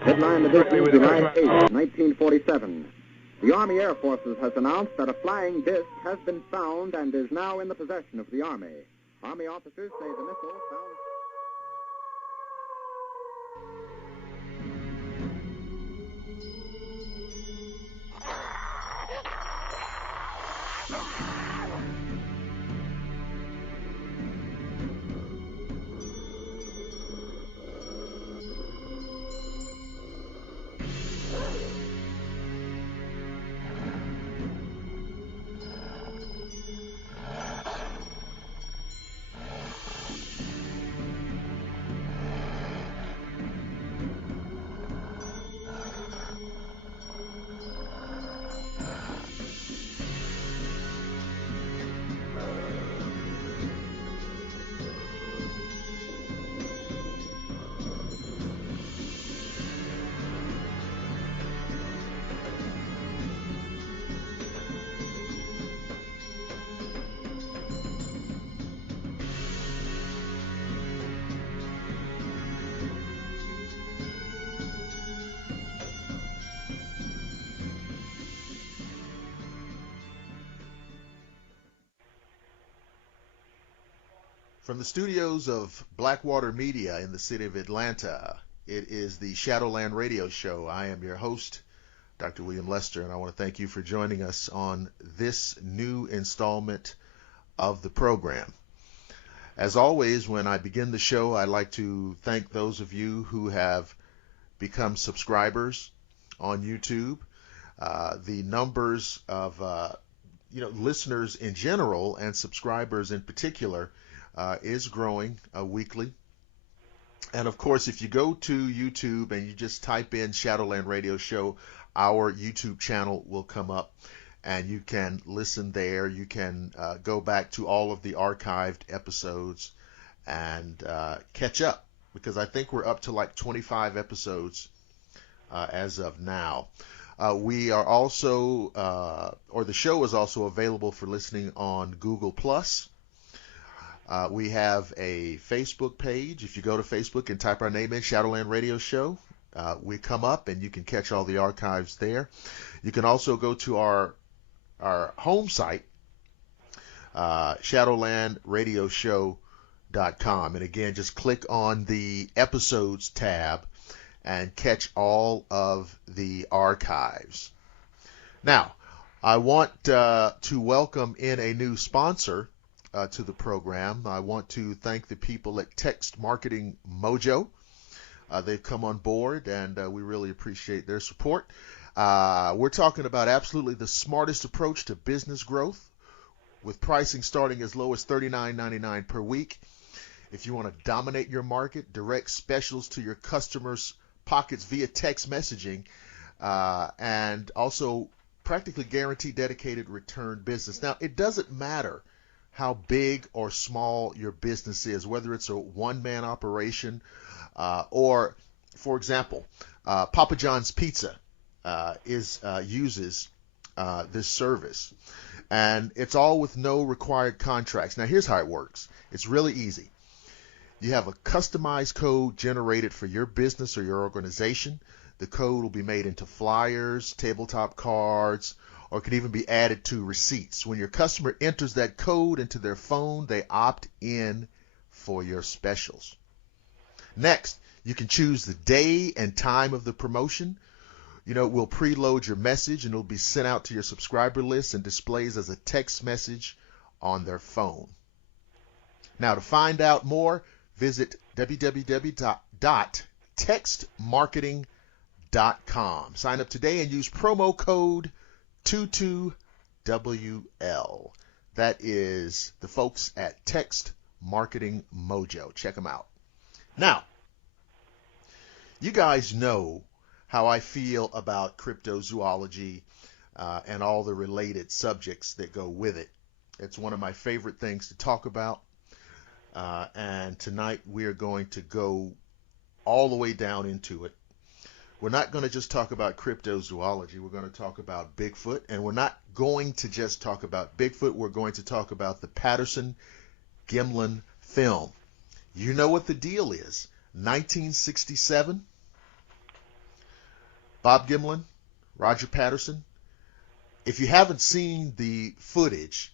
Headline edition, July 8, 1947. The Army Air Forces has announced that a flying disc has been found and is now in the possession of the Army. Army officers say the missile found... From the studios of Blackwater Media in the city of Atlanta, it is the Shadowland Radio Show. I am your host, Dr. William Lester, and I want to thank you for joining us on this new installment of the program. As always, when I begin the show, I'd like to thank those of you who have become subscribers on YouTube. The numbers of listeners in general and subscribers in particular is growing weekly. And of course, if you go to YouTube and you just type in Shadowland Radio Show, our YouTube channel will come up and you can listen there. You can go back to all of the archived episodes and catch up, because I think we're up to like 25 episodes as of now. We are also, the show is also available for listening on Google+. We have a Facebook page. If you go to Facebook and type our name in, Shadowland Radio Show, we come up and you can catch all the archives there. You can also go to our home site, shadowlandradioshow.com. And again, just click on the episodes tab and catch all of the archives. Now, I want to welcome in a new sponsor to the program. I want to thank the people at Text Marketing Mojo. They've come on board, and we really appreciate their support. We're talking about absolutely the smartest approach to business growth, with pricing starting as low as $39.99 per week. If you want to dominate your market, direct specials to your customers' pockets via text messaging, and also practically guarantee dedicated return business. Now, it doesn't matter how big or small your business is, whether it's a one-man operation or, for example, Papa John's Pizza uses this service, and it's all with no required contracts. Now, here's how it works. It's really easy. You have a customized code generated for your business or your organization. The code will be made into flyers, tabletop cards, or can even be added to receipts. When your customer enters that code into their phone, they opt in for your specials. Next, you can choose the day and time of the promotion. We'll preload your message and it'll be sent out to your subscriber list and displays as a text message on their phone. Now, to find out more, visit www.textmarketing.com. Sign up today and use promo code 22WL. That is the folks at Text Marketing Mojo. Check them out. Now, you guys know how I feel about cryptozoology and all the related subjects that go with it. It's one of my favorite things to talk about. And tonight we are going to go all the way down into it. We're not going to just talk about cryptozoology. We're going to talk about Bigfoot. And we're not going to just talk about Bigfoot. We're going to talk about the Patterson-Gimlin film. You know what the deal is. 1967, Bob Gimlin, Roger Patterson. If you haven't seen the footage,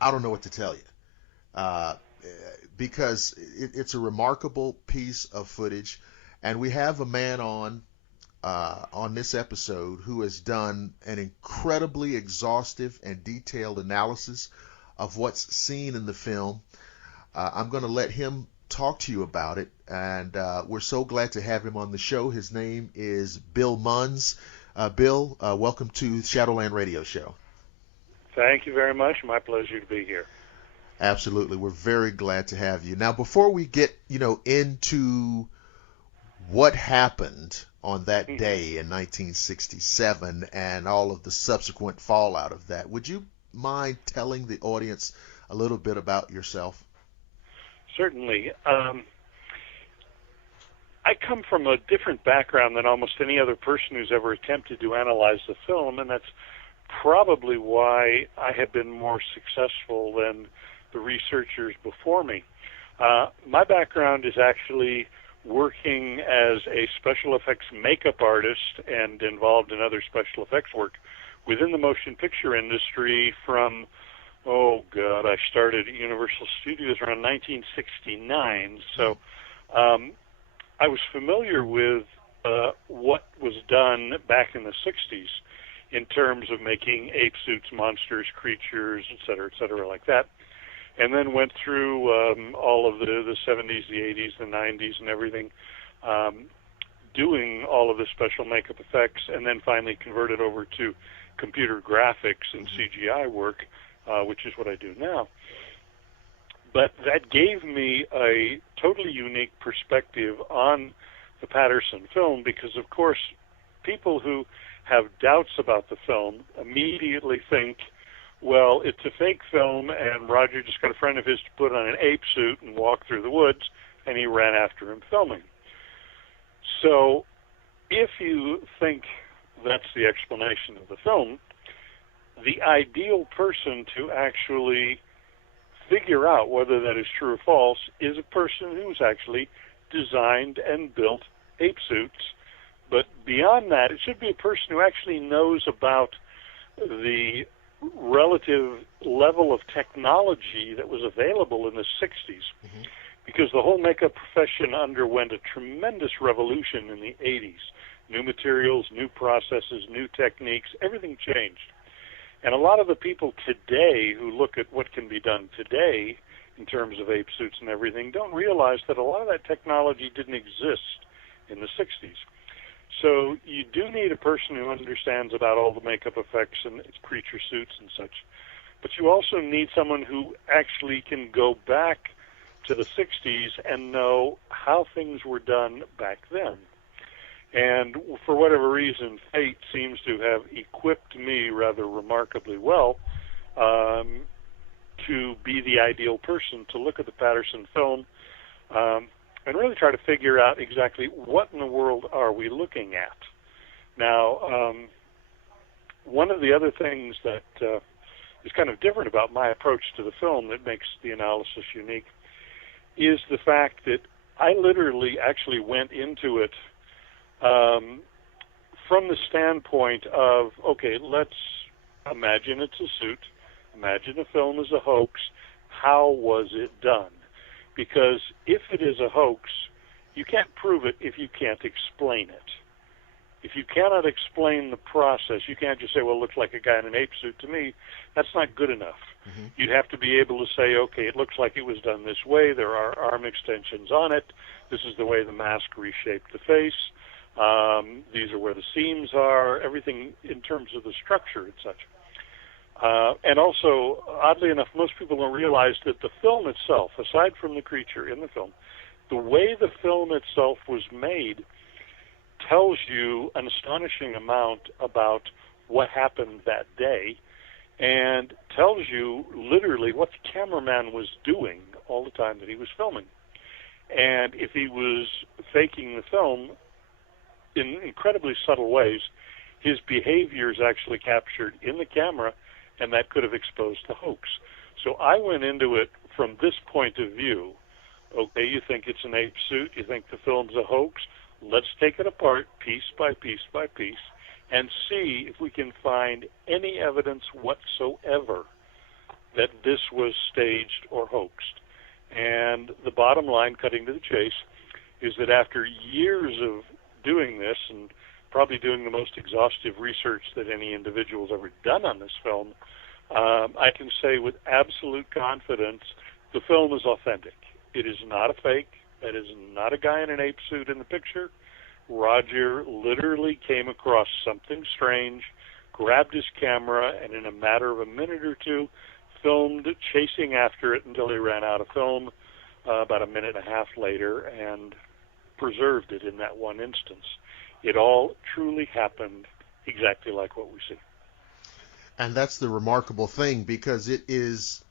I don't know what to tell you, because it's a remarkable piece of footage, and we have a man on this episode who has done an incredibly exhaustive and detailed analysis of what's seen in the film. I'm going to let him talk to you about it, and we're so glad to have him on the show. His name is Bill Munns. Bill, welcome to Shadowland Radio Show. Thank you very much. My pleasure to be here. Absolutely. We're very glad to have you. Now, before we get, into what happened on that day in 1967 and all of the subsequent fallout of that, would you mind telling the audience a little bit about yourself? Certainly. I come from a different background than almost any other person who's ever attempted to analyze the film, and that's probably why I have been more successful than the researchers before me. My background is actually working as a special effects makeup artist and involved in other special effects work within the motion picture industry from, I started at Universal Studios around 1969. So I was familiar with what was done back in the 60s in terms of making ape suits, monsters, creatures, et cetera, like that. And then went through all of the 70s, the 80s, the 90s, and everything, doing all of the special makeup effects, and then finally converted over to computer graphics and CGI work, which is what I do now. But that gave me a totally unique perspective on the Patterson film because, of course, people who have doubts about the film immediately think, well, it's a fake film, and Roger just got a friend of his to put on an ape suit and walk through the woods, and he ran after him filming. So if you think that's the explanation of the film, the ideal person to actually figure out whether that is true or false is a person who's actually designed and built ape suits. But beyond that, it should be a person who actually knows about the relative level of technology that was available in the 60s, because the whole makeup profession underwent a tremendous revolution in the 80s. New materials, new processes, new techniques, everything changed. And a lot of the people today who look at what can be done today in terms of ape suits and everything don't realize that a lot of that technology didn't exist in the 60s. So you do need a person who understands about all the makeup effects and creature suits and such. But you also need someone who actually can go back to the 60s and know how things were done back then. And for whatever reason, fate seems to have equipped me rather remarkably well to be the ideal person to look at the Patterson film and really try to figure out exactly what in the world are we looking at. Now, one of the other things that is kind of different about my approach to the film that makes the analysis unique is the fact that I literally actually went into it from the standpoint of, okay, let's imagine it's a suit, imagine the film is a hoax, how was it done? Because if it is a hoax, you can't prove it if you can't explain it. If you cannot explain the process, you can't just say, well, it looks like a guy in an ape suit to me. That's not good enough. You'd have to be able to say, okay, it looks like it was done this way. There are arm extensions on it. This is the way the mask reshaped the face. These are where the seams are, everything in terms of the structure and such. And also, oddly enough, most people don't realize that the film itself, aside from the creature in the film, the way the film itself was made tells you an astonishing amount about what happened that day and tells you literally what the cameraman was doing all the time that he was filming. And if he was faking the film in incredibly subtle ways, his behavior is actually captured in the camera, and that could have exposed the hoax. So I went into it from this point of view, Okay, you think it's an ape suit, you think the film's a hoax. Let's take it apart piece by piece by piece and see if we can find any evidence whatsoever that this was staged or hoaxed. And the bottom line, cutting to the chase, is that after years of doing this, and probably doing the most exhaustive research that any individual's ever done on this film, I can say with absolute confidence the film is authentic. It is not a fake. That is not a guy in an ape suit in the picture. Roger literally came across something strange, grabbed his camera, and in a matter of a minute or two, filmed chasing after it until he ran out of film about a minute and a half later, and preserved it in that one instance. It all truly happened exactly like what we see. And that's the remarkable thing, because it is,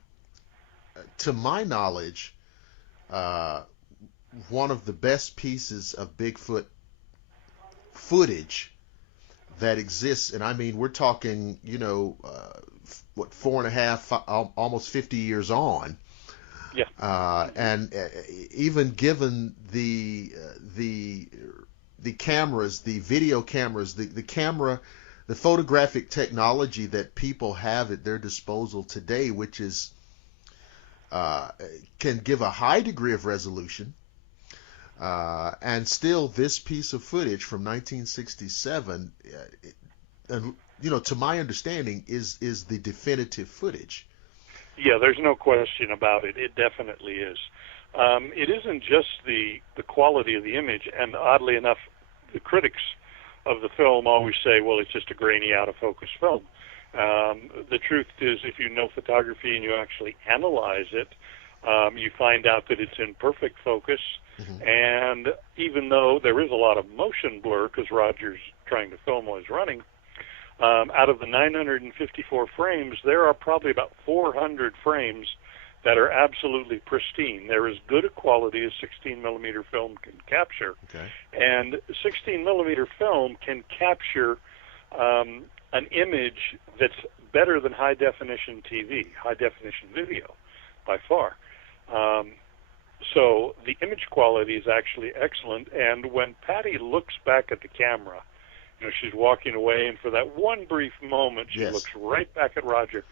to my knowledge, one of the best pieces of Bigfoot footage that exists. And I mean, we're talking, 4.5, almost 50 years on. Yeah. And even given the cameras, the video cameras, the photographic technology that people have at their disposal today, which is can give a high degree of resolution, and still this piece of footage from 1967, to my understanding, is the definitive footage. Yeah, there's no question about it. It definitely is. It isn't just the quality of the image, and oddly enough, the critics of the film always say, well, it's just a grainy, out-of-focus film. The truth is, if you know photography and you actually analyze it, you find out that it's in perfect focus. Mm-hmm. And even though there is a lot of motion blur, because Roger's trying to film while he's running, out of the 954 frames, there are probably about 400 frames that are absolutely pristine. They're as good a quality as 16-millimeter film can capture. Okay. And 16-millimeter film can capture an image that's better than high-definition TV, high-definition video, by far. So the image quality is actually excellent, and when Patty looks back at the camera, she's walking away, and for that one brief moment, she looks right back at Roger.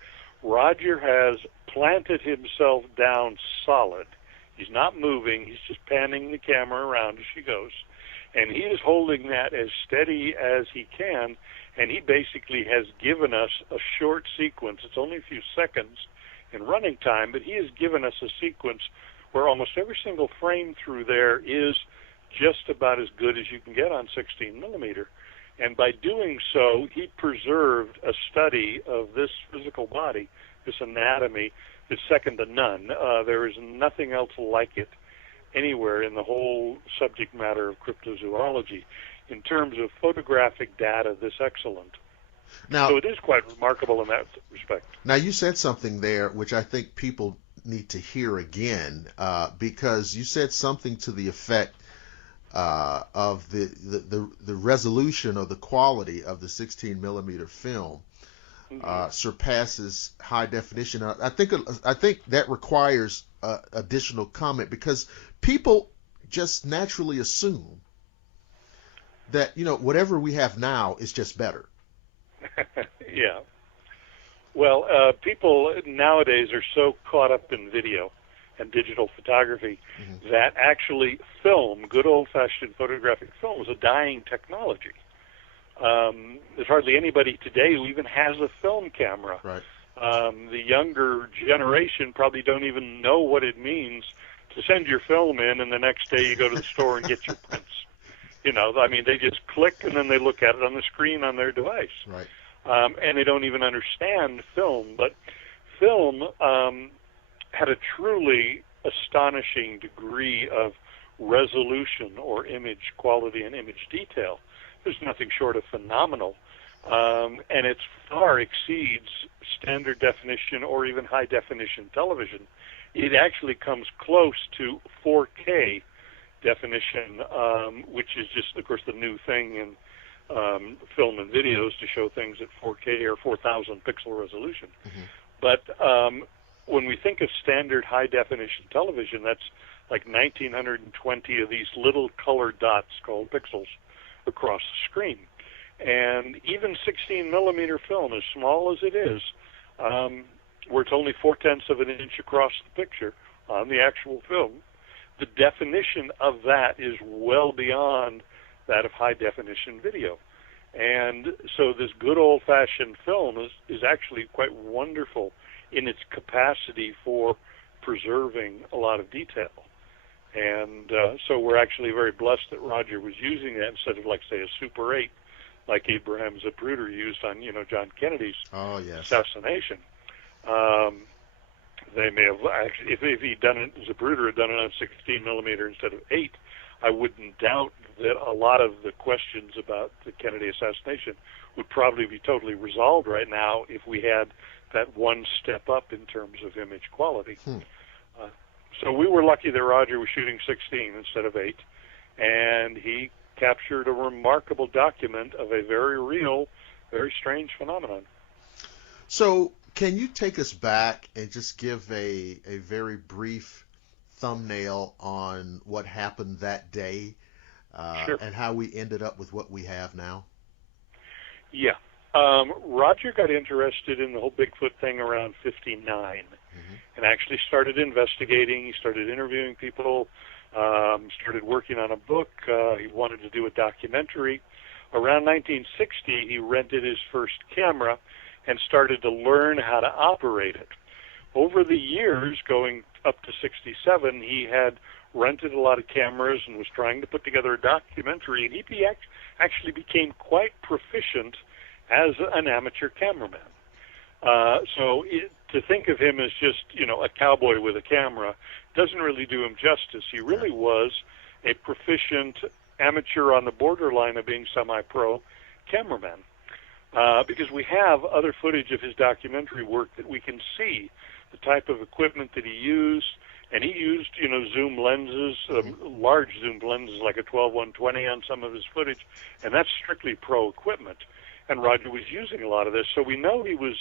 Roger has planted himself down solid. He's not moving. He's just panning the camera around as she goes. And he is holding that as steady as he can, and he basically has given us a short sequence. It's only a few seconds in running time, but he has given us a sequence where almost every single frame through there is just about as good as you can get on 16-millimeter. And by doing so, he preserved a study of this physical body, this anatomy, that's second to none. There is nothing else like it anywhere in the whole subject matter of cryptozoology in terms of photographic data this excellent. Now, so it is quite remarkable in that respect. Now, you said something there which I think people need to hear again, because you said something to the effect of the resolution or the quality of the 16-millimeter film surpasses high definition. I think that requires additional comment, because people just naturally assume that whatever we have now is just better. Yeah. Well, people nowadays are so caught up in video and digital photography that actually film, good old-fashioned photographic film, is a dying technology. There's hardly anybody today who even has a film camera. Right. The younger generation probably don't even know what it means to send your film in, and the next day you go to the store and get your prints. They just click, and then they look at it on the screen on their device. Right. And they don't even understand film. But film had a truly astonishing degree of resolution or image quality and image detail. There's nothing short of phenomenal. And it far exceeds standard definition or even high definition television. It actually comes close to 4K definition, which is just, of course, the new thing in film and videos to show things at 4K or 4,000 pixel resolution. But when we think of standard high definition television, that's like 1,920 of these little colored dots called pixels across the screen. And even 16 millimeter film, as small as it is, where it's only 0.4 of an inch across the picture on the actual film, the definition of that is well beyond that of high definition video. And so this good old-fashioned film is actually quite wonderful in its capacity for preserving a lot of detail. And so we're actually very blessed that Roger was using that instead of, like, say, a Super 8, like Abraham Zapruder used on, John Kennedy's assassination. They may have actually, if he'd done it, Zapruder had done it on 16 millimeter instead of 8, I wouldn't doubt that a lot of the questions about the Kennedy assassination would probably be totally resolved right now if we had that one step up in terms of image quality. So we were lucky that Roger was shooting 16 instead of 8, and he captured a remarkable document of a very real, very strange phenomenon. So can you take us back and just give a very brief thumbnail on what happened that day Sure. and how we ended up with what we have now? Yeah. Roger got interested in the whole Bigfoot thing around 59 and actually started investigating. He started interviewing people, started working on a book. He wanted to do a documentary. Around 1960, he rented his first camera and started to learn how to operate it. Over the years, going up to 67, he had rented a lot of cameras and was trying to put together a documentary, and he actually became quite proficient as an amateur cameraman. To think of him as just, a cowboy with a camera doesn't really do him justice. He really was a proficient amateur on the borderline of being semi-pro cameraman. Because we have other footage of his documentary work that we can see the type of equipment that he used, and he used, zoom lenses, large zoom lenses like a 12-120 on some of his footage, and that's strictly pro equipment. And Roger was using a lot of this, so we know he was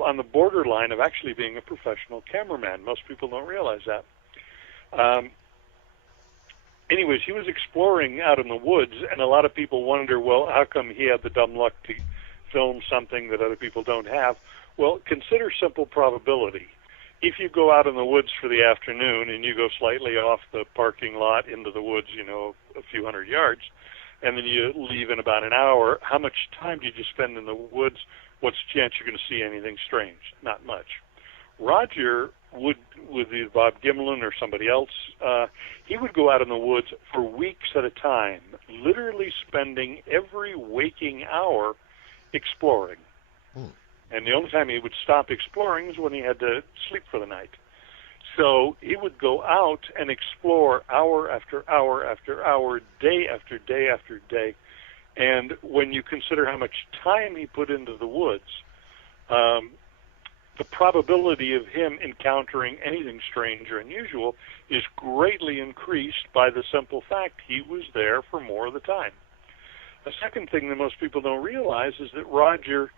on the borderline of actually being a professional cameraman. Most people don't realize that. Anyways, he was exploring out in the woods, and a lot of people wonder, well, how come he had the dumb luck to film something that other people don't have? Well, consider simple probability. If you go out in the woods for the afternoon and you go slightly off the parking lot into the woods, a few hundred yards, and then you leave in about an hour, how much time did you spend in the woods? What's the chance you're going to see anything strange? Not much. Roger would, with either Bob Gimlin or somebody else, he would go out in the woods for weeks at a time, literally spending every waking hour exploring. And the only time he would stop exploring was when he had to sleep for the night. So he would go out and explore hour after hour after hour, day after day after day. And when you consider how much time he put into the woods, the probability of him encountering anything strange or unusual is greatly increased by the simple fact he was there for more of the time. A second thing that most people don't realize is that Roger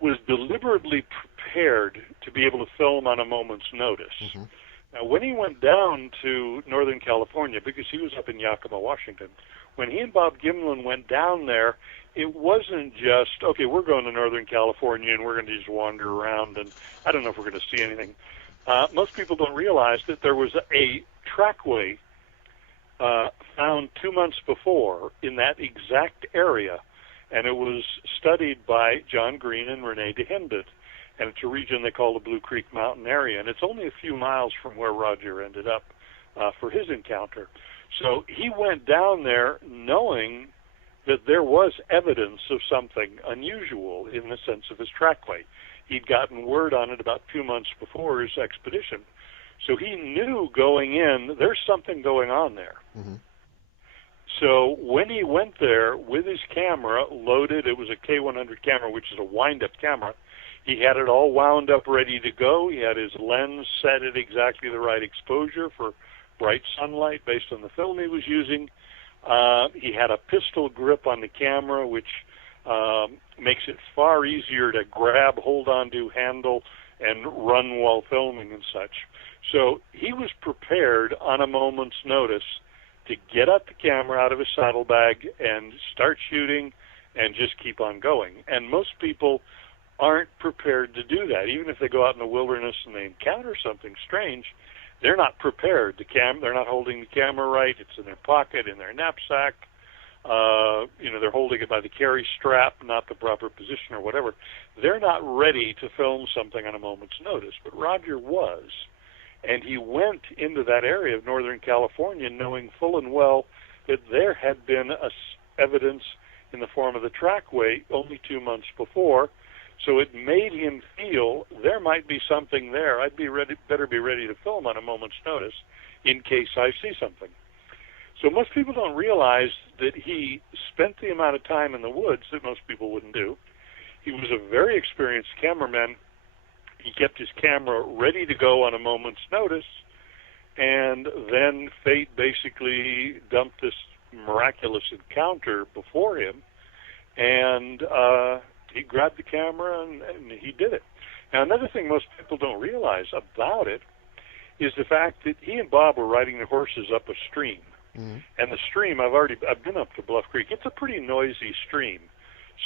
was deliberately prepared to be able to film on a moment's notice. Now, when he went down to Northern California, because he was up in Yakima, Washington, when he and Bob Gimlin went down there, it wasn't just, okay, we're going to Northern California and we're going to just wander around and I don't know if we're going to see anything. Most people don't realize that there was a trackway found 2 months before in that exact area, and it was studied by John Green and Rene DeHindet, and it's a region they call the Blue Creek Mountain area, and it's only a few miles from where Roger ended up for his encounter. So he went down there knowing that there was evidence of something unusual in the sense of his trackway. He'd gotten word on it about 2 months before his expedition. So he knew going in, there's something going on there. So when he went there with his camera loaded, it was a K100 camera, which is a wind-up camera. He had it all wound up, ready to go. He had his lens set at exactly the right exposure for bright sunlight based on the film he was using. He had a pistol grip on the camera, which makes it far easier to grab, hold on to, handle, and run while filming and such. So he was prepared on a moment's notice to get up the camera out of his saddlebag and start shooting and just keep on going. And most people aren't prepared to do that. Even if they go out in the wilderness and they encounter something strange, they're not prepared. They're not holding the camera right. It's in their pocket, in their knapsack. They're holding it by the carry strap, not the proper position or whatever. They're not ready to film something on a moment's notice. But Roger was. And he went into that area of Northern California knowing full and well that there had been evidence in the form of the trackway only 2 months before. So it made him feel there might be something there. Better be ready to film on a moment's notice in case I see something. So most people don't realize that he spent the amount of time in the woods that most people wouldn't do. He was a very experienced cameraman. He kept his camera ready to go on a moment's notice, and then fate basically dumped this miraculous encounter before him, and he grabbed the camera and he did it. Now, another thing most people don't realize about it is the fact that he and Bob were riding the horses up a stream. Mm-hmm. And the stream, I've been up to Bluff Creek. It's a pretty noisy stream.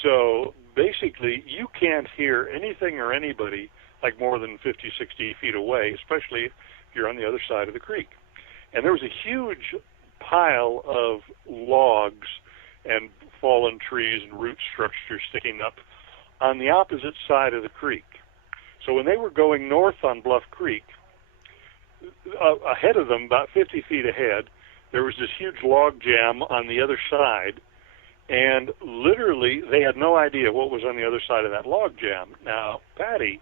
So basically, you can't hear anything or anybody like more than 50, 60 feet away, especially if you're on the other side of the creek. And there was a huge pile of logs and fallen trees and root structures sticking up on the opposite side of the creek. So when they were going north on Bluff Creek, ahead of them, about 50 feet ahead, there was this huge log jam on the other side, and literally they had no idea what was on the other side of that log jam. Now, Patty,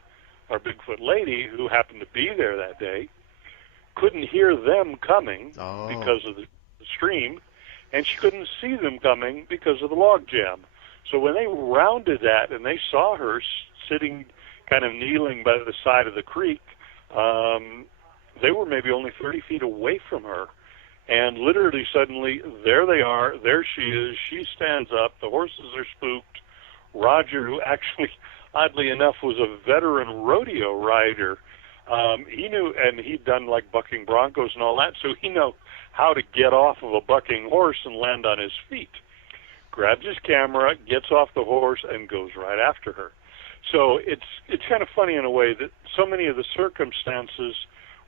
our Bigfoot lady, who happened to be there that day, couldn't hear them coming because of the stream, and she couldn't see them coming because of the log jam. So when they rounded that and they saw her sitting, kind of kneeling by the side of the creek, they were maybe only 30 feet away from her. And literally, suddenly, there they are. There she is. She stands up. The horses are spooked. Roger, who actually, oddly enough, was a veteran rodeo rider, he knew, and he'd done like bucking broncos and all that, so he knew how to get off of a bucking horse and land on his feet. Grabs his camera, gets off the horse, and goes right after her. So it's kind of funny in a way that so many of the circumstances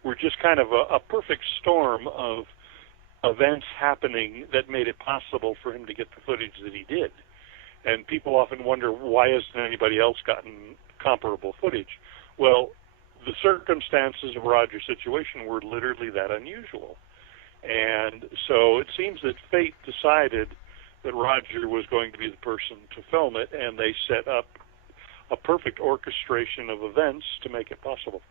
were just kind of a perfect storm of events happening that made it possible for him to get the footage that he did. And people often wonder, why hasn't anybody else gotten comparable footage? Well, the circumstances of Roger's situation were literally that unusual. And so it seems that fate decided that Roger was going to be the person to film it, and they set up a perfect orchestration of events to make it possible.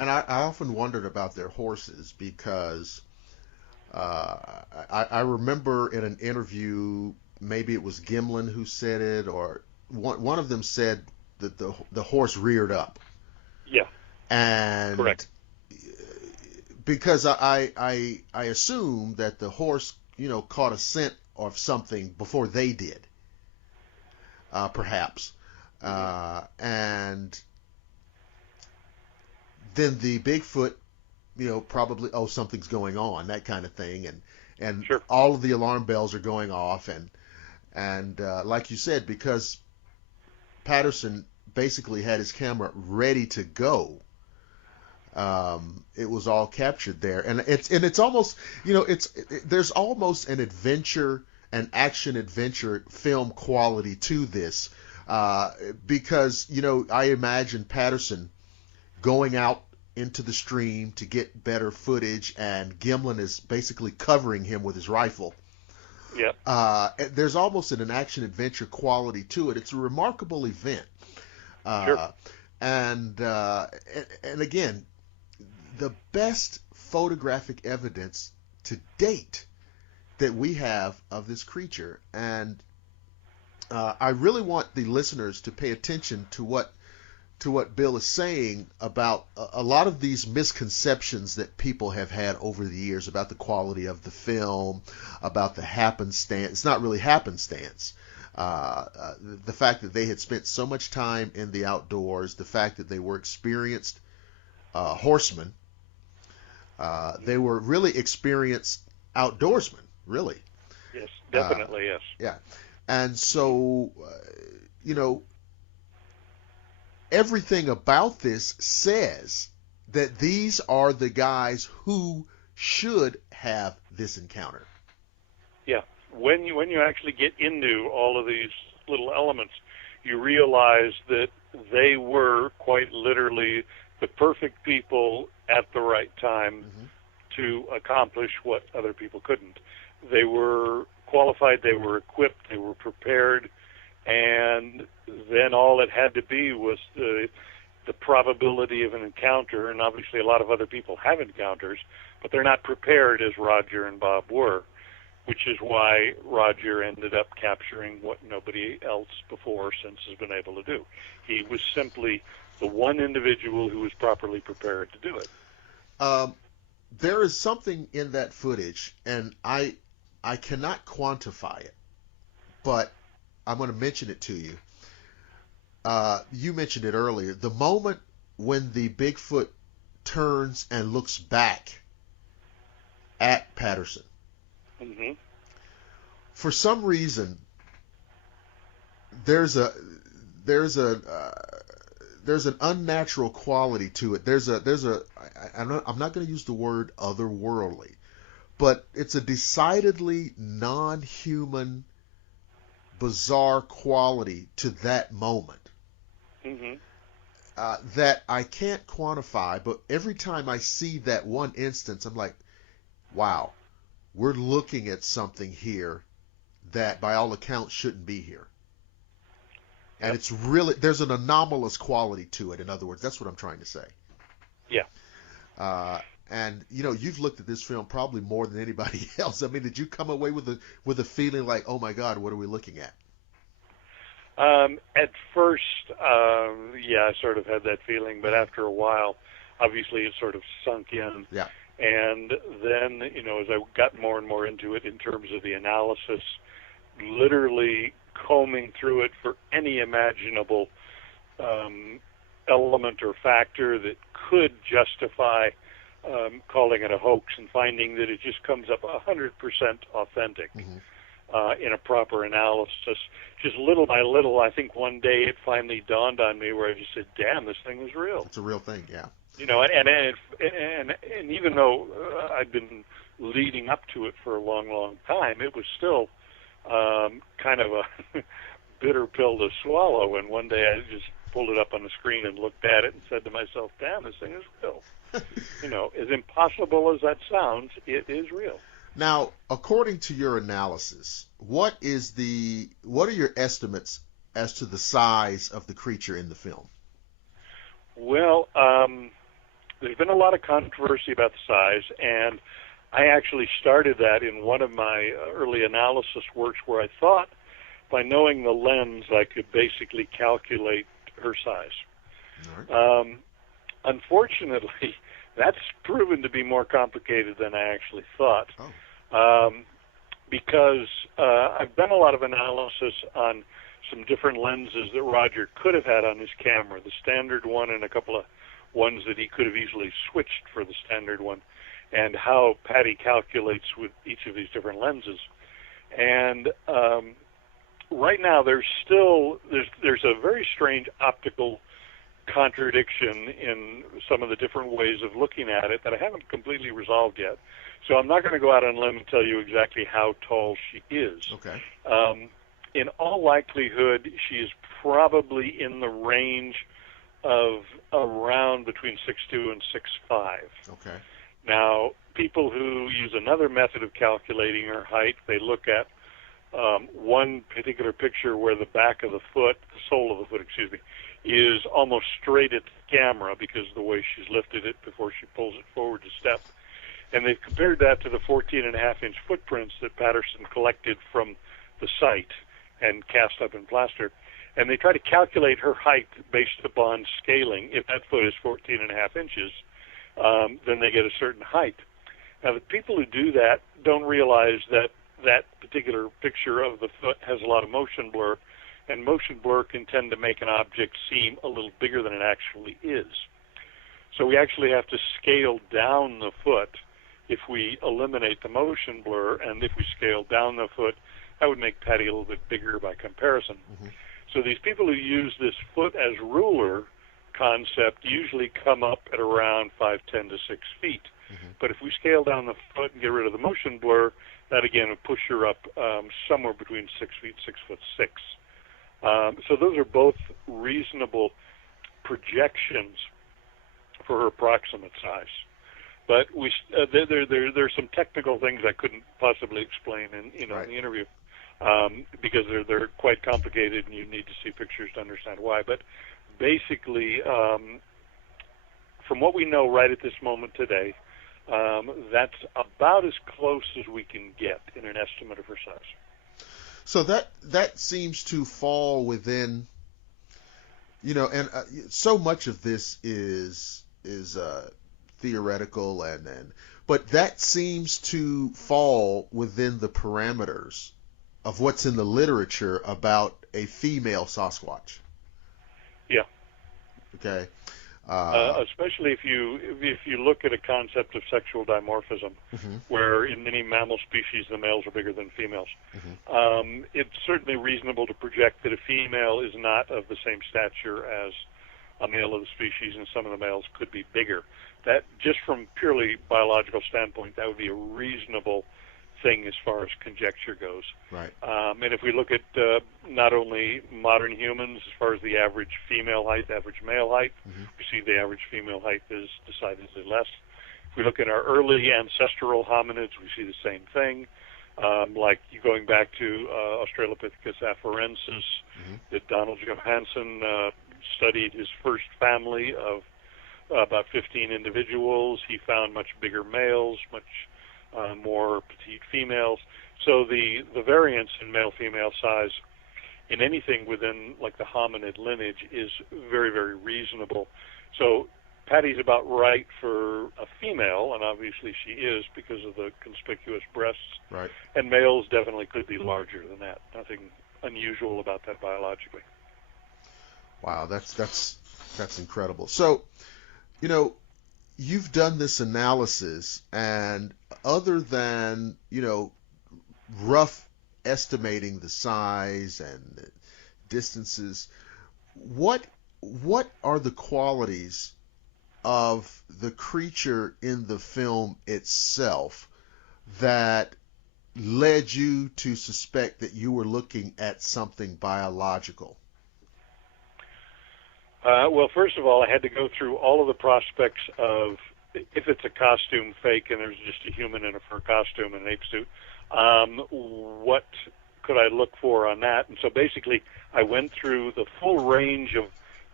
And I often wondered about their horses because I remember in an interview, maybe it was Gimlin who said it, or one of them said that the horse reared up. Yeah. And correct. Because I assume that the horse, caught a scent of something before they did, perhaps. And then the Bigfoot, probably, something's going on, that kind of thing. And sure. All of the alarm bells are going off. And like you said, because Patterson basically had his camera ready to go, it was all captured there. And it's almost, there's almost an action adventure film quality to this. Because, I imagine Patterson going out into the stream to get better footage, and Gimlin is basically covering him with his rifle. Yeah. There's almost an action adventure quality to it. It's a remarkable event. Sure. And again, the best photographic evidence to date that we have of this creature. And I really want the listeners to pay attention to what Bill is saying about a lot of these misconceptions that people have had over the years about the quality of the film, about the happenstance. It's not really happenstance. The fact that they had spent so much time in the outdoors, the fact that they were experienced horsemen, They were really experienced outdoorsmen, really. Yes, definitely, yes. Yeah. And so, everything about this says that these are the guys who should have this encounter. Yeah. When you actually get into all of these little elements, you realize that they were quite literally the perfect people at the right time to accomplish what other people couldn't. They were qualified, they were equipped, they were prepared, and then all it had to be was the probability of an encounter. And obviously a lot of other people have encounters, but they're not prepared as Roger and Bob were, which is why Roger ended up capturing what nobody else before or since has been able to do. He was simply the one individual who was properly prepared to do it. There is something in that footage, and I cannot quantify it, but I'm going to mention it to you. You mentioned it earlier. The moment when the Bigfoot turns and looks back at Patterson. Mm-hmm. For some reason, there's an unnatural quality to it. I'm not going to use the word otherworldly, but it's a decidedly non-human, bizarre quality to that moment. Mm-hmm. That I can't quantify, but every time I see that one instance, I'm like, wow, we're looking at something here that by all accounts shouldn't be here. And Yep. it's really, there's an anomalous quality to it. In other words, that's what I'm trying to say. Yeah. And you've looked at this film probably more than anybody else. I mean, did you come away with a feeling like, oh my God, what are we looking at? At first, I sort of had that feeling, but after a while, obviously it sort of sunk in. Yeah. And then, as I got more and more into it in terms of the analysis, literally combing through it for any imaginable element or factor that could justify calling it a hoax, and finding that it just comes up 100% authentic. Mm-hmm. In a proper analysis, just little by little. I think one day it finally dawned on me where I just said, "Damn, this thing is real." It's a real thing, yeah. And even though I'd been leading up to it for a long, long time, it was still kind of a bitter pill to swallow. And one day I just pulled it up on the screen and looked at it and said to myself, "Damn, this thing is real." As impossible as that sounds, it is real. Now, according to your analysis, what are your estimates as to the size of the creature in the film? Well, there's been a lot of controversy about the size, and I actually started that in one of my early analysis works where I thought by knowing the lens I could basically calculate her size. All right. Unfortunately, that's proven to be more complicated than I actually thought. Oh. Because I've done a lot of analysis on some different lenses that Roger could have had on his camera, the standard one and a couple of ones that he could have easily switched for the standard one, and how Patty calculates with each of these different lenses. And right now there's a very strange optical contradiction in some of the different ways of looking at it that I haven't completely resolved yet. So I'm not going to go out on a limb and tell you exactly how tall she is. Okay. In all likelihood, she is probably in the range of around between 6'2" and 6'5". Okay. Now, people who use another method of calculating her height, they look at one particular picture where the back of the foot, the sole of the foot, is almost straight at the camera because of the way she's lifted it before she pulls it forward to step. And they've compared that to the 14.5-inch footprints that Patterson collected from the site and cast up in plaster. And they try to calculate her height based upon scaling. If that foot is 14.5 inches, then they get a certain height. Now, the people who do that don't realize that that particular picture of the foot has a lot of motion blur, and motion blur can tend to make an object seem a little bigger than it actually is. So we actually have to scale down the foot if we eliminate the motion blur, and if we scale down the foot, that would make Patty a little bit bigger by comparison. Mm-hmm. So these people who use this foot as ruler concept usually come up at around 5'10" to 6 feet. Mm-hmm. But if we scale down the foot and get rid of the motion blur, that again would push her up somewhere between 6 feet, 6'6". So those are both reasonable projections for her approximate size. But there's some technical things I couldn't possibly explain in right. the interview because they're quite complicated, and you need to see pictures to understand why. But basically, from what we know right at this moment today, that's about as close as we can get in an estimate of her size. So that seems to fall within, and so much of this is theoretical, but that seems to fall within the parameters of what's in the literature about a female Sasquatch. Yeah. Okay. Especially if you look at a concept of sexual dimorphism, mm-hmm. where in many mammal species the males are bigger than females. Mm-hmm. It's certainly reasonable to project that a female is not of the same stature as a male of the species, and some of the males could be bigger. That, just from purely biological standpoint, that would be a reasonable thing as far as conjecture goes. Right. And if we look at not only modern humans, as far as the average female height, average male height, mm-hmm. we see the average female height is decidedly less. If we look at our early ancestral hominids, we see the same thing. Like going back to Australopithecus afarensis, mm-hmm. that Donald Johanson studied his first family of about 15 individuals. He found much bigger males, much more petite females. So the variance in male-female size in anything within like the hominid lineage is very, very reasonable. So Patty's about right for a female, and obviously she is because of the conspicuous breasts. Right. And males definitely could be larger than that. Nothing unusual about that biologically. Wow, that's incredible. So, you've done this analysis, and other than, rough estimating the size and the distances, what are the qualities of the creature in the film itself that led you to suspect that you were looking at something biological? Well, first of all, I had to go through all of the prospects of, if it's a costume fake and there's just a human in a fur costume and an ape suit, what could I look for on that? And so basically, I went through the full range of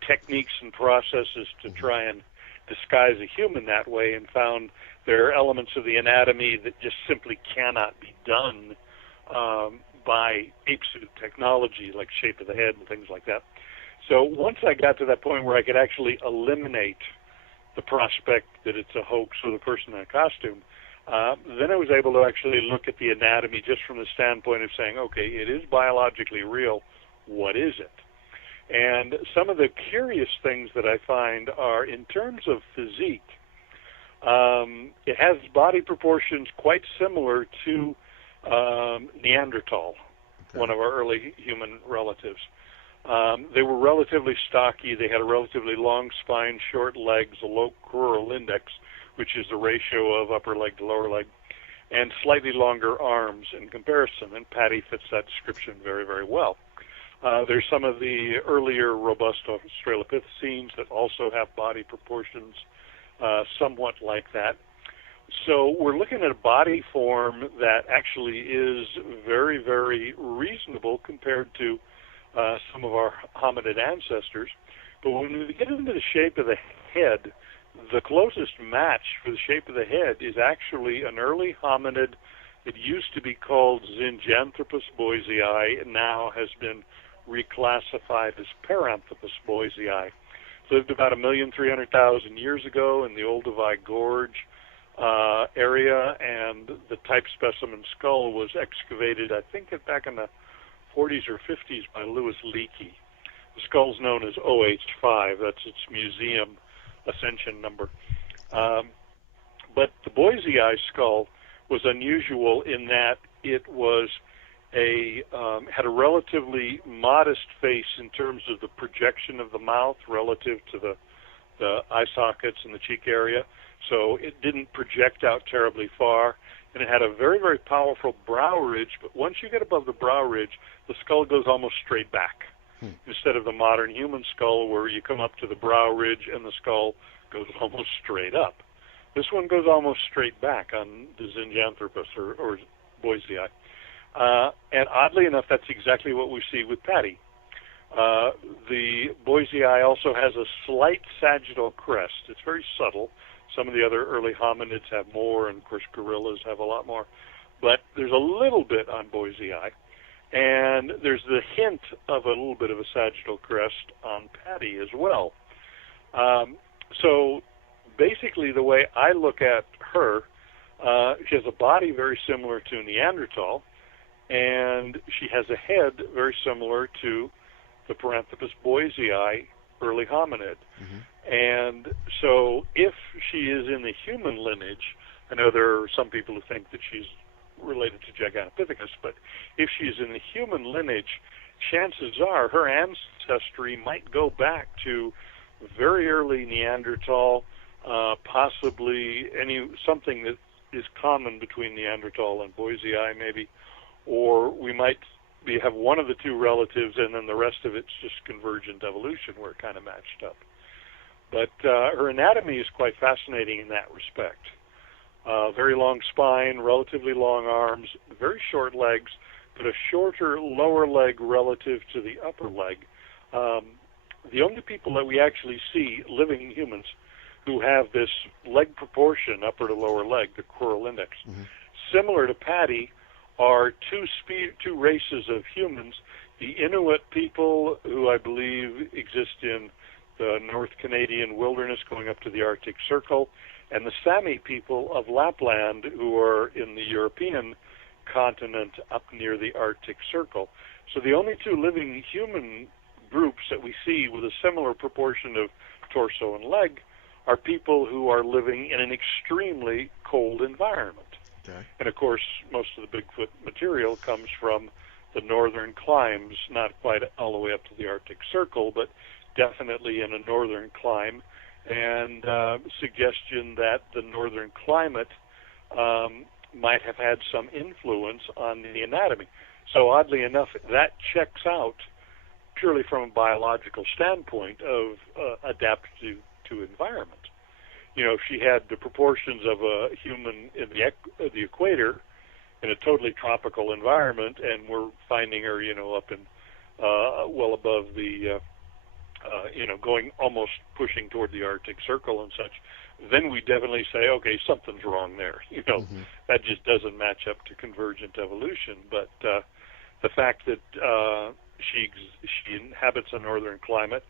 techniques and processes to try and disguise a human that way, and found there are elements of the anatomy that just simply cannot be done by ape suit technology, like shape of the head and things like that. So once I got to that point where I could actually eliminate the prospect that it's a hoax or the person in a costume, then I was able to actually look at the anatomy just from the standpoint of saying, okay, it is biologically real. What is it? And some of the curious things that I find are, in terms of physique, it has body proportions quite similar to Neanderthal, one of our early human relatives. They were relatively stocky. They had a relatively long spine, short legs, a low crural index, which is the ratio of upper leg to lower leg, and slightly longer arms in comparison. And Patty fits that description very, very well. There's some of the earlier robust Australopithecines that also have body proportions somewhat like that. So we're looking at a body form that actually is very, very reasonable compared to some of our hominid ancestors. But when we get into the shape of the head, the closest match for the shape of the head is actually an early hominid that used to be called Zinjanthropus boisei, and now has been reclassified as Paranthropus boisei. Lived about 1,300,000 years ago in the Olduvai Gorge area, and the type specimen skull was excavated, I think, back in the 40s or 50s by Louis Leakey. The skull's known as OH5. That's its museum ascension number. But the Boise eye skull was unusual in that it was had a relatively modest face in terms of the projection of the mouth relative to the eye sockets and the cheek area. So it didn't project out terribly far, and it had a very, very powerful brow ridge. But once you get above the brow ridge, the skull goes almost straight back, instead of the modern human skull where you come up to the brow ridge and the skull goes almost straight up. This one goes almost straight back on the Zinjanthropus or Boise eye. And oddly enough, that's exactly what we see with Patty. The Boise eye also has a slight sagittal crest. It's very subtle. Some of the other early hominids have more, and of course gorillas have a lot more. But there's a little bit on Boise eye. And there's the hint of a little bit of a sagittal crest on Patty as well. So basically the way I look at her, she has a body very similar to Neanderthal, and she has a head very similar to the Paranthropus boisei, early hominid. Mm-hmm. And so if she is in the human lineage, I know there are some people who think that she's related to Gigantopithecus, but if she's in the human lineage, chances are her ancestry might go back to very early Neanderthal, possibly something that is common between Neanderthal and boisei maybe, or we might have one of the two relatives and then the rest of it's just convergent evolution where it kind of matched up. But her anatomy is quite fascinating in that respect. Very long spine, relatively long arms, very short legs, but a shorter lower leg relative to the upper leg. The only people that we actually see, living humans, who have this leg proportion, upper to lower leg, the crural index, similar to Patty, are two races of humans. The Inuit people, who I believe exist in the North Canadian wilderness going up to the Arctic Circle, and the Sami people of Lapland, who are in the European continent up near the Arctic Circle. So the only two living human groups that we see with a similar proportion of torso and leg are people who are living in an extremely cold environment. Okay. And of course, most of the Bigfoot material comes from the northern climes, not quite all the way up to the Arctic Circle, but definitely in a northern climb, and suggestion that the northern climate might have had some influence on the anatomy. So oddly enough, that checks out purely from a biological standpoint of adapted to environment. You know, if she had the proportions of a human in the equator in a totally tropical environment, and we're finding her, up in well above the, going almost pushing toward the Arctic Circle and such, then we definitely say, okay, something's wrong there. That just doesn't match up to convergent evolution. But the fact that she inhabits a northern climate,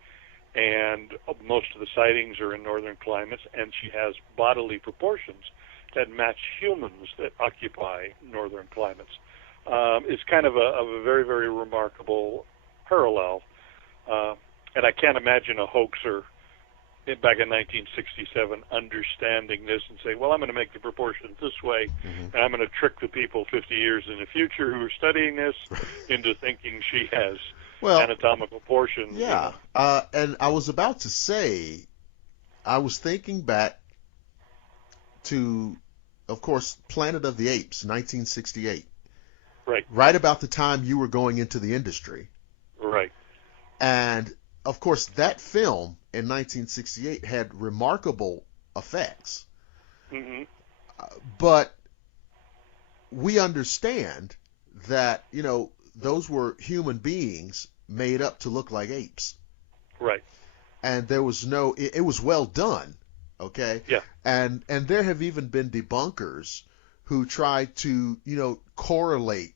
and most of the sightings are in northern climates, and she has bodily proportions that match humans that occupy northern climates. It's kind of a very, very remarkable parallel. And I can't imagine a hoaxer back in 1967 understanding this and say, well, I'm going to make the proportions this way, and I'm going to trick the people 50 years in the future who are studying this into thinking she has anatomical portions. Yeah, and I was about to say, I was thinking back to, of course, Planet of the Apes, 1968. Right. Right about the time you were going into the industry. Right. And, of course, that film in 1968 had remarkable effects. But we understand that, those were human beings made up to look like apes. Right. And there was it was well done, okay? Yeah. And there have even been debunkers who tried to, correlate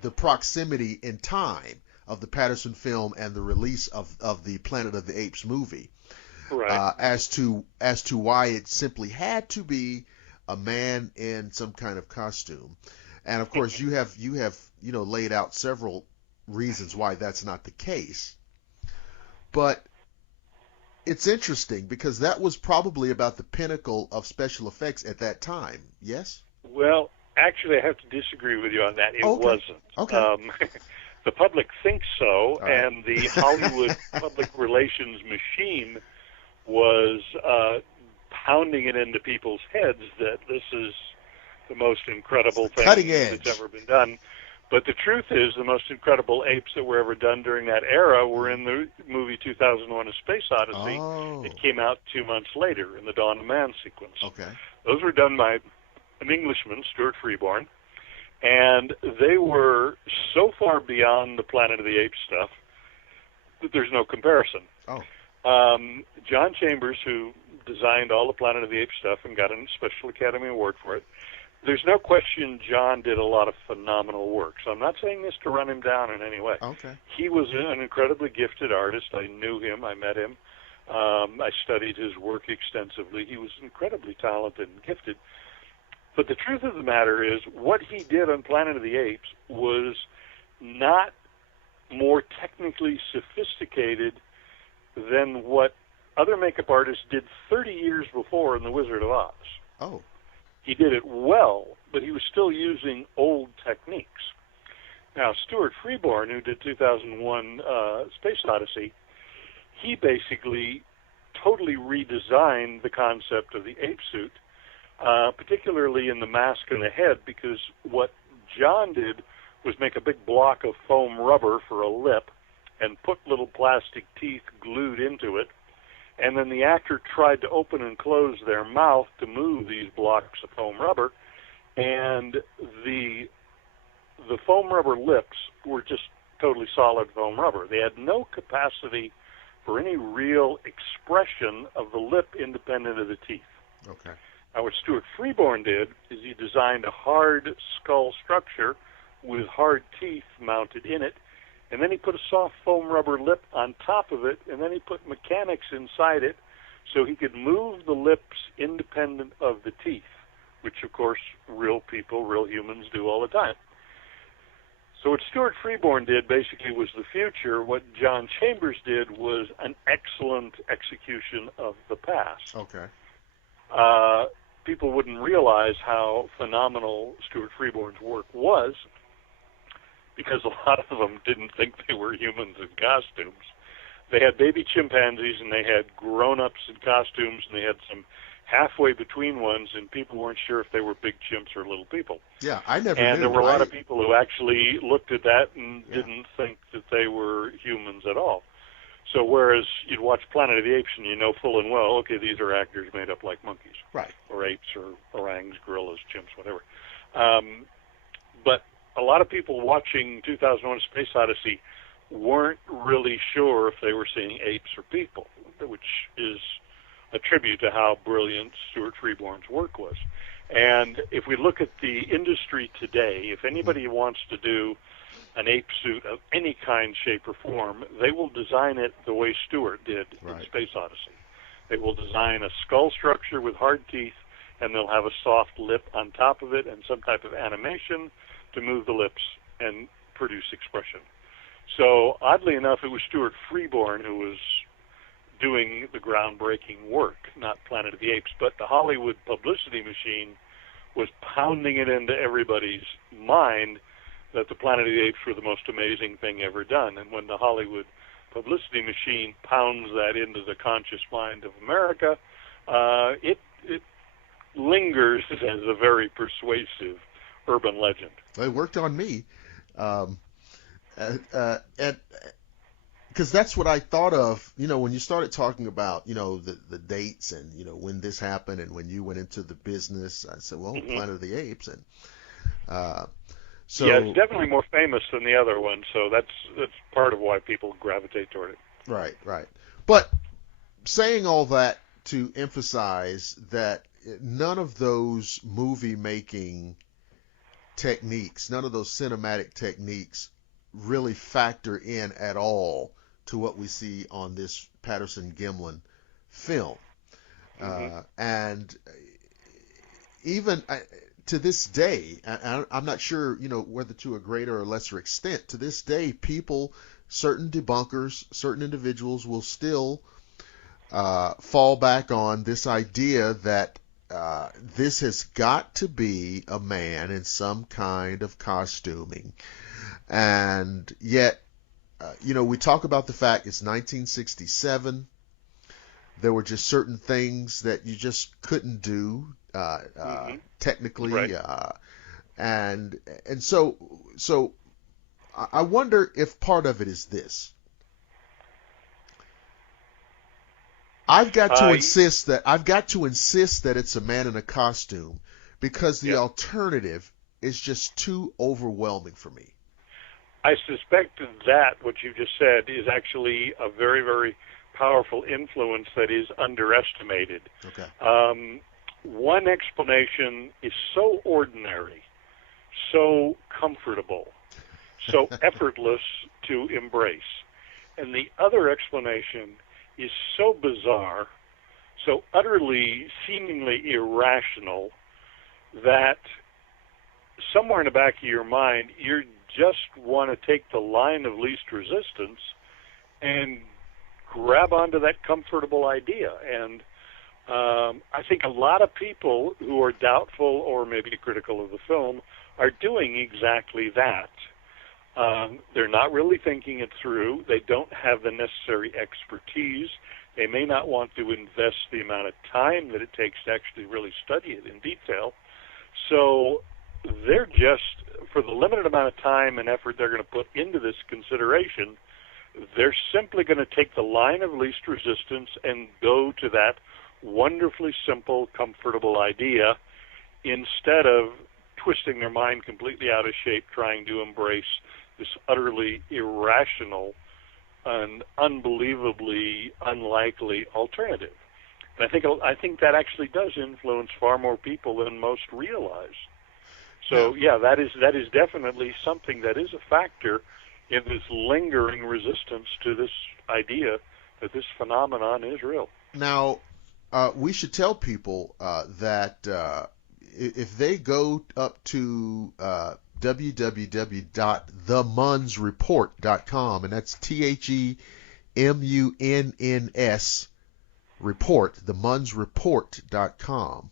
the proximity in time of the Patterson film and the release of the Planet of the Apes movie. Right. As to why it simply had to be a man in some kind of costume. And of course you have laid out several reasons why that's not the case. But it's interesting because that was probably about the pinnacle of special effects at that time. Yes? Well, actually, I have to disagree with you on that. It wasn't. Okay. The public thinks so, All right. and the Hollywood public relations machine was pounding it into people's heads that this is the most incredible thing Cutting edge. that's ever been done. But the truth is, the most incredible apes that were ever done during that era were in the movie 2001: A Space Odyssey. Oh. It came out 2 months later in the Dawn of Man sequence. Okay. Those were done by an Englishman, Stuart Freeborn, and they were so far beyond the Planet of the Apes stuff that there's no comparison. Oh. John Chambers, who designed all the Planet of the Apes stuff and got a Special Academy Award for it, there's no question John did a lot of phenomenal work. So I'm not saying this to run him down in any way. Okay. He was an incredibly gifted artist. I knew him. I met him. I studied his work extensively. He was incredibly talented and gifted. But the truth of the matter is, what he did on Planet of the Apes was not more technically sophisticated than what other makeup artists did 30 years before in The Wizard of Oz. Oh. He did it well, but he was still using old techniques. Now, Stuart Freeborn, who did 2001 Space Odyssey, he basically totally redesigned the concept of the ape suit, particularly in the mask and the head, because what John did was make a big block of foam rubber for a lip and put little plastic teeth glued into it, and then the actor tried to open and close their mouth to move these blocks of foam rubber, and the foam rubber lips were just totally solid foam rubber. They had no capacity for any real expression of the lip independent of the teeth. Okay. Now, what Stuart Freeborn did is he designed a hard skull structure with hard teeth mounted in it, and then he put a soft foam rubber lip on top of it, and then he put mechanics inside it so he could move the lips independent of the teeth, which, of course, real people, real humans do all the time. So what Stuart Freeborn did basically was the future. What John Chambers did was an excellent execution of the past. Okay. People wouldn't realize how phenomenal Stuart Freeborn's work was because a lot of them didn't think they were humans in costumes. They had baby chimpanzees and they had grown-ups in costumes and they had some halfway between ones, and people weren't sure if they were big chimps or little people. Yeah, I never knew. And there were a lot of people who actually looked at that and didn't think that they were humans at all. So whereas you'd watch Planet of the Apes and you know full and well, okay, these are actors made up like monkeys. Right. Or apes or orangs, gorillas, chimps, whatever. But a lot of people watching 2001: Space Odyssey weren't really sure if they were seeing apes or people, which is a tribute to how brilliant Stuart Freeborn's work was. And if we look at the industry today, if anybody wants to do an ape suit of any kind, shape, or form, they will design it the way Stuart did in Space Odyssey. They will design a skull structure with hard teeth, and they'll have a soft lip on top of it and some type of animation to move the lips and produce expression. So, oddly enough, it was Stuart Freeborn who was doing the groundbreaking work, not Planet of the Apes, but the Hollywood publicity machine was pounding it into everybody's mind that the Planet of the Apes were the most amazing thing ever done. And when the Hollywood publicity machine pounds that into the conscious mind of America, it lingers as a very persuasive urban legend. It worked on me. Because that's what I thought of, when you started talking about, the dates and, when this happened and when you went into the business. I said, well, Planet of the Apes. And so yeah, it's definitely more famous than the other one, so that's part of why people gravitate toward it. Right. But saying all that to emphasize that none of those movie-making techniques, none of those cinematic techniques really factor in at all to what we see on this Patterson-Gimlin film. And even to this day, I'm not sure, whether to a greater or lesser extent, to this day, people, certain debunkers, certain individuals will still fall back on this idea that this has got to be a man in some kind of costuming. And yet, we talk about the fact it's 1967. There were just certain things that you just couldn't do technically. Right. And so I wonder if part of it is this. I've got to insist that it's a man in a costume because the alternative is just too overwhelming for me. I suspect that what you just said is actually a very, very powerful influence that is underestimated. Okay. One explanation is so ordinary, so comfortable, so effortless to embrace. And the other explanation is so bizarre, so utterly, seemingly irrational, that somewhere in the back of your mind, you just want to take the line of least resistance and grab onto that comfortable idea. And I think a lot of people who are doubtful or maybe critical of the film are doing exactly that. They're not really thinking it through. They don't have the necessary expertise. They may not want to invest the amount of time that it takes to actually really study it in detail. So they're just, for the limited amount of time and effort they're going to put into this consideration, they're simply going to take the line of least resistance and go to that wonderfully simple, comfortable idea instead of twisting their mind completely out of shape trying to embrace this utterly irrational and unbelievably unlikely alternative. And I think that actually does influence far more people than most realize. So that is definitely something that is a factor in this lingering resistance to this idea that this phenomenon is real. Now, we should tell people that if they go up to www.themunsreport.com, and that's TheMunns report, themunsreport.com,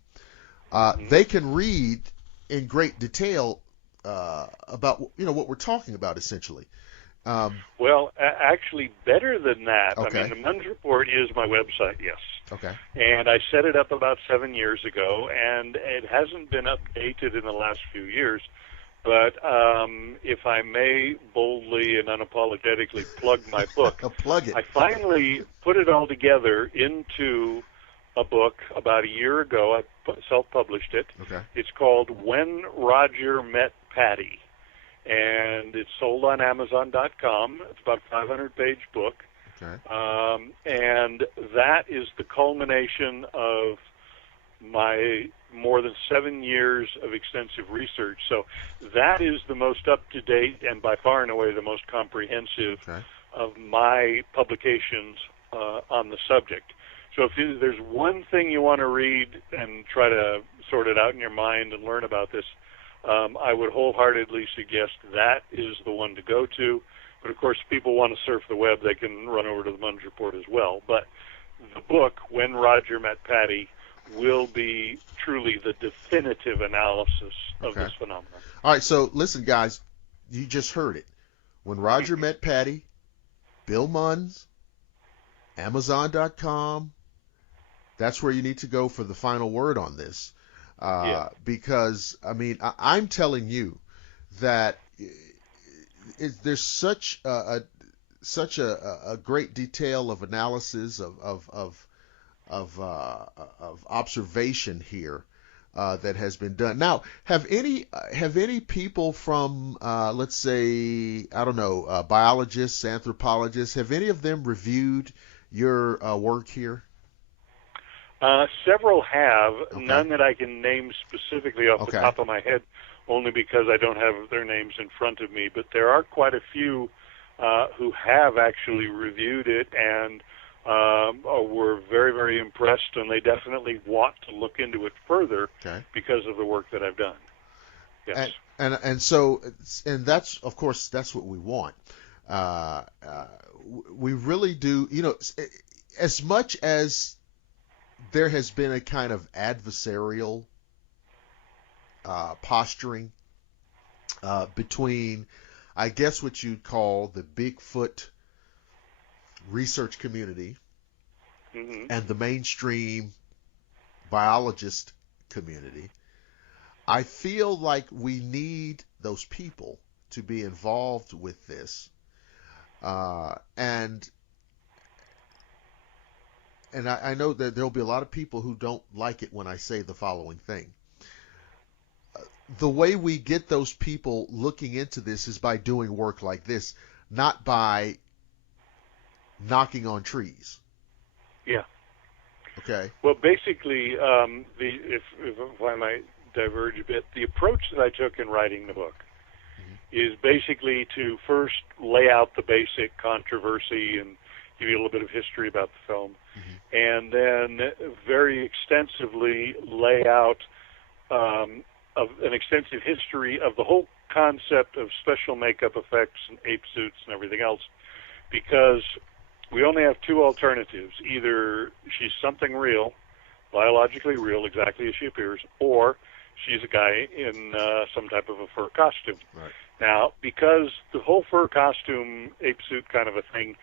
they can read in great detail about what we're talking about essentially. Well, actually, better than that. Okay. I mean, the Munns Report is my website, yes. Okay. And I set it up about 7 years ago, and it hasn't been updated in the last few years. But if I may boldly and unapologetically plug my book, plug it. I finally put it all together into a book about a year ago. I self-published it. Okay. It's called When Roger Met Patty, and it's sold on Amazon.com. It's about a 500-page book. Okay. And that is the culmination of my more than 7 years of extensive research. So that is the most up-to-date and by far and away the most comprehensive of my publications on the subject. So if there's one thing you want to read and try to sort it out in your mind and learn about this, I would wholeheartedly suggest that is the one to go to. But, of course, if people want to surf the web, they can run over to the Munns Report as well. But the book, When Roger Met Patty, will be truly the definitive analysis of this phenomenon. All right, so listen, guys, you just heard it. When Roger Met Patty, Bill Munns, Amazon.com, that's where you need to go for the final word on this. Because, I mean, I'm telling you that there's such a great detail of analysis of observation here that has been done. Now, have any people from let's say, I don't know, biologists, anthropologists, have any of them reviewed your work here? Several have, none that I can name specifically off the top of my head, only because I don't have their names in front of me. But there are quite a few who have actually reviewed it and were very, very impressed, and they definitely want to look into it further because of the work that I've done. Yes. And so that's, of course, that's what we want. We really do, as much as there has been a kind of adversarial posturing between, I guess, what you'd call the Bigfoot research community and the mainstream biologist community, I feel like we need those people to be involved with this, and I know that there'll be a lot of people who don't like it when I say the following thing. The way we get those people looking into this is by doing work like this, not by knocking on trees. Yeah. Okay. Well, basically, if I might diverge a bit, the approach that I took in writing the book is basically to first lay out the basic controversy and give you a little bit of history about the film, and then very extensively lay out of an extensive history of the whole concept of special makeup effects and ape suits and everything else, because we only have two alternatives. Either she's something real, biologically real, exactly as she appears, or she's a guy in some type of a fur costume. Right. Now, because the whole fur costume, ape suit kind of a thing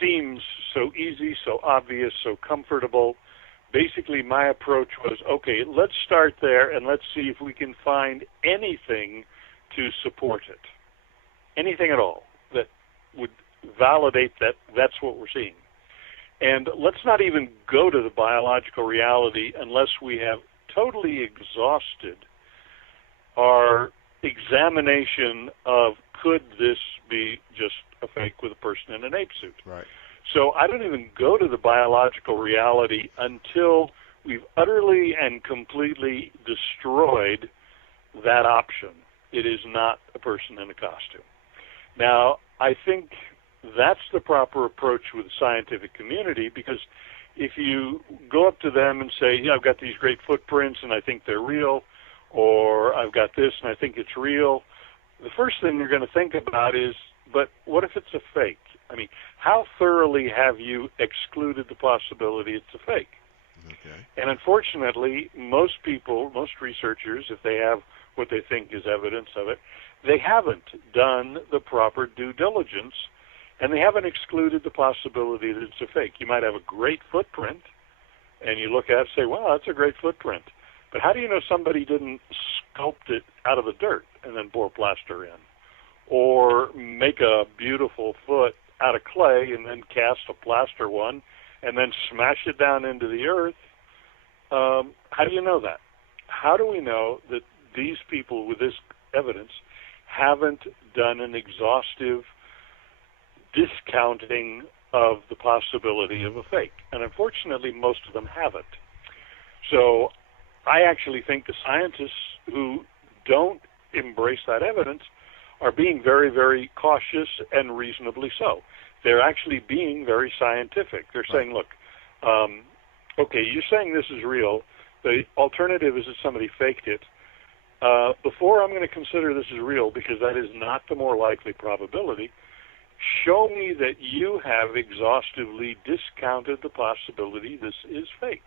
seems so easy, so obvious, so comfortable, basically my approach was, okay, let's start there and let's see if we can find anything to support it. Anything at all that would validate that that's what we're seeing. And let's not even go to the biological reality unless we have totally exhausted our examination of, could this be just a fake with a person in an ape suit? Right. So I don't even go to the biological reality until we've utterly and completely destroyed that option. It is not a person in a costume. Now, I think that's the proper approach with the scientific community, because if you go up to them and say, yeah, I've got these great footprints and I think they're real, or I've got this and I think it's real, the first thing you're going to think about is, but what if it's a fake? I mean, how thoroughly have you excluded the possibility it's a fake? Okay. And unfortunately, most people, most researchers, if they have what they think is evidence of it, they haven't done the proper due diligence, and they haven't excluded the possibility that it's a fake. You might have a great footprint, and you look at it and say, wow, that's a great footprint. But how do you know somebody didn't sculpt it out of the dirt and then pour plaster in? Or make a beautiful foot out of clay and then cast a plaster one and then smash it down into the earth? How do you know that? How do we know that these people with this evidence haven't done an exhaustive discounting of the possibility of a fake? And unfortunately, most of them haven't. So I actually think the scientists who don't embrace that evidence are being very, very cautious, and reasonably so. They're actually being very scientific. They're saying, look, okay, you're saying this is real. The alternative is that somebody faked it. Before I'm going to consider this is real, because that is not the more likely probability, show me that you have exhaustively discounted the possibility this is fake.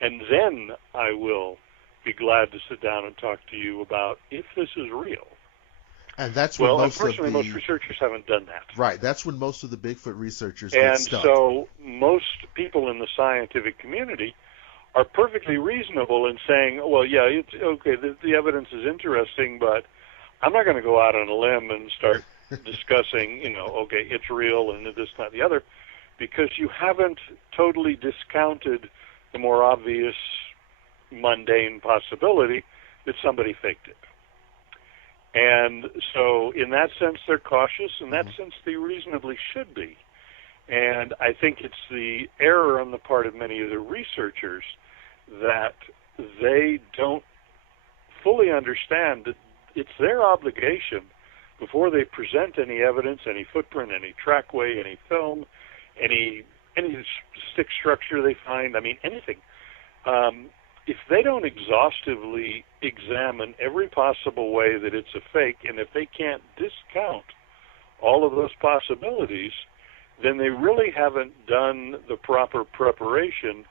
And then I will be glad to sit down and talk to you about if this is real. And that's when unfortunately, most researchers haven't done that. Right. That's when most of the Bigfoot researchers get stuck. And so most people in the scientific community are perfectly reasonable in saying, well, yeah, it's okay, the evidence is interesting, but I'm not going to go out on a limb and start discussing, okay, it's real and this, that, the other, because you haven't totally discounted the more obvious, mundane possibility that somebody faked it. And so in that sense, they're cautious. In that sense, they reasonably should be. And I think it's the error on the part of many of the researchers that they don't fully understand that it's their obligation, before they present any evidence, any footprint, any trackway, any film, any stick structure they find, I mean, anything. If they don't exhaustively examine every possible way that it's a fake, and if they can't discount all of those possibilities, then they really haven't done the proper preparation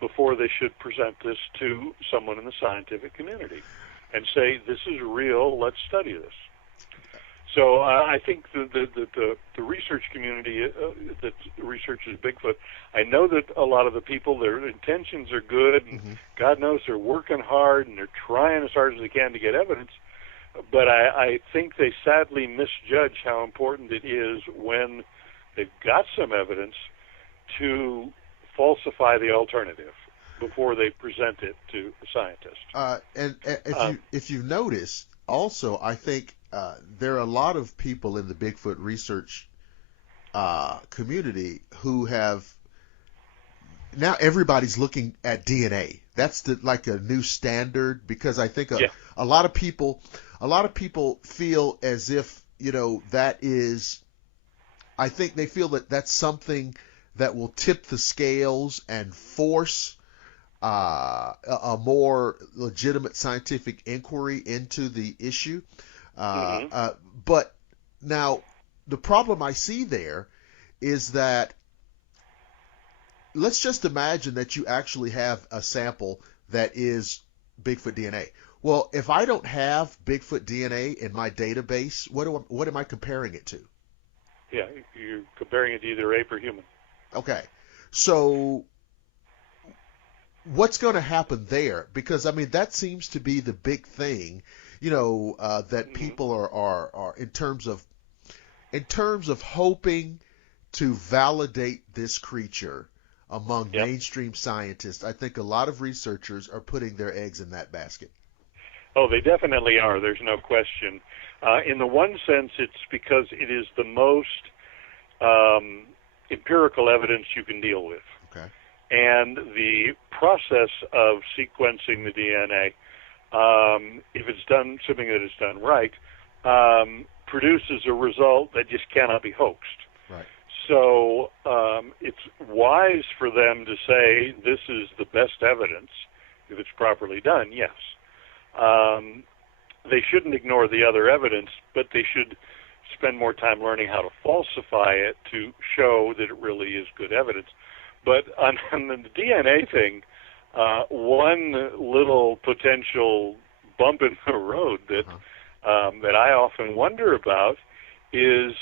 before they should present this to someone in the scientific community and say, this is real, let's study this. So I think the research community that researches Bigfoot, I know that a lot of the people, their intentions are good, and God knows they're working hard, and they're trying as hard as they can to get evidence, but I think they sadly misjudge how important it is when they've got some evidence to falsify the alternative before they present it to the scientist. And if you notice, also, I think there are a lot of people in the Bigfoot research community who have now everybody's looking at DNA. That's like a new standard, because I think a lot of people feel as if, that is, I think they feel that that's something that will tip the scales and force a more legitimate scientific inquiry into the issue. But now the problem I see there is that, let's just imagine that you actually have a sample that is Bigfoot DNA. Well, if I don't have Bigfoot DNA in my database, what am I comparing it to? Yeah, you're comparing it to either ape or human. Okay, so what's going to happen there? Because, I mean, that seems to be the big thing, that people are in terms of hoping to validate this creature among mainstream scientists. I think a lot of researchers are putting their eggs in that basket. Oh, they definitely are. There's no question. In the one sense, it's because it is the most empirical evidence you can deal with. Okay. And the process of sequencing the DNA, if it's done, assuming that it's done right, produces a result that just cannot be hoaxed. Right. So it's wise for them to say this is the best evidence if it's properly done, yes. They shouldn't ignore the other evidence, but they should spend more time learning how to falsify it to show that it really is good evidence. But on the DNA thing, one little potential bump in the road that I often wonder about is,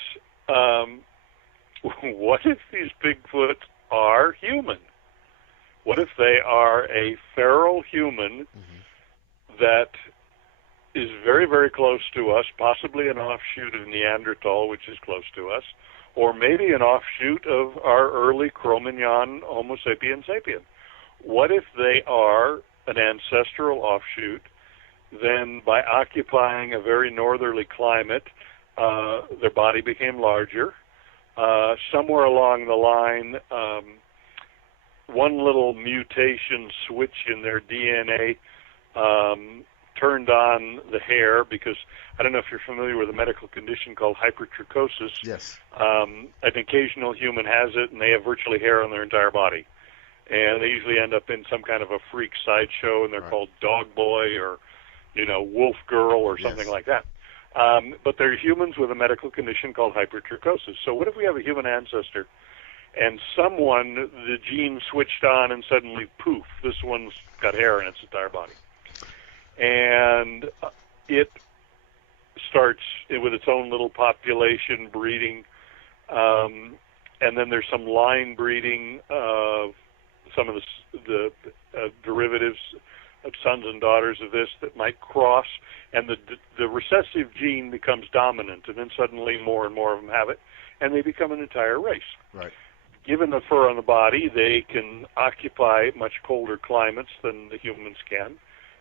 what if these Bigfoot are human? What if they are a feral human that is very, very close to us, possibly an offshoot of Neanderthal, which is close to us, or maybe an offshoot of our early Cro-Magnon Homo sapiens sapien? What if they are an ancestral offshoot, then by occupying a very northerly climate, their body became larger? Somewhere along the line, one little mutation switch in their DNA turned on the hair, because I don't know if you're familiar with a medical condition called hypertrichosis. Yes. An occasional human has it, and they have virtually hair on their entire body. And they usually end up in some kind of a freak sideshow, and they're called dog boy or, wolf girl or something like that. But they're humans with a medical condition called hypertrichosis. So what if we have a human ancestor and the gene switched on and suddenly, poof, this one's got hair in its entire body? And it starts with its own little population breeding, and then there's some line breeding of some of the derivatives of sons and daughters of this that might cross, and the recessive gene becomes dominant, and then suddenly more and more of them have it, and they become an entire race. Right. Given the fur on the body, they can occupy much colder climates than the humans can,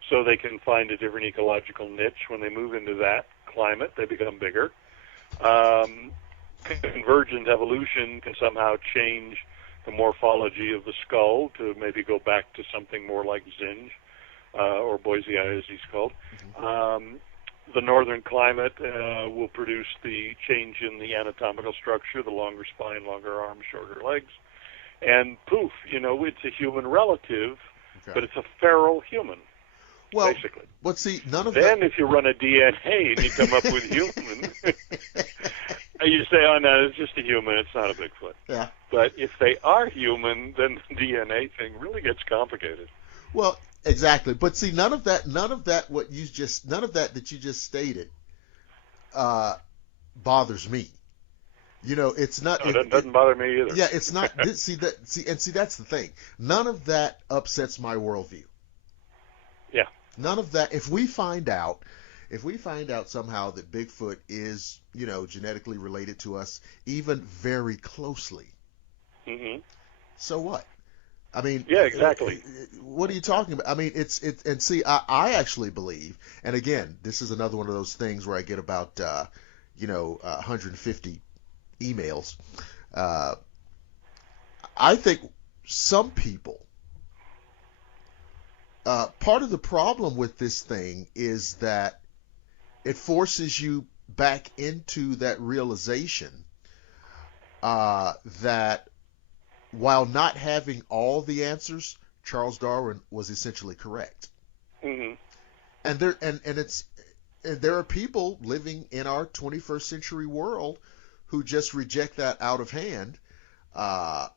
so they can find a different ecological niche. When they move into that climate, they become bigger. Convergent evolution can somehow change the morphology of the skull to maybe go back to something more like Zinj, or Boisei, as he's called. The northern climate will produce the change in the anatomical structure, the longer spine, longer arms, shorter legs. And poof, it's a human relative, but it's a feral human. Well, basically. But see, none of then if you run a DNA and you come up with human, You say, oh, no, it's just a human. It's not a Bigfoot. Yeah. But if they are human, then the DNA thing really gets complicated. Well, exactly. But see, none of that that you just stated bothers me. You know, it's not. No, it doesn't bother me either. Yeah, it's not. See, that's the thing. None of that upsets my worldview. Yeah. None of that. If we find out somehow that Bigfoot is, you know, genetically related to us, even very closely, Mm-hmm. so what? I mean, yeah, exactly. What are you talking about? I mean, and see, I actually believe, and again, this is another one of those things where I get about, 150 emails. I think some people, part of the problem with this thing is that it forces you back into that realization that while not having all the answers, Charles Darwin was essentially correct. Mm-hmm. And there are people living in our 21st century world who just reject that out of hand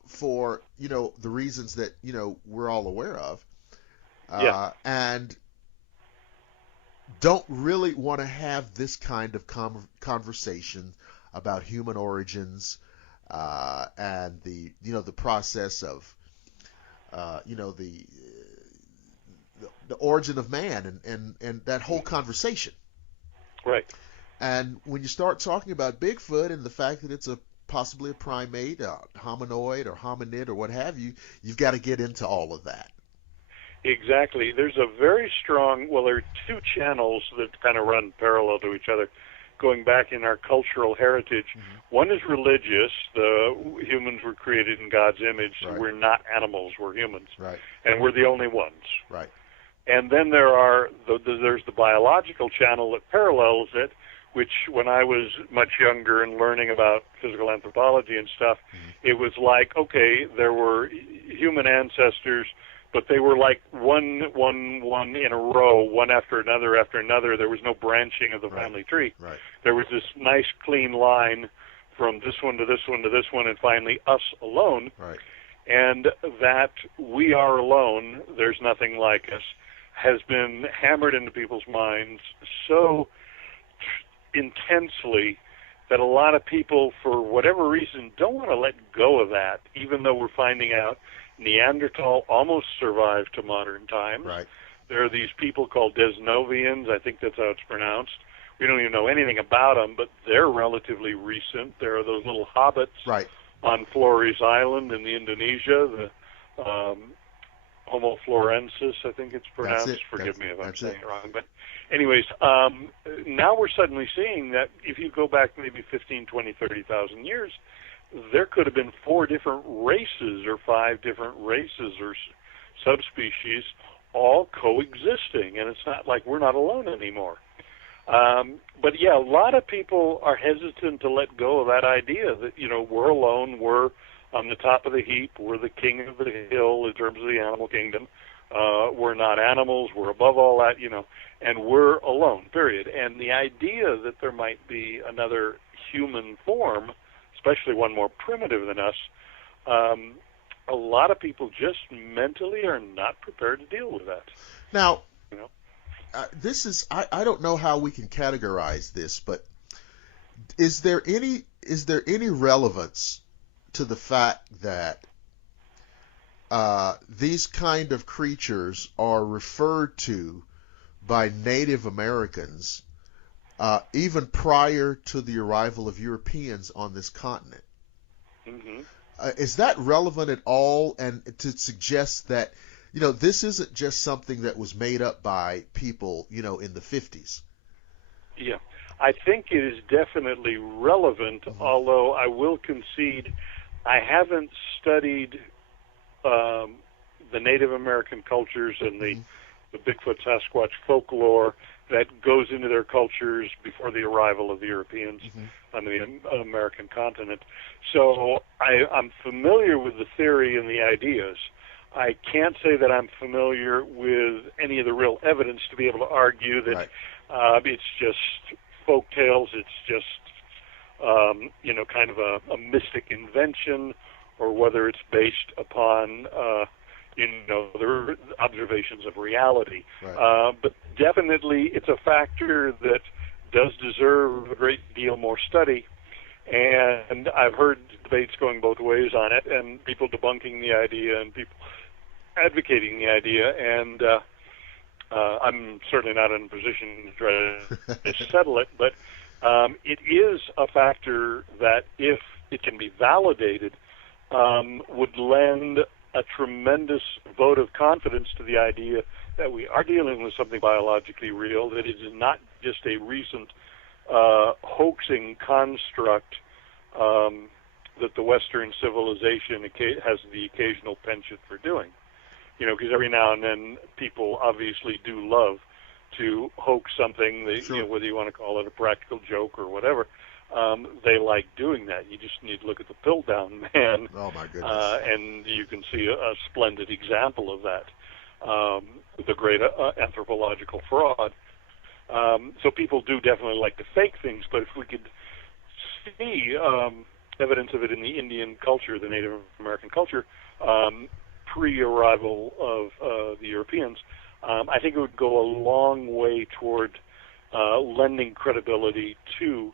for, you know, the reasons that, you know, we're all aware of. And don't really want to have this kind of conversation about human origins and the, you know, the process of, the origin of man and that whole conversation. Right. And when you start talking about Bigfoot and the fact that it's possibly a primate, hominoid or hominid or what have you, you've got to get into all of that. Exactly. There's a very strong, well, there are two channels that kind of run parallel to each other going back in our cultural heritage. Mm-hmm. One is religious. The humans were created in God's image. Right. We're not animals. We're humans. Right. And we're the only ones. Right. And then there's the biological channel that parallels it, which when I was much younger and learning about physical anthropology and stuff, mm-hmm. it was like, okay, there were human ancestors, but they were like one in a row, one after another. There was no branching of the family tree. Right. There was this nice clean line from this one to this one to this one, and finally us alone. Right. And that we are alone, there's nothing like us, has been hammered into people's minds so intensely that a lot of people, for whatever reason, don't want to let go of that, even though we're finding out Neanderthal almost survived to modern times. Right. There are these people called Desnovians, I think that's how it's pronounced. We don't even know anything about them, but they're relatively recent. There are those little hobbits on Flores Island in Indonesia, the Homo florensis, I think it's pronounced. Forgive me if I'm saying it wrong. But anyways, now we're suddenly seeing that if you go back maybe 15, 20, 30,000 years, there could have been 4 different races or 5 different races or subspecies all coexisting, and it's not like we're not alone anymore. But yeah, a lot of people are hesitant to let go of that idea that, you know, we're alone, we're on the top of the heap, we're the king of the hill in terms of the animal kingdom. We're not animals, we're above all that, you know, and we're alone, period. And the idea that there might be another human form, especially one more primitive than us, a lot of people just mentally are not prepared to deal with that. Now, you know? This is, I don't know how we can categorize this, but is there any relevance to the fact that these kind of creatures are referred to by Native Americans even prior to the arrival of Europeans on this continent? Mm-hmm. Is that relevant at all, and to suggest that, you know, this isn't just something that was made up by people, you know, in the 50s? Yeah, I think it is definitely relevant, mm-hmm. although I will concede I haven't studied the Native American cultures and the Bigfoot Sasquatch folklore that goes into their cultures before the arrival of the Europeans on the American continent. So I'm familiar with the theory and the ideas. I can't say that I'm familiar with any of the real evidence to be able to argue that it's just folk tales, it's just, kind of a mystic invention, or whether it's based upon, the observations of reality. Right. But definitely it's a factor that does deserve a great deal more study. And I've heard debates going both ways on it, and people debunking the idea and people advocating the idea. And I'm certainly not in a position to try to settle it, but it is a factor that, if it can be validated, would lend a tremendous vote of confidence to the idea that we are dealing with something biologically real, that it is not just a recent hoaxing construct that the Western civilization has the occasional penchant for doing. Because every now and then people obviously do love to hoax something, Sure. whether you want to call it a practical joke or whatever. They like doing that. You just need to look at the Piltdown Man. Oh, my goodness. And you can see a splendid example of that, the great anthropological fraud. So people do definitely like to fake things, but if we could see evidence of it in the Indian culture, the Native American culture, pre-arrival of the Europeans, I think it would go a long way toward lending credibility to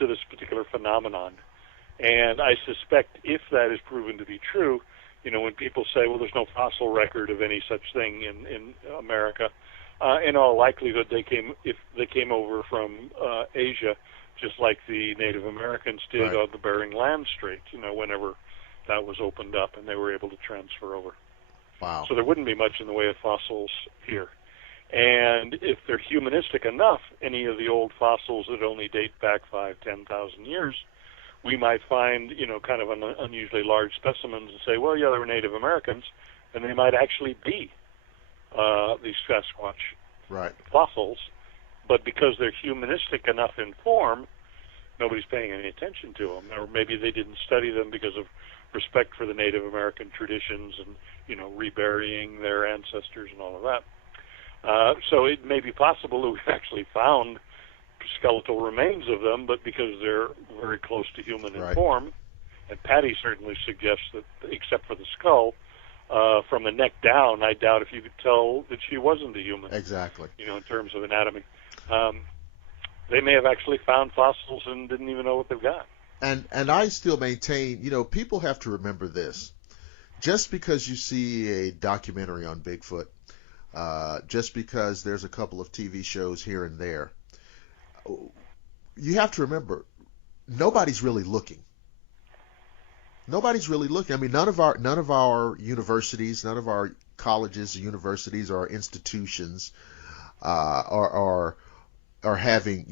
this particular phenomenon. And I suspect if that is proven to be true, when people say, well, there's no fossil record of any such thing in America, in all likelihood if they came over from Asia, just like the Native Americans did Right. on the Bering Land Strait, whenever that was opened up and they were able to transfer over. Wow. So there wouldn't be much in the way of fossils here. And if they're humanistic enough, any of the old fossils that only date back 5,000, 10,000 years, we might find, kind of unusually large specimens and say, well, yeah, they were Native Americans, and they might actually be these Sasquatch Right. fossils. But because they're humanistic enough in form, nobody's paying any attention to them. Or maybe they didn't study them because of respect for the Native American traditions and, reburying their ancestors and all of that. So it may be possible that we've actually found skeletal remains of them, but because they're very close to human in Right. form, and Patty certainly suggests that, except for the skull, from the neck down, I doubt if you could tell that she wasn't a human. Exactly. In terms of anatomy. They may have actually found fossils and didn't even know what they've got. And I still maintain, people have to remember this. Just because you see a documentary on Bigfoot, just because there's a couple of TV shows here and there, you have to remember, nobody's really looking. Nobody's really looking. I mean, none of our universities, none of our colleges, universities, or institutions are having,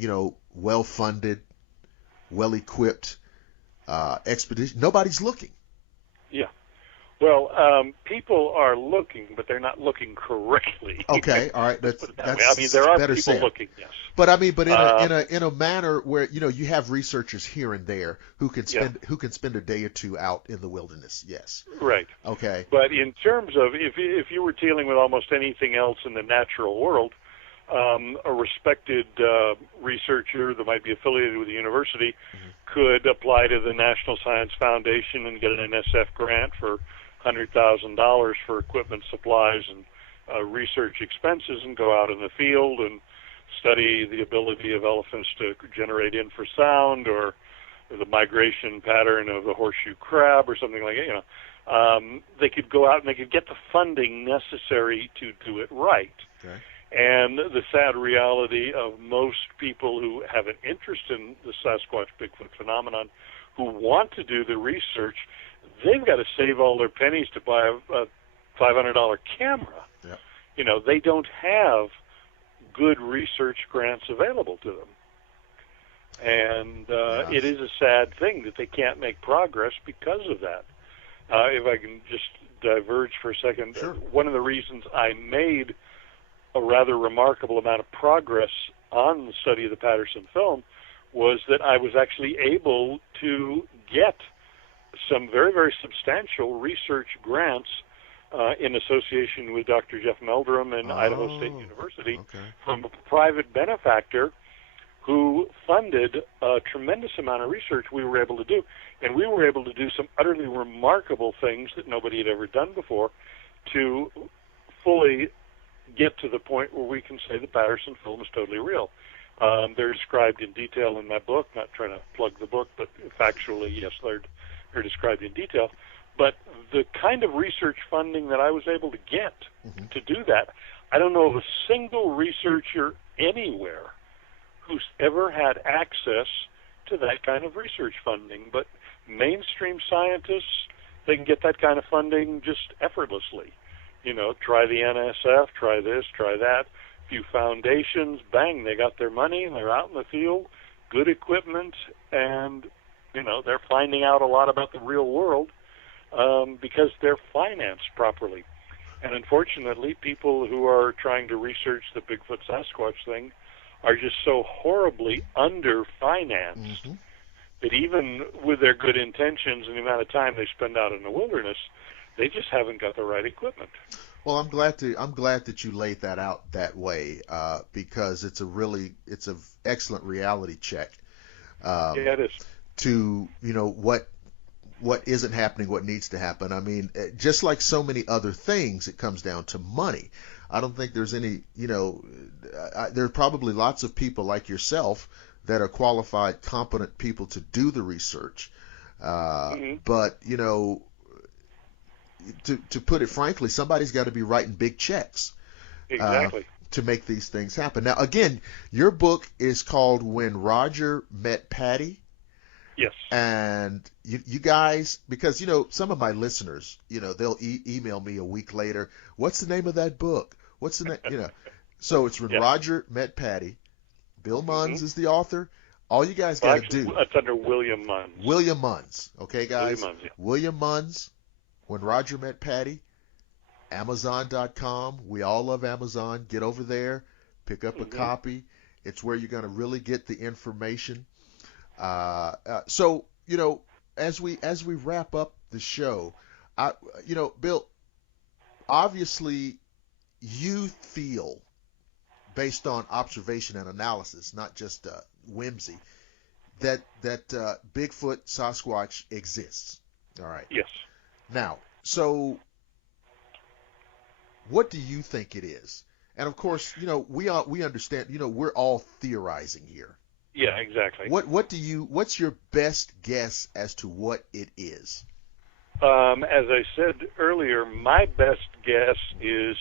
well-funded, well-equipped expedition. Nobody's looking. Yeah. Well, people are looking, but they're not looking correctly. Okay, all right. That's I mean, there are better people said. looking, yes. But in a manner where you have researchers here and there who can spend a day or two out in the wilderness. Yes. Right. Okay. But in terms of if you were dealing with almost anything else in the natural world, a respected researcher that might be affiliated with the university could apply to the National Science Foundation and get an NSF grant for $100,000 for equipment, supplies, and research expenses, and go out in the field and study the ability of elephants to generate infrasound, or the migration pattern of the horseshoe crab, or something like that. They could go out and they could get the funding necessary to do it right. Okay. And the sad reality of most people who have an interest in the Sasquatch Bigfoot phenomenon, who want to do the research, they've got to save all their pennies to buy a $500 camera. Yep. They don't have good research grants available to them. And Yes. It is a sad thing that they can't make progress because of that. If I can just diverge for a second, Sure. One of the reasons I made a rather remarkable amount of progress on the study of the Patterson film was that I was actually able to get some very, very substantial research grants in association with Dr. Jeff Meldrum and Idaho State University okay. from a private benefactor who funded a tremendous amount of research we were able to do. And we were able to do some utterly remarkable things that nobody had ever done before to fully get to the point where we can say the Patterson film is totally real. They're described in detail in my book, not trying to plug the book, but factually, yes, they're described in detail. But the kind of research funding that I was able to get to do that, I don't know of a single researcher anywhere who's ever had access to that kind of research funding. But mainstream scientists, they can get that kind of funding just effortlessly. You know, try the NSF, try this, try that. Few foundations, bang, they got their money, they're out in the field, good equipment, and, you know, they're finding out a lot about the real world because they're financed properly. And unfortunately, people who are trying to research the Bigfoot Sasquatch thing are just so horribly under-financed that even with their good intentions and the amount of time they spend out in the wilderness, they just haven't got the right equipment. Well, I'm glad that you laid that out that way because it's an excellent reality check. Yeah, it is. To, you know, what isn't happening, what needs to happen. I mean, just like so many other things, it comes down to money. I don't think there's any, you know, there are probably lots of people like yourself that are qualified, competent people to do the research. But, you know, to put it frankly, somebody's got to be writing big checks. Exactly. To make these things happen. Now, again, your book is called When Roger Met Patty. Yes. And you guys, because, you know, some of my listeners, you know, they'll email me a week later, what's the name of that book? What's the name? You know, so it's When Roger Met Patty. Bill Munns is the author. All you guys got to do. It's under William Munns. William Munns. Okay, guys? William Munns, yeah. William Munns, When Roger Met Patty. Amazon.com. We all love Amazon. Get over there. Pick up a copy. It's where you're going to really get the information. So, you know, as we wrap up the show, you know, Bill, obviously you feel, based on observation and analysis, not just whimsy, that Bigfoot Sasquatch exists. All right. Yes. Now, so what do you think it is? And of course, you know, we understand, you know, we're all theorizing here. Yeah, exactly. What's your best guess as to what it is? As I said earlier, my best guess is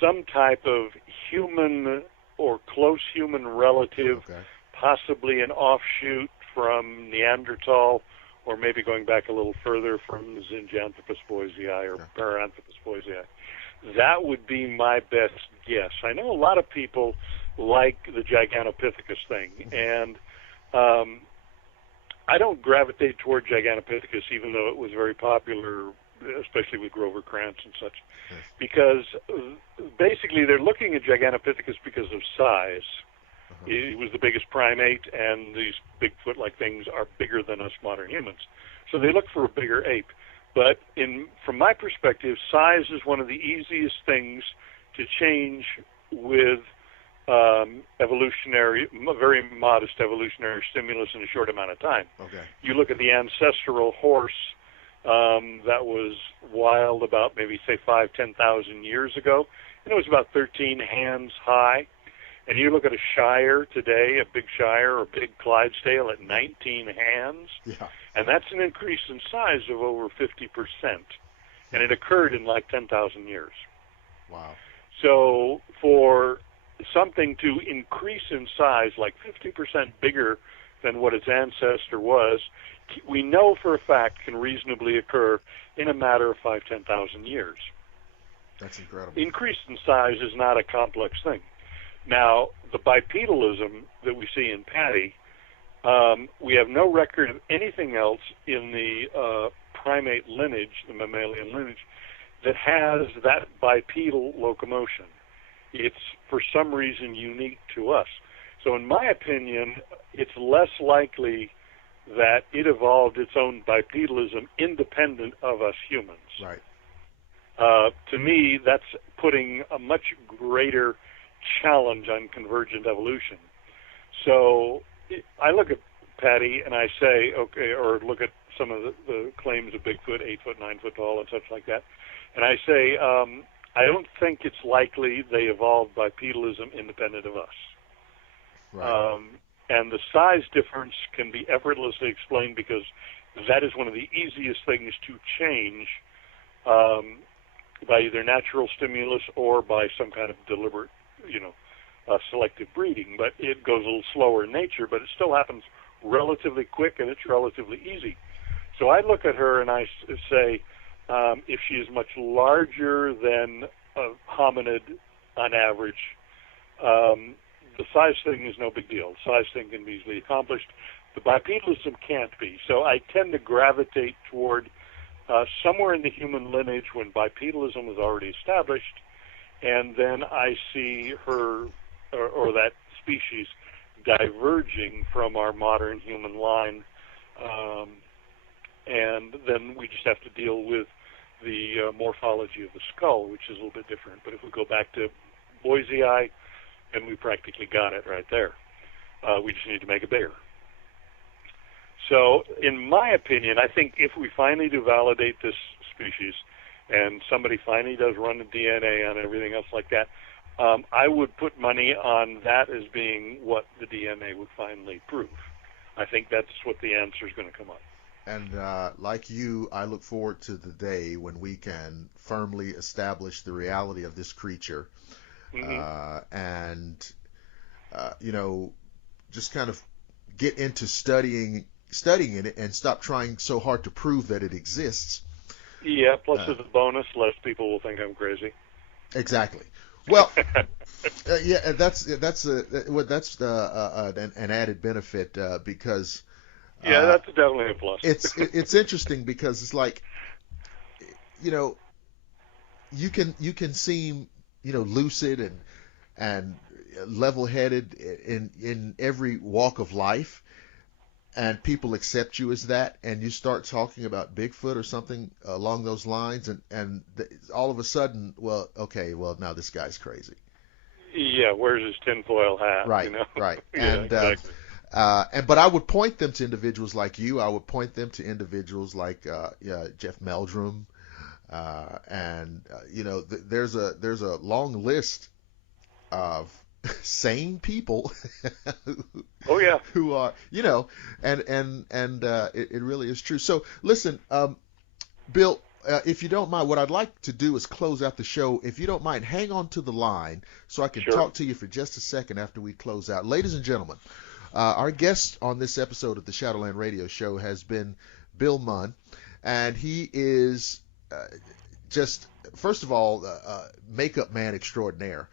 some type of human or close human relative, possibly an offshoot from Neanderthal, or maybe going back a little further from Zinjanthropus boisei or Paranthropus boisei. That would be my best guess. I know a lot of people like the Gigantopithecus thing, and I don't gravitate toward Gigantopithecus, even though it was very popular, especially with Grover Krantz and such, because basically they're looking at Gigantopithecus because of size. He was the biggest primate, and these Bigfoot-like things are bigger than us modern humans. So they look for a bigger ape. But from my perspective, size is one of the easiest things to change with very modest evolutionary stimulus in a short amount of time. Okay. You look at the ancestral horse that was wild about maybe, say, 5,000-10,000 years ago, and it was about 13 hands high. And you look at a Shire today, a big Shire or big Clydesdale at 19 hands, and that's an increase in size of over 50%. And it occurred in like 10,000 years. Wow. So for something to increase in size like 50% bigger than what its ancestor was, we know for a fact can reasonably occur in a matter of 5,000-10,000 years. That's incredible. Increase in size is not a complex thing. Now, the bipedalism that we see in Patty, we have no record of anything else in the primate lineage, the mammalian lineage, that has that bipedal locomotion. It's, for some reason, unique to us. So in my opinion, it's less likely that it evolved its own bipedalism independent of us humans. Right. To me, that's putting a much greater challenge on convergent evolution. So I look at Patty and I say, okay, or look at some of the claims of Bigfoot, 8 foot, 9 foot tall, and such like that, and I say, I don't think it's likely they evolved bipedalism independent of us. Right. And the size difference can be effortlessly explained because that is one of the easiest things to change by either natural stimulus or by some kind of deliberate, selective breeding. But it goes a little slower in nature, but it still happens relatively quick and it's relatively easy. So I look at her and I say, if she is much larger than a hominid on average, the size thing is no big deal. The size thing can be easily accomplished. The bipedalism can't be. So I tend to gravitate toward somewhere in the human lineage when bipedalism was already established, and then I see her or that species diverging from our modern human line, and then we just have to deal with the morphology of the skull, which is a little bit different. But if we go back to Boise eye, and we practically got it right there. We just need to make it bigger. So, in my opinion, I think if we finally do validate this species, and somebody finally does run the DNA on everything else like that, I would put money on that as being what the DNA would finally prove. I think that's what the answer is going to come up. And like you, I look forward to the day when we can firmly establish the reality of this creature. And just kind of get into studying it and stop trying so hard to prove that it exists. Yeah, plus as a bonus, less people will think I'm crazy. Exactly. Well, yeah, that's an added benefit because yeah, that's definitely a plus. It's interesting because it's like, you can seem lucid and level-headed in every walk of life, and people accept you as that, and you start talking about Bigfoot or something along those lines, and all of a sudden, now this guy's crazy. Yeah, where's his tinfoil hat? Right, right. Yeah, And exactly. But I would point them to individuals like you. I would point them to individuals like Jeff Meldrum. There's a long list of sane people Oh yeah, who are, and it really is true. So listen, Bill, if you don't mind, what I'd like to do is close out the show. If you don't mind, hang on to the line so I can Sure. talk to you for just a second after we close out. Ladies and gentlemen, our guest on this episode of the Shadowland Radio Show has been Bill Munn, and he is just, first of all, makeup man extraordinaire.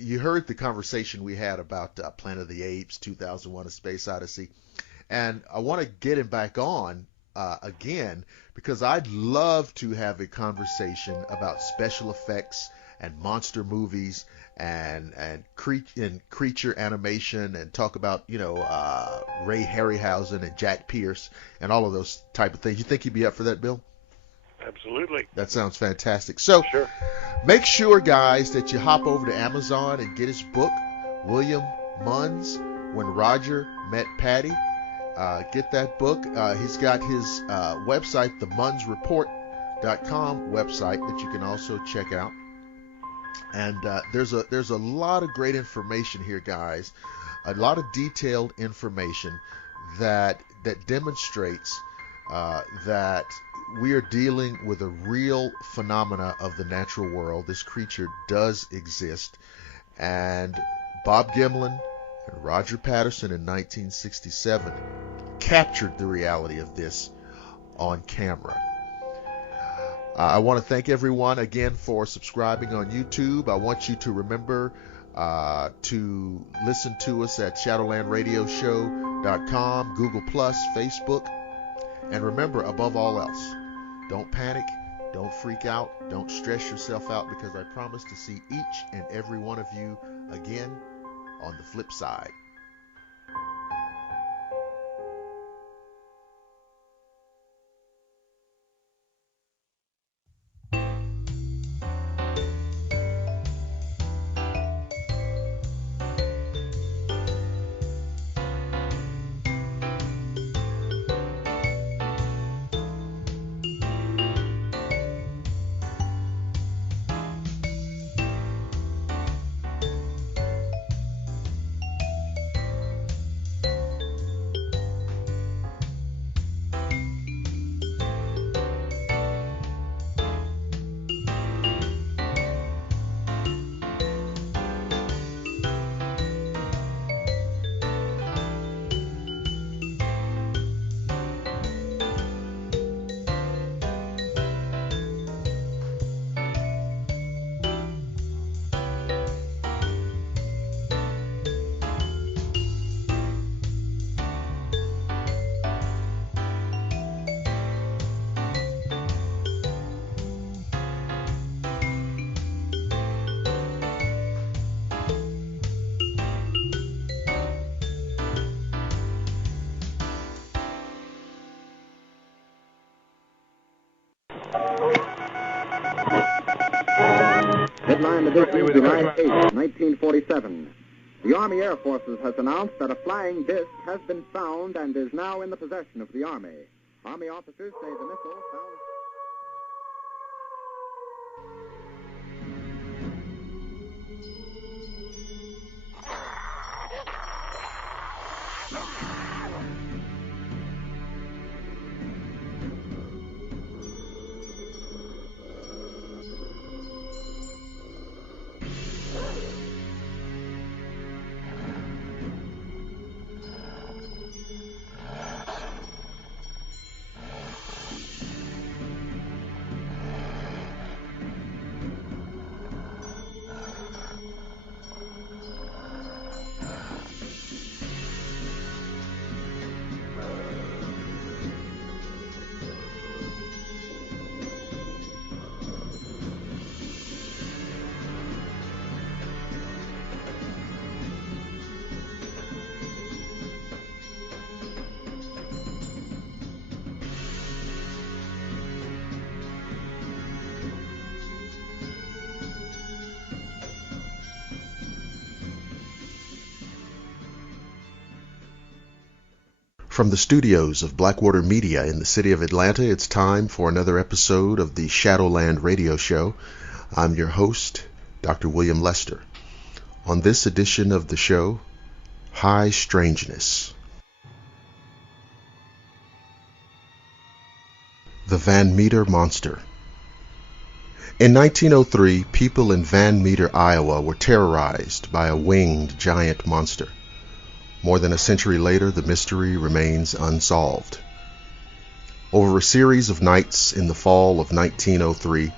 You heard the conversation we had about Planet of the Apes, 2001: A Space Odyssey, and I want to get him back on again because I'd love to have a conversation about special effects and monster movies and creature animation, and talk about Ray Harryhausen and Jack Pierce and all of those type of things. You think you'd be up for that, Bill? Absolutely. That sounds fantastic. So Sure. make sure, guys, that you hop over to Amazon and get his book, William Munn's When Roger Met Patty. Get that book. He's got his website, the munnsreport.com website, that you can also check out. And there's a lot of great information here, guys. A lot of detailed information that demonstrates that we are dealing with a real phenomena of the natural world. This creature does exist. And Bob Gimlin and Roger Patterson in 1967 captured the reality of this on camera. I want to thank everyone again for subscribing on YouTube. I want you to remember to listen to us at shadowlandradioshow.com, Google+, Facebook. And remember, above all else, don't panic, don't freak out, don't stress yourself out, because I promise to see each and every one of you again on the flip side. Headline edition, July 8, 1947. The Army Air Forces has announced that a flying disc has been found and is now in the possession of the Army. Army officers say the missile found... From the studios of Blackwater Media in the city of Atlanta, it's time for another episode of the Shadowland Radio Show. I'm your host, Dr. William Lester. On this edition of the show, High Strangeness. The Van Meter Monster. In 1903, people in Van Meter, Iowa were terrorized by a winged giant monster. More than a century later, the mystery remains unsolved. Over a series of nights in the fall of 1903,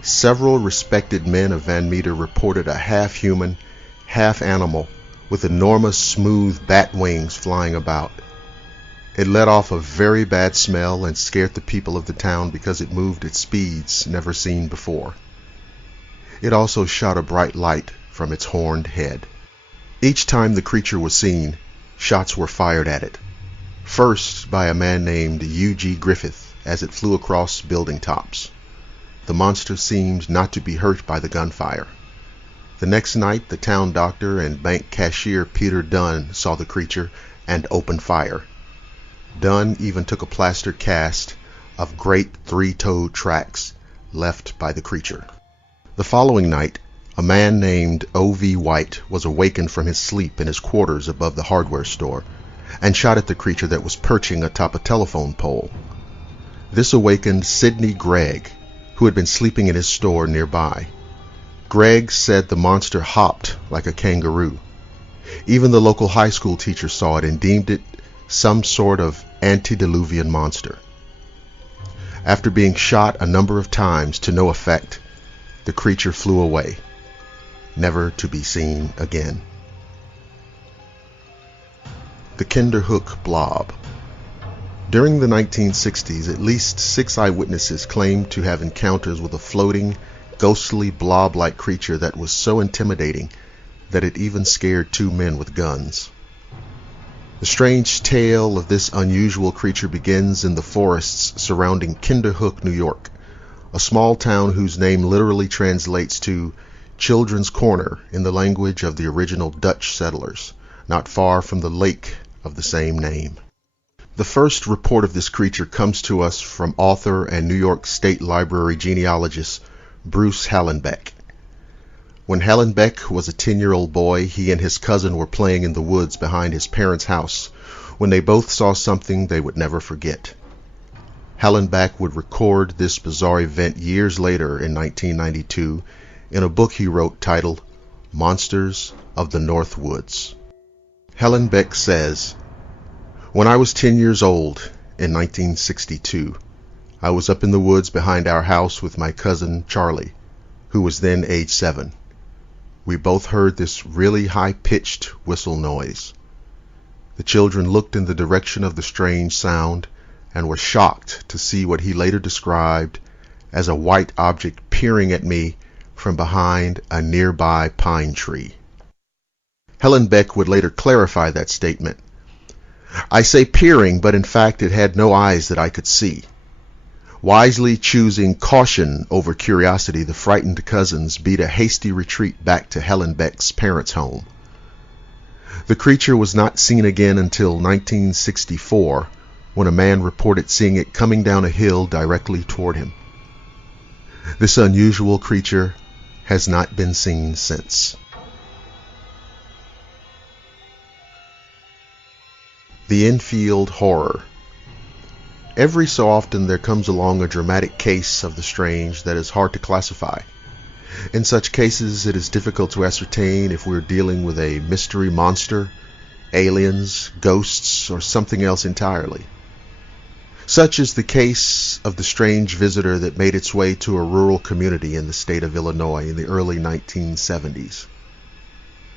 several respected men of Van Meter reported a half-human, half-animal with enormous smooth bat wings flying about. It let off a very bad smell and scared the people of the town because it moved at speeds never seen before. It also shot a bright light from its horned head. Each time the creature was seen, shots were fired at it. First by a man named U.G. Griffith as it flew across building tops. The monster seemed not to be hurt by the gunfire. The next night, the town doctor and bank cashier Peter Dunn saw the creature and opened fire. Dunn even took a plaster cast of great three-toed tracks left by the creature. The following night, a man named O.V. White was awakened from his sleep in his quarters above the hardware store and shot at the creature that was perching atop a telephone pole. This awakened Sidney Gregg, who had been sleeping in his store nearby. Gregg said the monster hopped like a kangaroo. Even the local high school teacher saw it and deemed it some sort of antediluvian monster. After being shot a number of times to no effect, the creature flew away, never to be seen again. The Kinderhook Blob. During the 1960s, at least 6 eyewitnesses claimed to have encounters with a floating, ghostly blob-like creature that was so intimidating that it even scared 2 men with guns. The strange tale of this unusual creature begins in the forests surrounding Kinderhook, New York, a small town whose name literally translates to Children's Corner in the language of the original Dutch settlers, not far from the lake of the same name. The first report of this creature comes to us from author and New York State Library genealogist Bruce Hallenbeck. When Hallenbeck was a 10-year-old boy, he and his cousin were playing in the woods behind his parents' house when they both saw something they would never forget. Hallenbeck would record this bizarre event years later in 1992 in a book he wrote titled Monsters of the North Woods. Hallenbeck says, "When I was 10 years old in 1962, I was up in the woods behind our house with my cousin Charlie, who was then age 7. We both heard this really high-pitched whistle noise. The children looked in the direction of the strange sound and were shocked to see what he later described as a white object peering at me from behind a nearby pine tree." Hallenbeck would later clarify that statement. "I say peering, but in fact it had no eyes that I could see. Wisely choosing caution over curiosity, the frightened cousins beat a hasty retreat back to Helen Beck's parents' home. The creature was not seen again until 1964, when a man reported seeing it coming down a hill directly toward him. This unusual creature has not been seen since. The infield horror. Every so often there comes along a dramatic case of the strange that is hard to classify. In such cases, it is difficult to ascertain if we're dealing with a mystery monster, aliens, ghosts, or something else entirely. Such is the case of the strange visitor that made its way to a rural community in the state of Illinois in the early 1970s.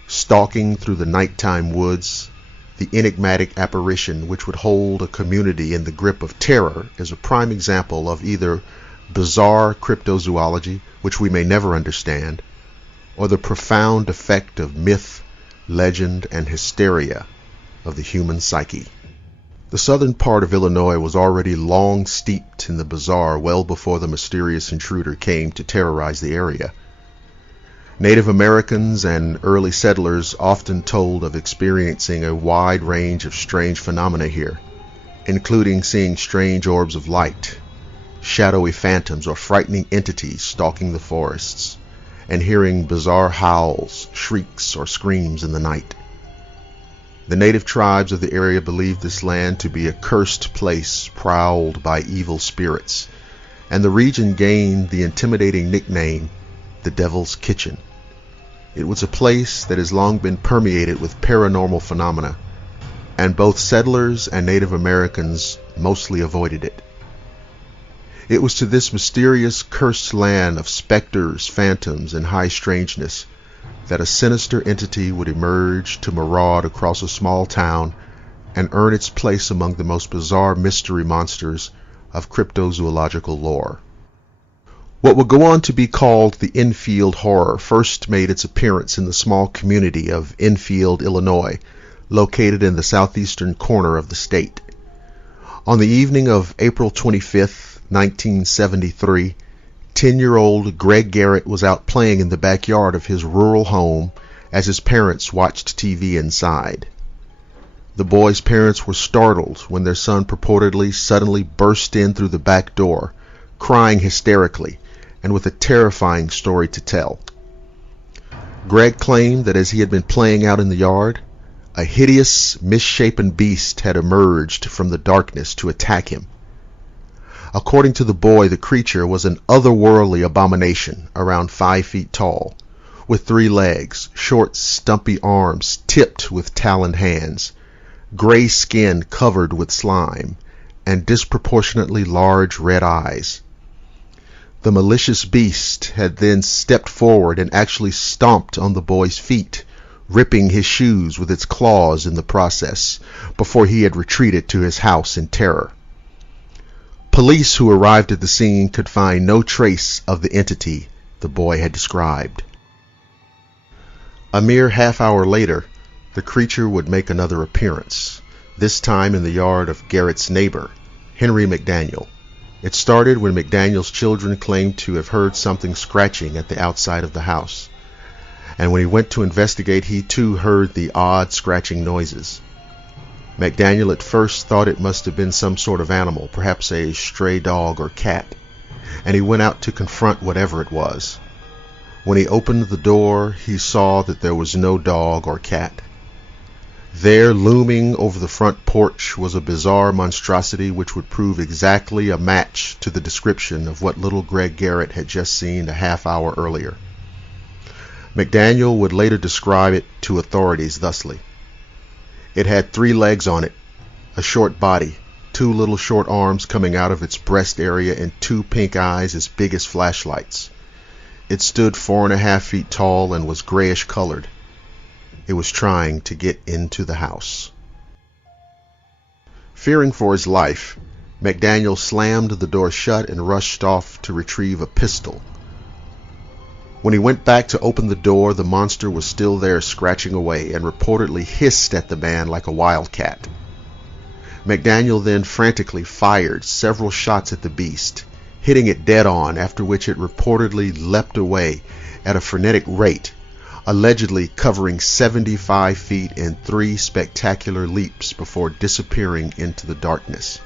Stalking through the nighttime woods, the enigmatic apparition which would hold a community in the grip of terror is a prime example of either bizarre cryptozoology, which we may never understand, or the profound effect of myth, legend, and hysteria of the human psyche. The southern part of Illinois was already long steeped in the bizarre well before the mysterious intruder came to terrorize the area. Native Americans and early settlers often told of experiencing a wide range of strange phenomena here, including seeing strange orbs of light, shadowy phantoms or frightening entities stalking the forests, and hearing bizarre howls, shrieks, or screams in the night. The native tribes of the area believed this land to be a cursed place prowled by evil spirits, and the region gained the intimidating nickname, the Devil's Kitchen. It was a place that has long been permeated with paranormal phenomena, and both settlers and Native Americans mostly avoided it. It was to this mysterious cursed land of specters, phantoms, and high strangeness that a sinister entity would emerge to maraud across a small town and earn its place among the most bizarre mystery monsters of cryptozoological lore. What would go on to be called the infield horror first made its appearance in the small community of Enfield, Illinois, located in the southeastern corner of the state. On the evening of April 25th, 1973, 10-year-old Greg Garrett was out playing in the backyard of his rural home as his parents watched TV inside. The boy's parents were startled when their son purportedly suddenly burst in through the back door, crying hysterically, and with a terrifying story to tell. Greg claimed that as he had been playing out in the yard, a hideous, misshapen beast had emerged from the darkness to attack him. According to the boy, the creature was an otherworldly abomination around 5 feet tall, with 3 legs, short, stumpy arms tipped with taloned hands, gray skin covered with slime, and disproportionately large red eyes. The malicious beast had then stepped forward and actually stomped on the boy's feet, ripping his shoes with its claws in the process, before he had retreated to his house in terror. Police who arrived at the scene could find no trace of the entity the boy had described. A mere half-hour later, the creature would make another appearance, this time in the yard of Garrett's neighbor, Henry McDaniel. It started when McDaniel's children claimed to have heard something scratching at the outside of the house, and when he went to investigate, he too heard the odd scratching noises. McDaniel at first thought it must have been some sort of animal, perhaps a stray dog or cat, and he went out to confront whatever it was. When he opened the door, he saw that there was no dog or cat. There, looming over the front porch, was a bizarre monstrosity which would prove exactly a match to the description of what little Greg Garrett had just seen a half hour earlier. McDaniel would later describe it to authorities thusly. It had 3 legs on it, a short body, 2 little short arms coming out of its breast area, and 2 pink eyes as big as flashlights. It stood 4.5 feet tall and was grayish colored. It was trying to get into the house. Fearing for his life, McDaniel slammed the door shut and rushed off to retrieve a pistol. When he went back to open the door, the monster was still there scratching away and reportedly hissed at the man like a wildcat. McDaniel then frantically fired several shots at the beast, hitting it dead on, after which it reportedly leapt away at a frenetic rate, allegedly covering 75 feet in 3 spectacular leaps before disappearing into the darkness.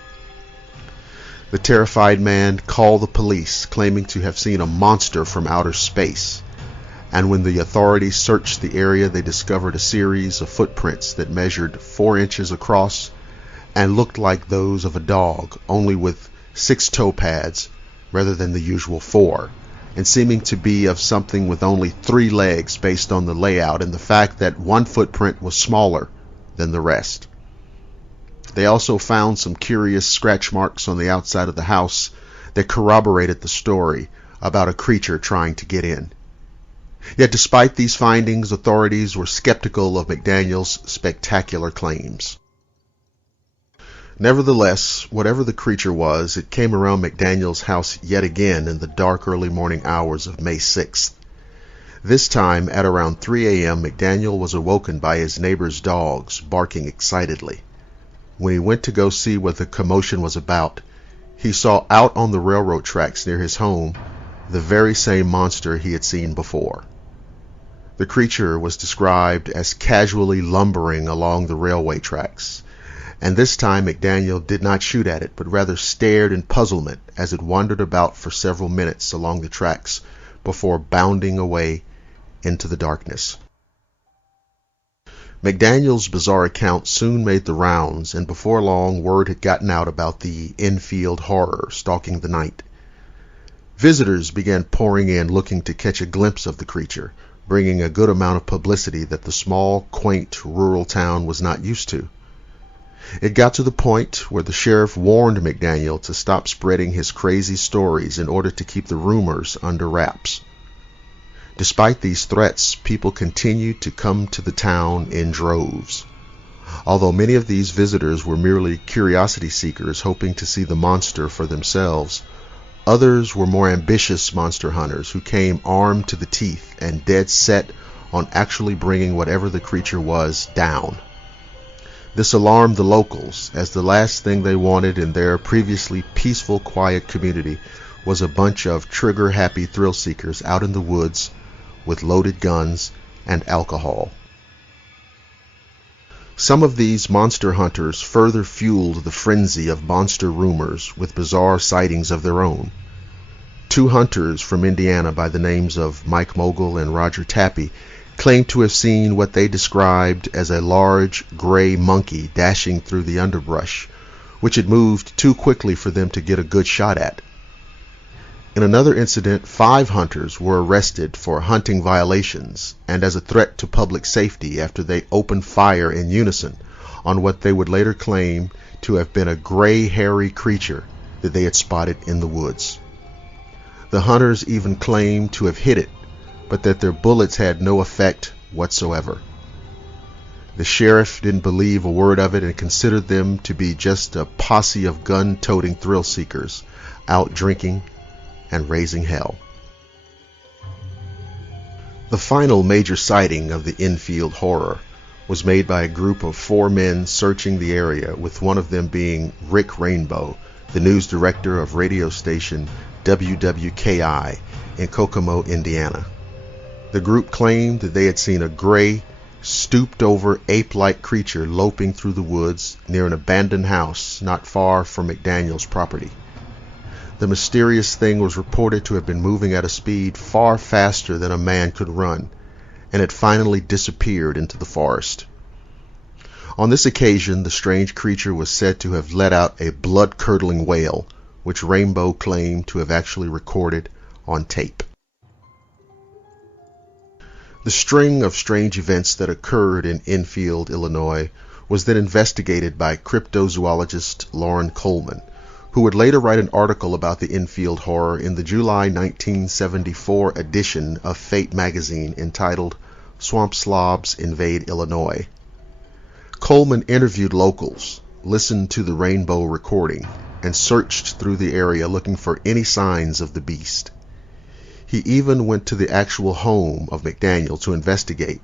The terrified man called the police, claiming to have seen a monster from outer space, and when the authorities searched the area, they discovered a series of footprints that measured 4 inches across and looked like those of a dog, only with 6 toe pads rather than the usual 4, and seeming to be of something with only 3 legs based on the layout and the fact that one footprint was smaller than the rest. They also found some curious scratch marks on the outside of the house that corroborated the story about a creature trying to get in. Yet despite these findings, authorities were skeptical of McDaniel's spectacular claims. Nevertheless, whatever the creature was, it came around McDaniel's house yet again in the dark early morning hours of May 6th. This time, at around 3 a.m., McDaniel was awoken by his neighbor's dogs barking excitedly. When he went to go see what the commotion was about, he saw out on the railroad tracks near his home the very same monster he had seen before. The creature was described as casually lumbering along the railway tracks, and this time McDaniel did not shoot at it, but rather stared in puzzlement as it wandered about for several minutes along the tracks before bounding away into the darkness. McDaniel's bizarre account soon made the rounds, and before long word had gotten out about the infield horror stalking the night. Visitors began pouring in looking to catch a glimpse of the creature, bringing a good amount of publicity that the small, quaint, rural town was not used to. It got to the point where the sheriff warned McDaniel to stop spreading his crazy stories in order to keep the rumors under wraps. Despite these threats, people continued to come to the town in droves. Although many of these visitors were merely curiosity seekers hoping to see the monster for themselves, others were more ambitious monster hunters who came armed to the teeth and dead set on actually bringing whatever the creature was down. This alarmed the locals, as the last thing they wanted in their previously peaceful, quiet community was a bunch of trigger-happy thrill-seekers out in the woods with loaded guns and alcohol. Some of these monster hunters further fueled the frenzy of monster rumors with bizarre sightings of their own. 2 hunters from Indiana by the names of Mike Mogul and Roger Tappy claimed to have seen what they described as a large gray monkey dashing through the underbrush, which had moved too quickly for them to get a good shot at. In another incident, 5 hunters were arrested for hunting violations and as a threat to public safety after they opened fire in unison on what they would later claim to have been a gray, hairy creature that they had spotted in the woods. The hunters even claimed to have hit it, but that their bullets had no effect whatsoever. The sheriff didn't believe a word of it and considered them to be just a posse of gun-toting thrill-seekers out drinking and raising hell. The final major sighting of the infield horror was made by a group of 4 men searching the area, with one of them being Rick Rainbow, the news director of radio station WWKI in Kokomo, Indiana. The group claimed that they had seen a gray, stooped-over, ape-like creature loping through the woods near an abandoned house not far from McDaniel's property. The mysterious thing was reported to have been moving at a speed far faster than a man could run, and had finally disappeared into the forest. On this occasion, the strange creature was said to have let out a blood-curdling wail, which Rainbow claimed to have actually recorded on tape. The string of strange events that occurred in Enfield, Illinois, was then investigated by cryptozoologist Loren Coleman, who would later write an article about the infield horror in the July 1974 edition of Fate magazine entitled Swamp Slobs Invade Illinois. Coleman interviewed locals, listened to the Rainbow recording, and searched through the area looking for any signs of the beast. He even went to the actual home of McDaniel to investigate,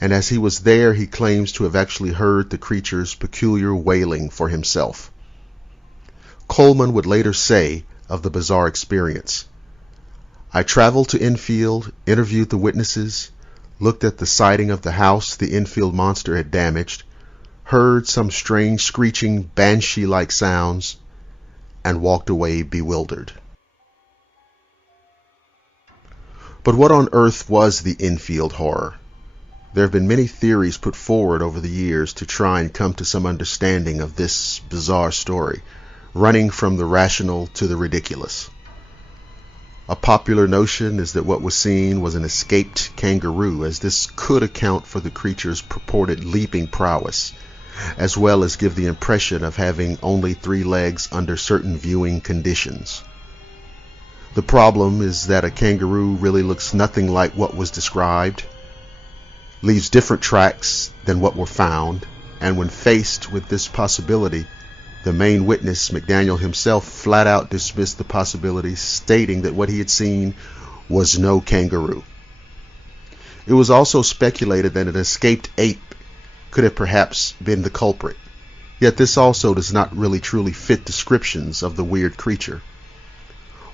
and as he was there, he claims to have actually heard the creature's peculiar wailing for himself. Coleman would later say, of the bizarre experience. I traveled to Enfield, interviewed the witnesses, looked at the siding of the house the Enfield monster had damaged, heard some strange screeching banshee-like sounds, and walked away bewildered. But what on earth was the Enfield horror? There have been many theories put forward over the years to try and come to some understanding of this bizarre story, running from the rational to the ridiculous. A popular notion is that what was seen was an escaped kangaroo, as this could account for the creature's purported leaping prowess, as well as give the impression of having only 3 legs under certain viewing conditions. The problem is that a kangaroo really looks nothing like what was described, leaves different tracks than what were found, and when faced with this possibility, the main witness, McDaniel himself, flat out dismissed the possibility, stating that what he had seen was no kangaroo. It was also speculated that an escaped ape could have perhaps been the culprit, yet this also does not really truly fit descriptions of the weird creature.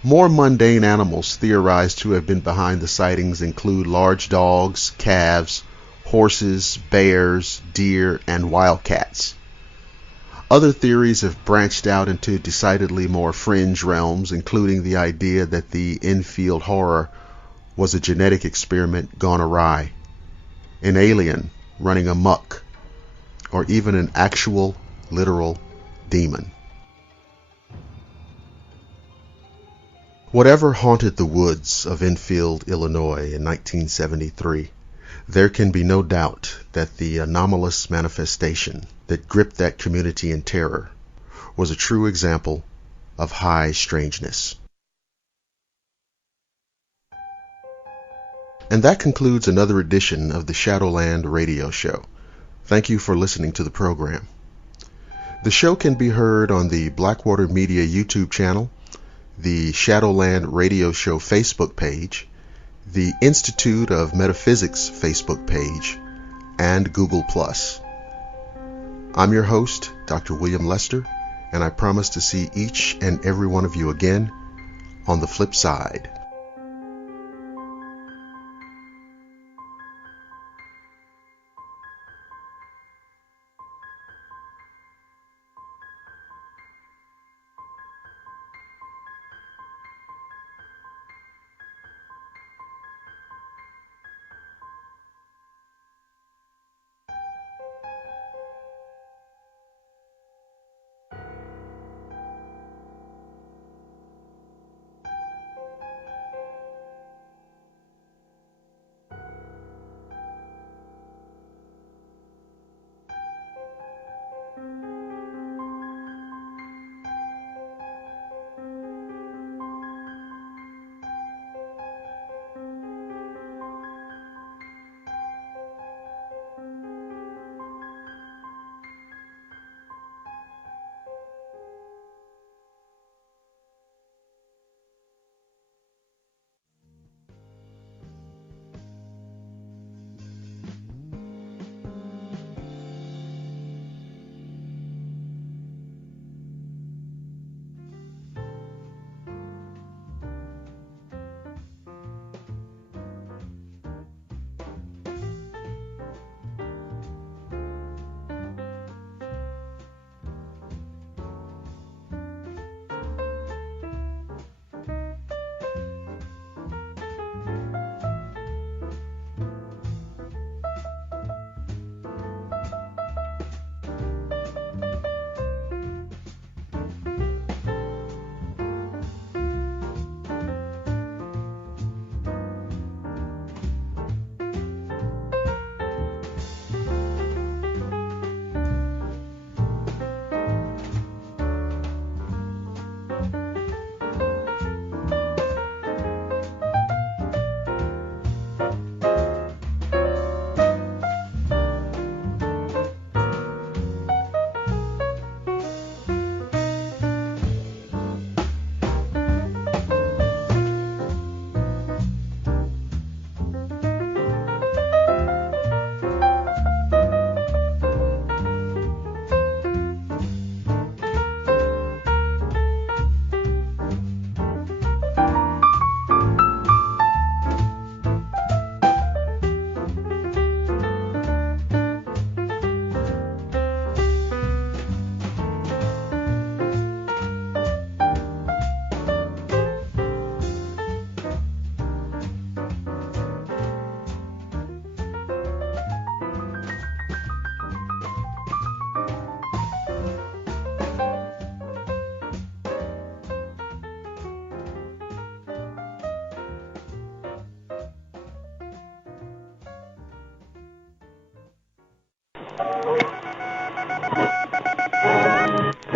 More mundane animals theorized to have been behind the sightings include large dogs, calves, horses, bears, deer, and wildcats. Other theories have branched out into decidedly more fringe realms, including the idea that the Enfield horror was a genetic experiment gone awry, an alien running amok, or even an actual, literal demon. Whatever haunted the woods of Enfield, Illinois in 1973, there can be no doubt that the anomalous manifestation that gripped that community in terror was a true example of high strangeness. And that concludes another edition of the Shadowland Radio Show. Thank you for listening to the program. The show can be heard on the Blackwater Media YouTube channel, the Shadowland Radio Show Facebook page, the Institute of Metaphysics Facebook page, and Google+. I'm your host, Dr. William Lester, and I promise to see each and every one of you again on the flip side.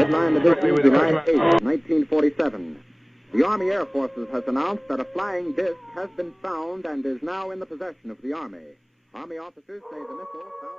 Headline edition, July 8, 1947. The Army Air Forces has announced that a flying disc has been found and is now in the possession of the Army. Army officers say the missile found...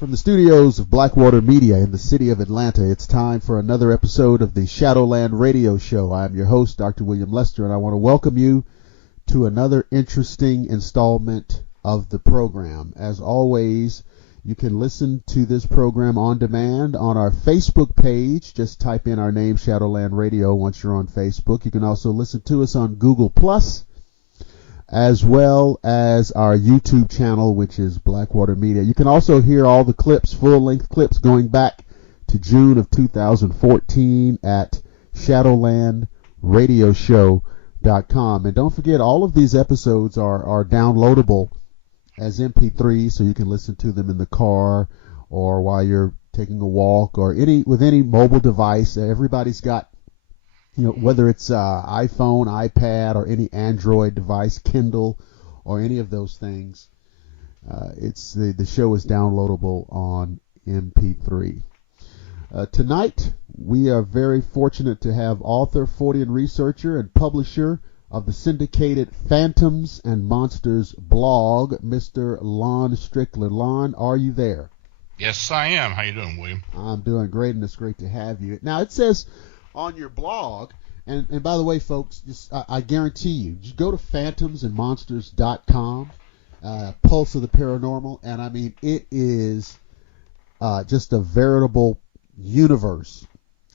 From the studios of Blackwater Media in the city of Atlanta, it's time for another episode of the Shadowland Radio Show. I'm your host, Dr. William Lester, and I want to welcome you to another interesting installment of the program. As always, you can listen to this program on demand on our Facebook page. Just type in our name, Shadowland Radio, once you're on Facebook. You can also listen to us on Google+, as well as our YouTube channel, which is Blackwater Media. You can also hear all the clips, full-length clips, going back to June of 2014 at shadowlandradioshow.com. And don't forget, all of these episodes are downloadable as MP3, so you can listen to them in the car or while you're taking a walk or with any mobile device. Everybody's got, whether it's iPhone, iPad, or any Android device, Kindle, or any of those things, the show is downloadable on MP3. Tonight, we are very fortunate to have author, Fortean researcher, and publisher of the syndicated Phantoms and Monsters blog, Mr. Lon Strickler. Lon, are you there? Yes, I am. How you doing, William? I'm doing great, and it's great to have you. Now, it says on your blog, and by the way, folks, I guarantee you, just go to phantomsandmonsters.com, Pulse of the Paranormal, and I mean, it is just a veritable universe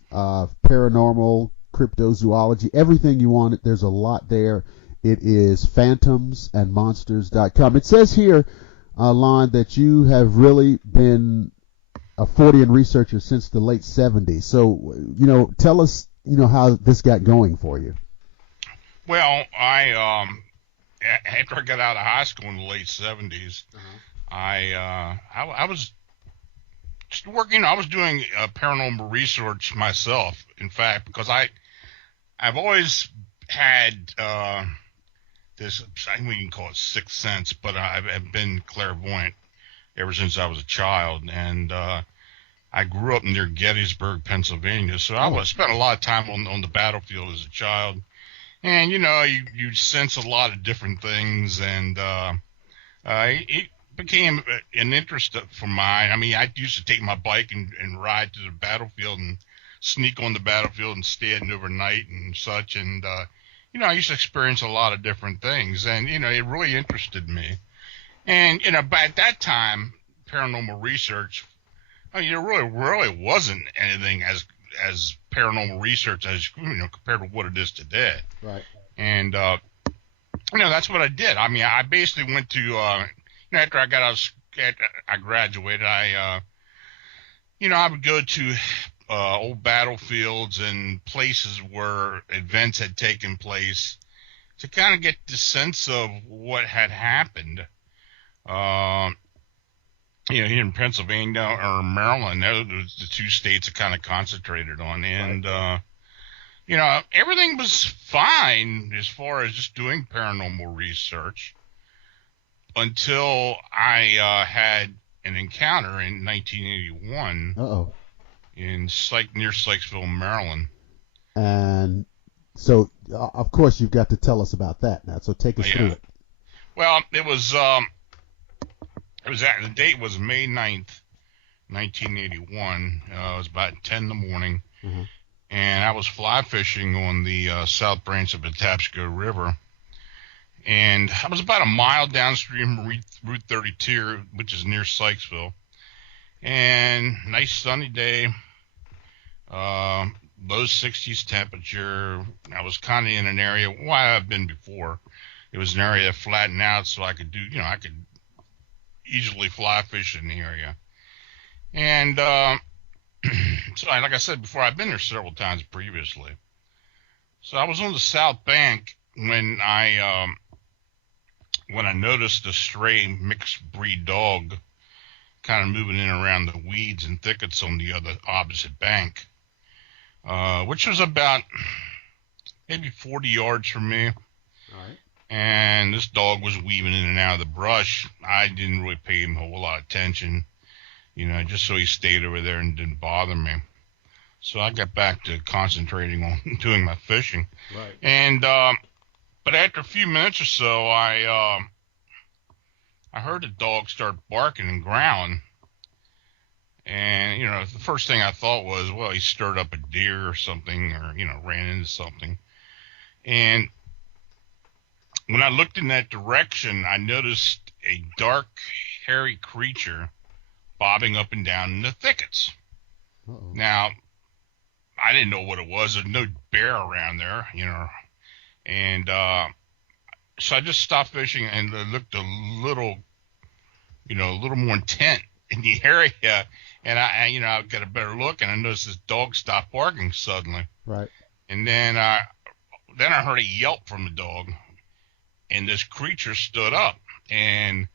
of paranormal, cryptozoology, everything you want. There's a lot there. It is phantomsandmonsters.com. It says here, Lon, that you have really been a Fortean researcher since the late 70s. So, tell us, how this got going for you. Well, I after I got out of high school in the late 70s, I was just working. I was doing paranormal research myself, in fact, because I've always had this, I think we can call it sixth sense, but I've been clairvoyant ever since I was a child, and I grew up near Gettysburg, Pennsylvania, so I spent a lot of time on the battlefield as a child, and you sense a lot of different things, and it became an interest for mine. I mean, I used to take my bike and ride to the battlefield and sneak on the battlefield and stay at overnight and such, and I used to experience a lot of different things, and it really interested me. And but at that time, paranormal research, there really wasn't anything as paranormal research as compared to what it is today. Right. And that's what I did. I mean, I basically went to after I got out, I graduated. I would go to old battlefields and places where events had taken place to kind of get the sense of what had happened. Here in Pennsylvania or Maryland, those the two states I kind of concentrated on, and everything was fine as far as just doing paranormal research until I had an encounter in 1981 near Sykesville, Maryland. And so, of course, you've got to tell us about that now. So take us through it. Well, it was the date was May 9th, 1981. It was about 10 in the morning, and I was fly fishing on the south branch of the Patapsco River. And I was about a mile downstream Route 32, which is near Sykesville. And nice sunny day, low 60s temperature. I was kind of in an area where I've been before. It was an area that flattened out, so I could I could easily fly fish in the area. And so, like I said before, I've been there several times previously. So I was on the south bank when I noticed a stray mixed breed dog kind of moving in around the weeds and thickets on the opposite bank, which was about maybe 40 yards from me. All right. And this dog was weaving in and out of the brush. I didn't really pay him a whole lot of attention, just so he stayed over there and didn't bother me. So I got back to concentrating on doing my fishing. Right. And but after a few minutes or so, I heard the dog start barking and growling. And, the first thing I thought was, well, he stirred up a deer or something, or, ran into something. And when I looked in that direction, I noticed a dark, hairy creature bobbing up and down in the thickets. Uh-oh. Now, I didn't know what it was. There's no bear around there, And so I just stopped fishing and looked a little more intent in the area. And I got a better look, and I noticed this dog stopped barking suddenly. Right. And then I heard a yelp from the dog, and this creature stood up. And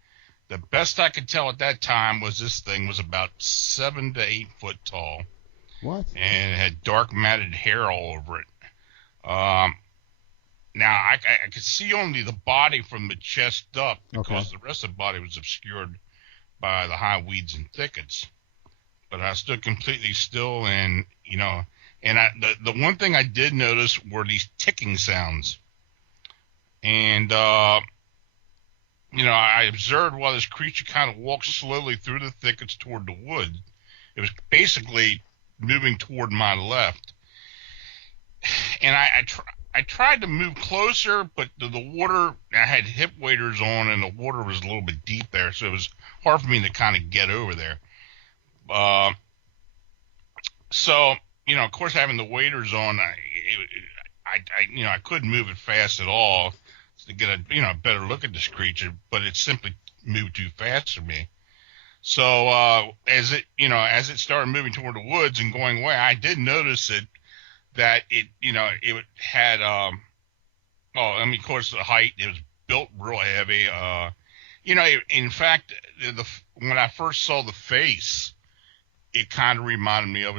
the best I could tell at that time was this thing was about 7 to 8 foot tall. What? And it had dark matted hair all over it. Now, I could see only the body from the chest up, because the rest of the body was obscured by the high weeds and thickets. But I stood completely still, and, the one thing I did notice were these ticking sounds. And, I observed while this creature kind of walked slowly through the thickets toward the wood. It was basically moving toward my left. And I tried to move closer, but the water, I had hip waders on, and the water was a little bit deep there, so it was hard for me to kind of get over there. So, of course, having the waders on, I couldn't move it fast at all to get a better look at this creature, but it simply moved too fast for me. So as it started moving toward the woods and going away, I did notice that it had of course, the height, it was built real heavy. In fact, when I first saw the face, it kind of reminded me of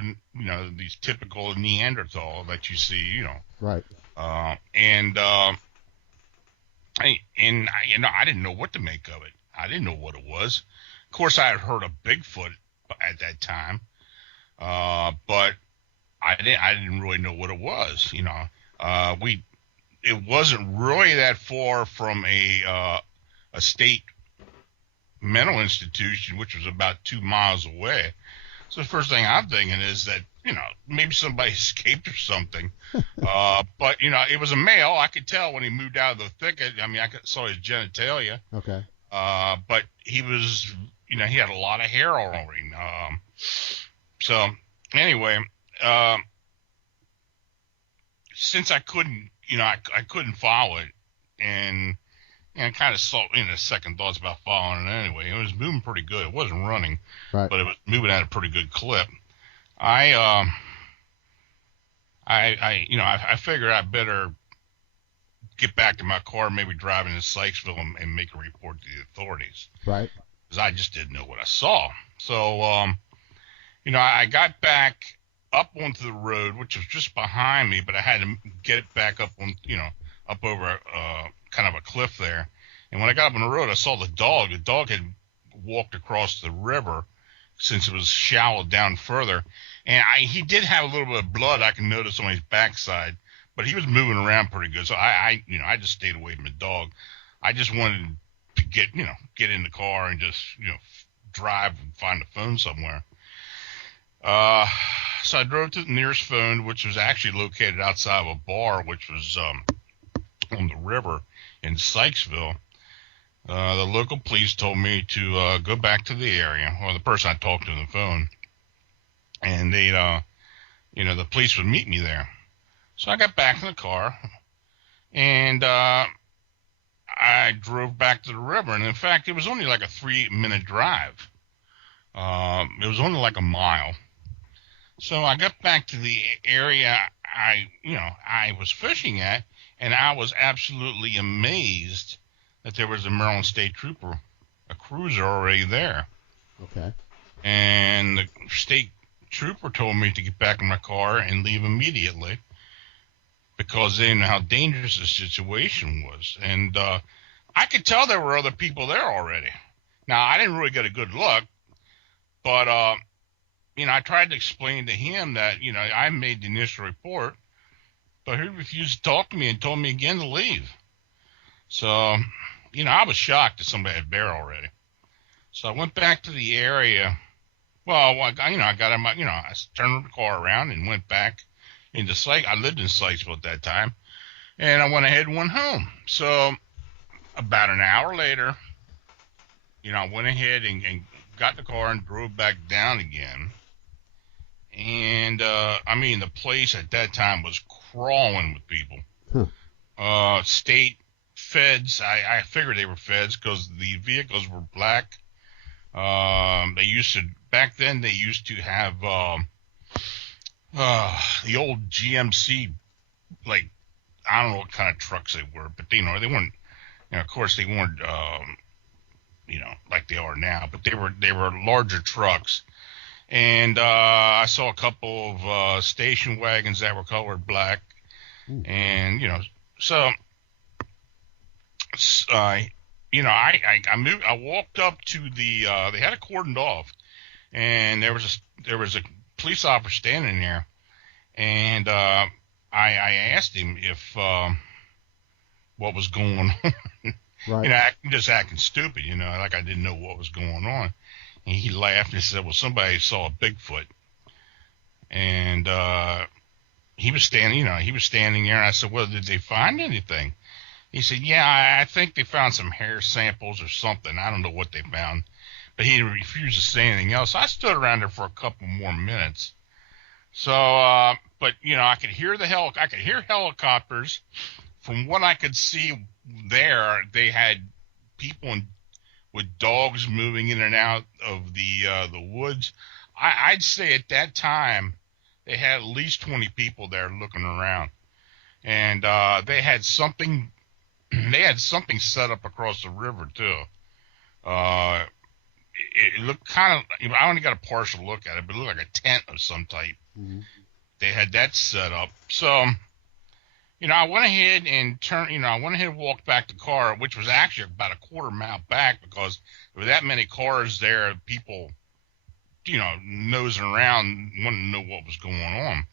these typical Neanderthal that you see, Right. I didn't know what to make of it. I didn't know what it was. Of course, I had heard of Bigfoot at that time, but I didn't really know what it was. It wasn't really that far from a state mental institution, which was about 2 miles away. So the first thing I'm thinking is that, maybe somebody escaped or something. But, it was a male. I could tell when he moved out of the thicket. I mean, saw his genitalia. Okay. But he was, he had a lot of hair all over him. So anyway, since I couldn't, I couldn't follow it, and kind of saw second thoughts about following it anyway. It was moving pretty good. It wasn't running, right, but it was moving at a pretty good clip. I figured I better get back to my car, maybe drive into Sykesville and make a report to the authorities. Right. Because I just didn't know what I saw. So, I got back up onto the road, which was just behind me, but I had to get it back up on, up over kind of a cliff there. And when I got up on the road, I saw the dog. The dog had walked across the river since it was shallowed down further. And he did have a little bit of blood I can notice on his backside, but he was moving around pretty good. So I just stayed away from the dog. I just wanted to get in the car and just, drive and find a phone somewhere. So I drove to the nearest phone, which was actually located outside of a bar, which was on the river in Sykesville. The local police told me to go back to the area, or the person I talked to on the phone, and they'd, the police would meet me there. So I got back in the car, and I drove back to the river. And in fact, it was only like a 3-minute drive. It was only like a mile. So I got back to the area I was fishing at, and I was absolutely amazed that there was a Maryland State Trooper, a cruiser already there. Okay. And the state trooper told me to get back in my car and leave immediately because they didn't know how dangerous the situation was. And I could tell there were other people there already. Now, I didn't really get a good look, but, I tried to explain to him that, I made the initial report, but he refused to talk to me and told me again to leave. So, I was shocked that somebody had bear already. So I went back to the area. Well, I got in my, I turned the car around and went back into Sykes. I lived in Sykesville at that time, and I went ahead and went home. So about an hour later, I went ahead and got in the car and drove back down again. And, the place at that time was crawling with people. State feds, I figured they were feds because the vehicles were black. Back then they used to have, the old GMC, like, I don't know what kind of trucks they were, but they weren't, of course they weren't, like they are now, but they were larger trucks. And I saw a couple of station wagons that were colored black. And, so, I moved. I walked up to the. They had it cordoned off, and there was a police officer standing there, and I asked him if what was going on. Right. I'm just acting stupid, like I didn't know what was going on. And he laughed and said, "Well, somebody saw a Bigfoot." And he was standing there, and I said, "Well, did they find anything?" He said, "Yeah, I think they found some hair samples or something. I don't know what they found." But he refused to say anything else. I stood around there for a couple more minutes. So, but I could hear helicopters. From what I could see there, they had people with dogs moving in and out of the woods. I'd say at that time they had at least 20 people there looking around, and they had something set up across the river too. It looked kind of, I only got a partial look at it, but it looked like a tent of some type. Mm-hmm. They had that set up. So, I went ahead and walked back the car, which was actually about a quarter mile back because there were that many cars there, people, nosing around, wanting to know what was going on.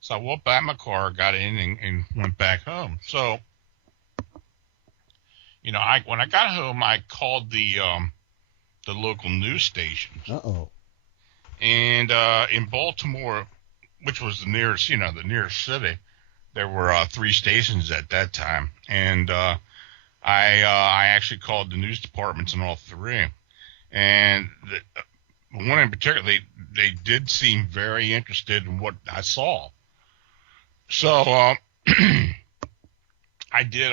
So I walked back my car, got in, and went back home. So, when I got home, I called the local news stations. Uh-oh. And in Baltimore, which was the nearest city, there were 3 stations at that time, and I actually called the news departments in all 3, and the one in particular, they did seem very interested in what I saw. So I did.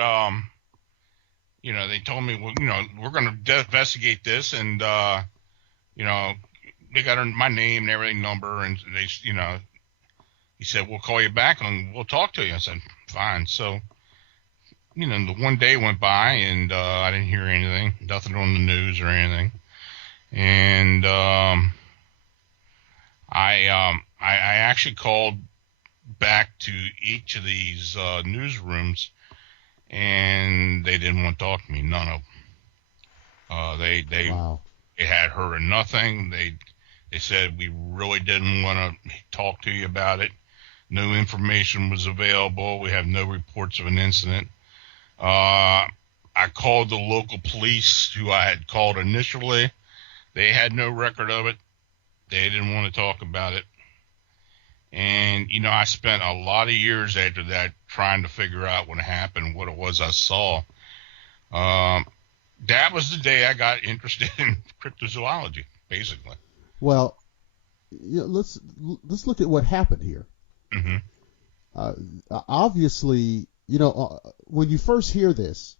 They told me, well, we're going to investigate this, and they got my name and everything, number, and they, he said, "We'll call you back and we'll talk to you." I said, "Fine." So, the one day went by and I didn't hear anything, nothing on the news or anything. And I actually called back to each of these newsrooms, and they didn't want to talk to me. None of them. Wow. They had heard of nothing. They They said, we really didn't want to talk to you about it. No information was available. We have no reports of an incident. I called the local police who I had called initially. They had no record of it. They didn't want to talk about it. And, I spent a lot of years after that trying to figure out what happened, what it was I saw. That was the day I got interested in cryptozoology, basically. Well, let's look at what happened here. Mm-hmm. Obviously, when you first hear this,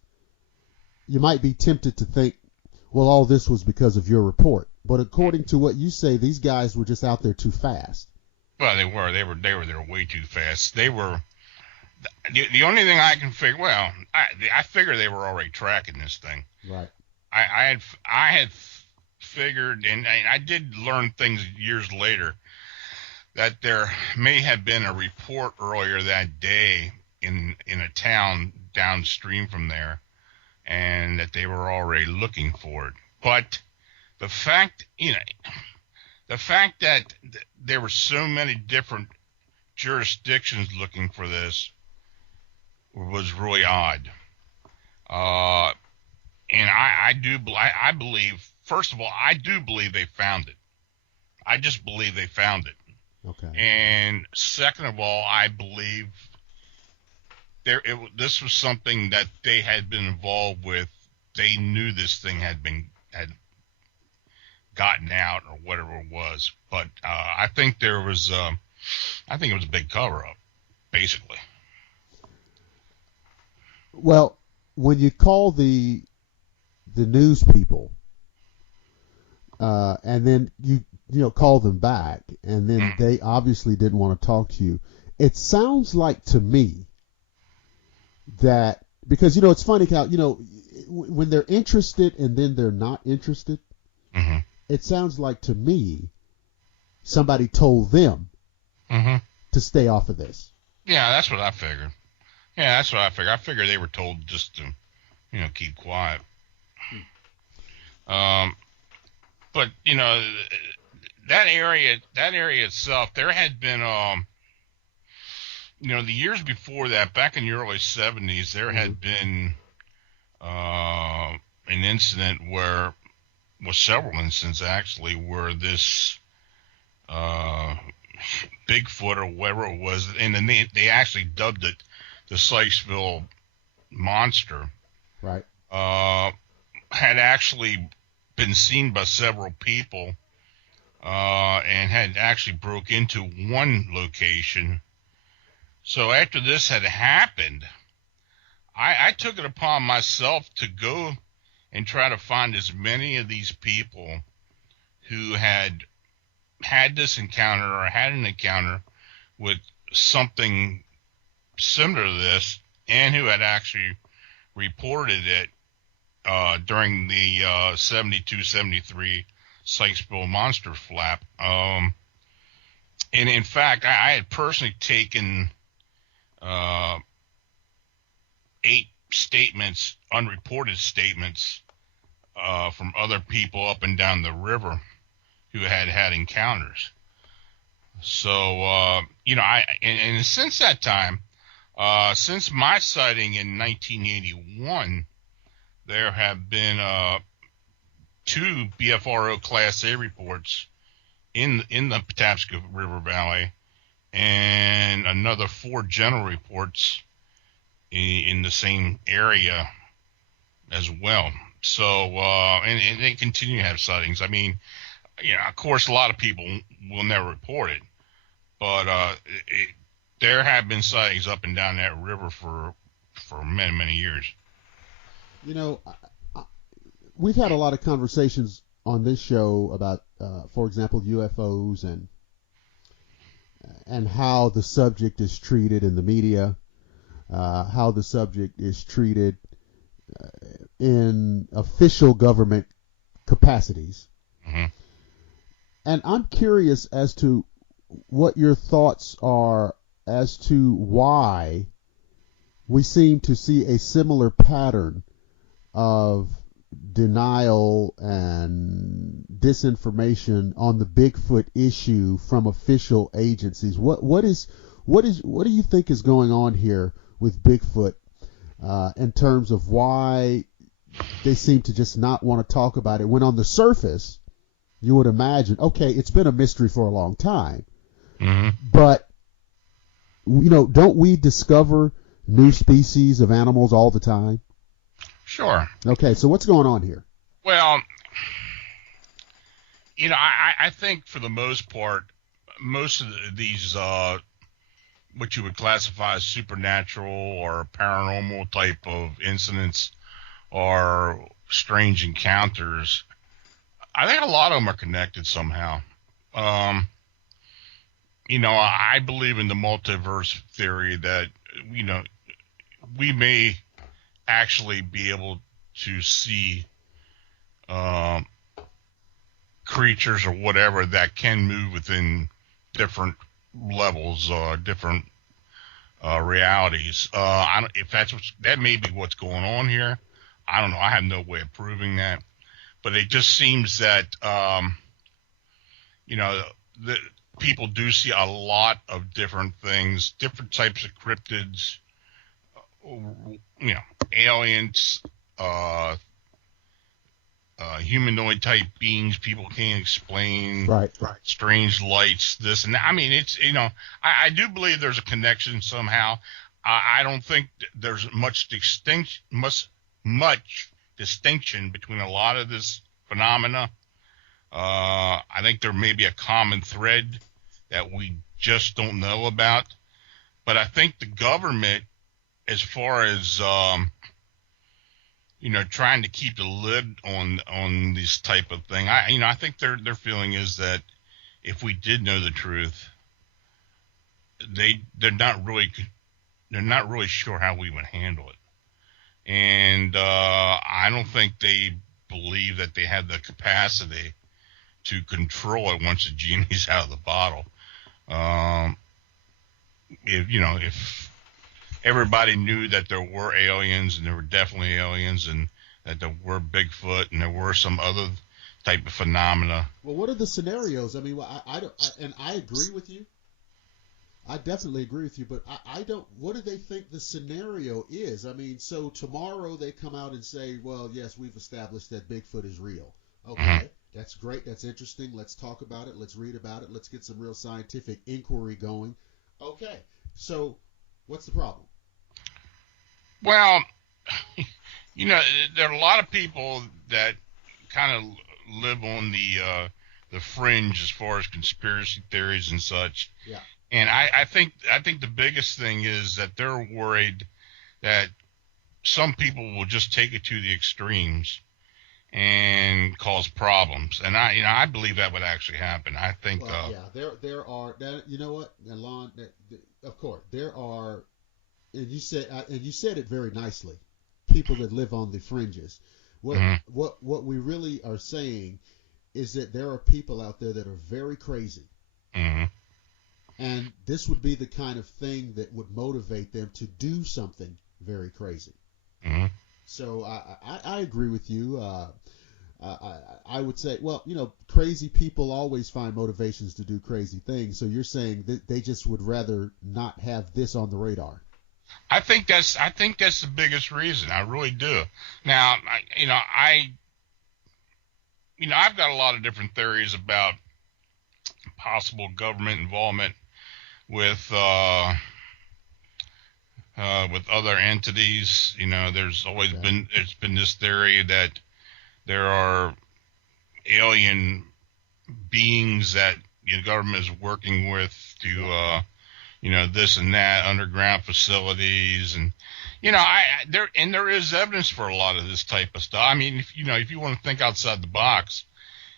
you might be tempted to think, well, all this was because of your report. But according to what you say, these guys were just out there too fast. Well, they were there way too fast. They were the only thing I can figure. Well, I figure they were already tracking this thing. Right. I had figured, and I did learn things years later, that there may have been a report earlier that day in a town downstream from there, and that they were already looking for it. But the fact that there were so many different jurisdictions looking for this was really odd. And I believe, first of all, I do believe they found it. I just believe they found it. Okay. And second of all, I believe this was something that they had been involved with. They knew this thing had gotten out or whatever it was. But I think it was a big cover-up, basically. Well, when you call the news people, and then you call them back, and then they obviously didn't want to talk to you, it sounds like to me that, because it's funny how when they're interested and then they're not interested, mm-hmm. It sounds like to me somebody told them mm-hmm. to stay off of this. Yeah, that's what I figured. I figured they were told just to, keep quiet. But that area itself, there had been, the years before that, back in the early 70s, there had been an incident several incidents actually, where this Bigfoot or whatever it was, and then they actually dubbed it the Sykesville Monster. Right. Had actually been seen by several people, and had actually broke into one location. So after this had happened, I took it upon myself to go and try to find as many of these people who had this encounter or had an encounter with something similar to this, and who had actually reported it during the 72-73 Sykesville Monster Flap. And in fact, I had personally taken 8 statements, unreported statements, from other people up and down the river who had encounters. So, and since that time, since my sighting in 1981, there have been 2 BFRO Class A reports in the Patapsco River Valley, and another 4 general reports in the same area as well. So, and they continue to have sightings. I mean, of course, a lot of people will never report it, but there have been sightings up and down that river for many, many years. We've had a lot of conversations on this show about, for example, UFOs and how the subject is treated in the media, how the subject is treated in official government capacities. Mm-hmm. And I'm curious as to what your thoughts are as to why we seem to see a similar pattern of denial and disinformation on the Bigfoot issue from official agencies. What do you think is going on here with Bigfoot in terms of why they seem to just not want to talk about it, when on the surface you would imagine, okay, it's been a mystery for a long time, but don't we discover new species of animals all the time? Sure. Okay, so what's going on here? Well, I think for the most part, most of these what you would classify as supernatural or paranormal type of incidents or strange encounters, I think a lot of them are connected somehow. I believe in the multiverse theory that, we may actually be able to see creatures or whatever that can move within different levels or different realities. If that may be what's going on here. I don't know. I have no way of proving that, but it just seems that the people do see a lot of different things, different types of cryptids, aliens, humanoid type beings people can't explain, right, strange lights, this and that. I mean, it's, I do believe there's a connection somehow. I don't think there's much distinction between a lot of this phenomena. I think there may be a common thread that we just don't know about, but I think the government, as far as trying to keep the lid on this type of thing, I think their feeling is that if we did know the truth, they're not really sure how we would handle it, and I don't think they believe that they have the capacity to control it once the genie's out of the bottle. If everybody knew that there were aliens, and there were definitely aliens, and that there were Bigfoot, and there were some other type of phenomena. Well, what are the scenarios? I mean, I agree with you. I definitely agree with you, but I don't. What do they think the scenario is? I mean, so tomorrow they come out and say, well, yes, we've established that Bigfoot is real. Okay, that's great. That's interesting. Let's talk about it. Let's read about it. Let's get some real scientific inquiry going. Okay, so what's the problem? Well, there are a lot of people that kind of live on the fringe as far as conspiracy theories and such. Yeah. And I think the biggest thing is that they're worried that some people will just take it to the extremes and cause problems. And I believe that would actually happen. I think. Well, there are. You know what, Alon? Of course, there are. And you said it very nicely. People that live on the fringes. What we really are saying is that there are people out there that are very crazy. Mm-hmm. And this would be the kind of thing that would motivate them to do something very crazy. Mm-hmm. So I agree with you. I would say, well, crazy people always find motivations to do crazy things. So you're saying that they just would rather not have this on the radar. I think that's the biggest reason. I really do. Now, I've got a lot of different theories about possible government involvement with other entities. There's always been this theory that there are alien beings that the government is working with to this and that, underground facilities, and there is evidence for a lot of this type of stuff. I mean, if you want to think outside the box,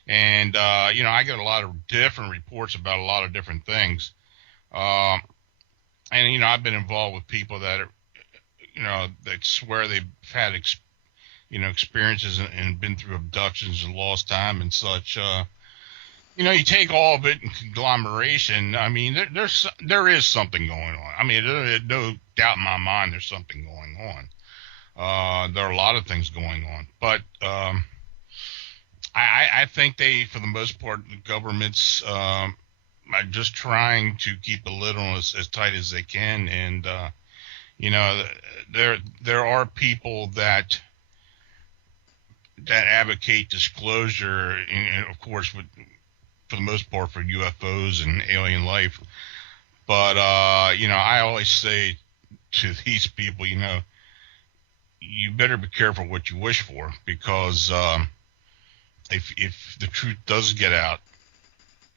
and I get a lot of different reports about a lot of different things, and I've been involved with people that are, that swear they've had experiences and been through abductions and lost time and such. You take all of it in conglomeration. I mean, there is something going on. I mean, there's no doubt in my mind there's something going There are a lot of things going on, but I think they, for the most part, the governments are just trying to keep the lid on us as tight as they can, and there are people that advocate disclosure, and of course, for the most part, for UFOs and alien life. But I always say to these people, you better be careful what you wish for, because if the truth does get out,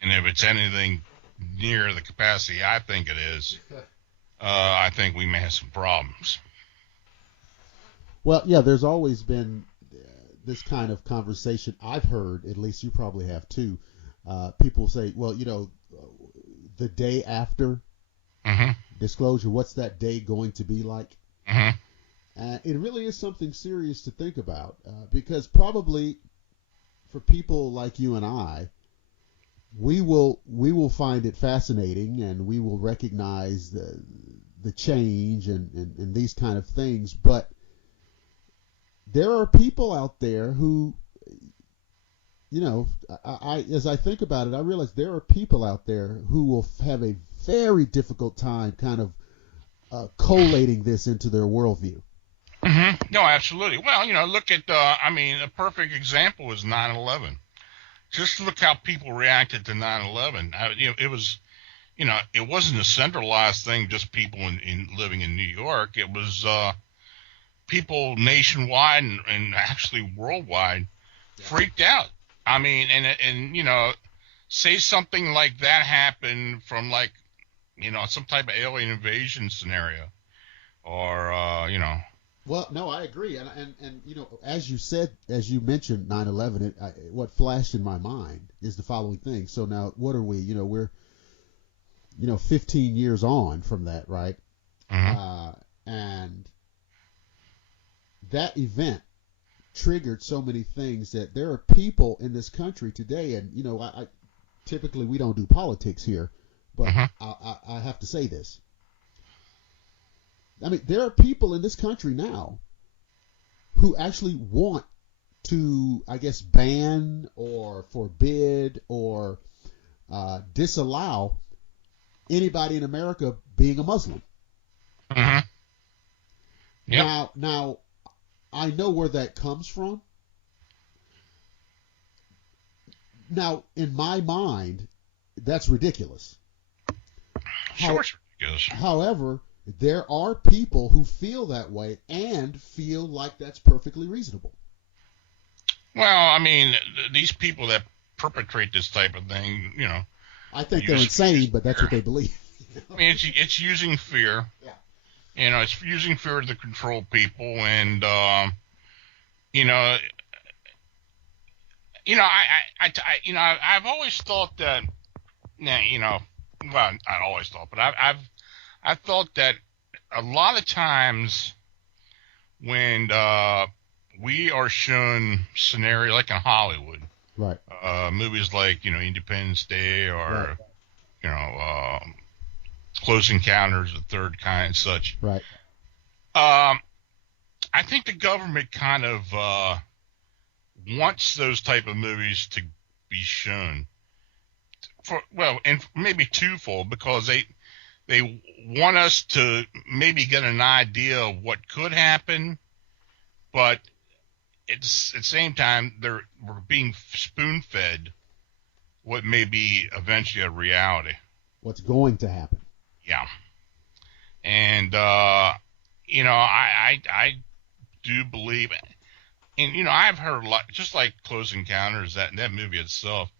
and if it's anything near the capacity I think it is, I think we may have some problems. Well, yeah, there's always been this kind of conversation. I've heard, at least you probably have too, people say, well, the day after disclosure, what's that day going to be like? It really is something serious to think about, because probably for people like you and I, we will find it fascinating, and we will recognize the change and these kind of things. But there are people out there who, as I think about it, I realize there are people out there who will have a very difficult time kind of collating this into their worldview. No, absolutely. Well, look at, a perfect example is 9/11. Just look how people reacted to 9/11. It was, it wasn't a centralized thing, just people in living in New York. It was people nationwide and actually worldwide freaked out. Say something like that happened from some type of alien invasion scenario, or Well, no, I agree, and as you mentioned 9/11, what flashed in my mind is the following thing. So now, what are we? We're 15 years on from that, right? And that event triggered so many things that there are people in this country today, and I typically we don't do politics here, but I have to say this. There are people in this country now who actually want to, I guess, ban or forbid or disallow anybody in America being a Muslim. Yep. Now, I know where that comes from. Now, in my mind, that's ridiculous. Sure, it's ridiculous. However, there are people who feel that way and feel like that's perfectly reasonable. Well, these people that perpetrate this type of thing, I think they're insane, but that's what they believe. It's using fear. Yeah. It's using fear to control people, and I've always thought that, well, not always thought, but I thought that a lot of times when we are shown scenario like in Hollywood, right? Movies like Independence Day or Close Encounters of the Third Kind and such. Right. I think the government kind of wants those type of movies to be shown and maybe twofold, because they want us to maybe get an idea of what could happen, but at the same time, we're being spoon-fed what may be eventually a reality. What's going to happen. Yeah. And, I do believe, and, I've heard a lot, just like Close Encounters, that movie itself,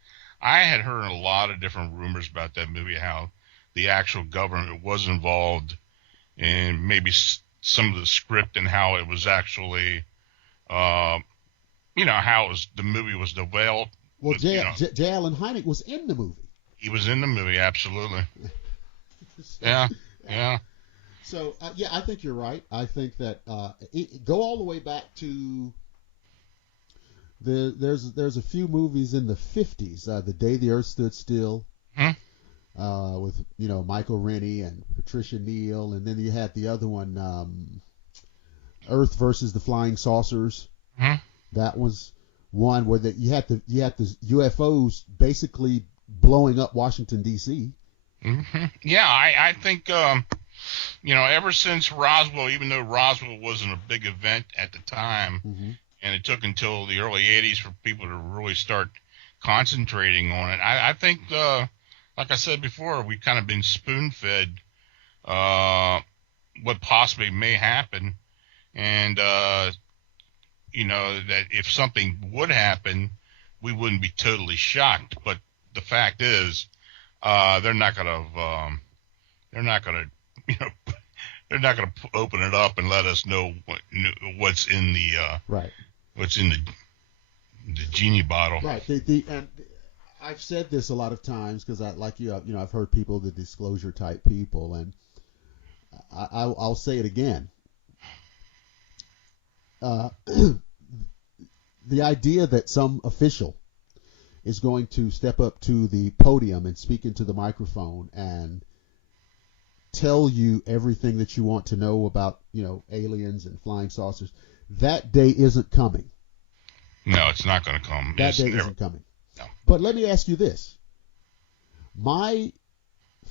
I had heard a lot of different rumors about that movie, how the actual government was involved in maybe some of the script and how it was actually, how the movie was developed. Well, J. Allen Hynek was in the movie. He was in the movie, absolutely. Yeah. So, I think you're right. I think that go all the way back to there's a few movies in the 50s, The Day the Earth Stood Still, with Michael Rennie and Patricia Neal, and then you had the other one, Earth versus the Flying Saucers. Mm-hmm. That was one where you had the UFOs basically blowing up Washington D.C. Mm-hmm. Yeah, I think ever since Roswell, even though Roswell wasn't a big event at the time, Mm-hmm. and it took until the early '80s for people to really start concentrating on it. I think, like I said before, we've kind of been spoon-fed what possibly may happen, and that if something would happen, we wouldn't be totally shocked. But the fact is, they're not gonna open it up and let us know what's in the right. What's in the genie bottle. Right. And I've said this a lot of times because I've heard people, the disclosure type people, and I'll say it again. The idea that some official is going to step up to the podium and speak into the microphone and tell you everything that you want to know about, aliens and flying saucers, that day isn't coming. No, it's not going to come. That day isn't coming. No. But let me ask you this. My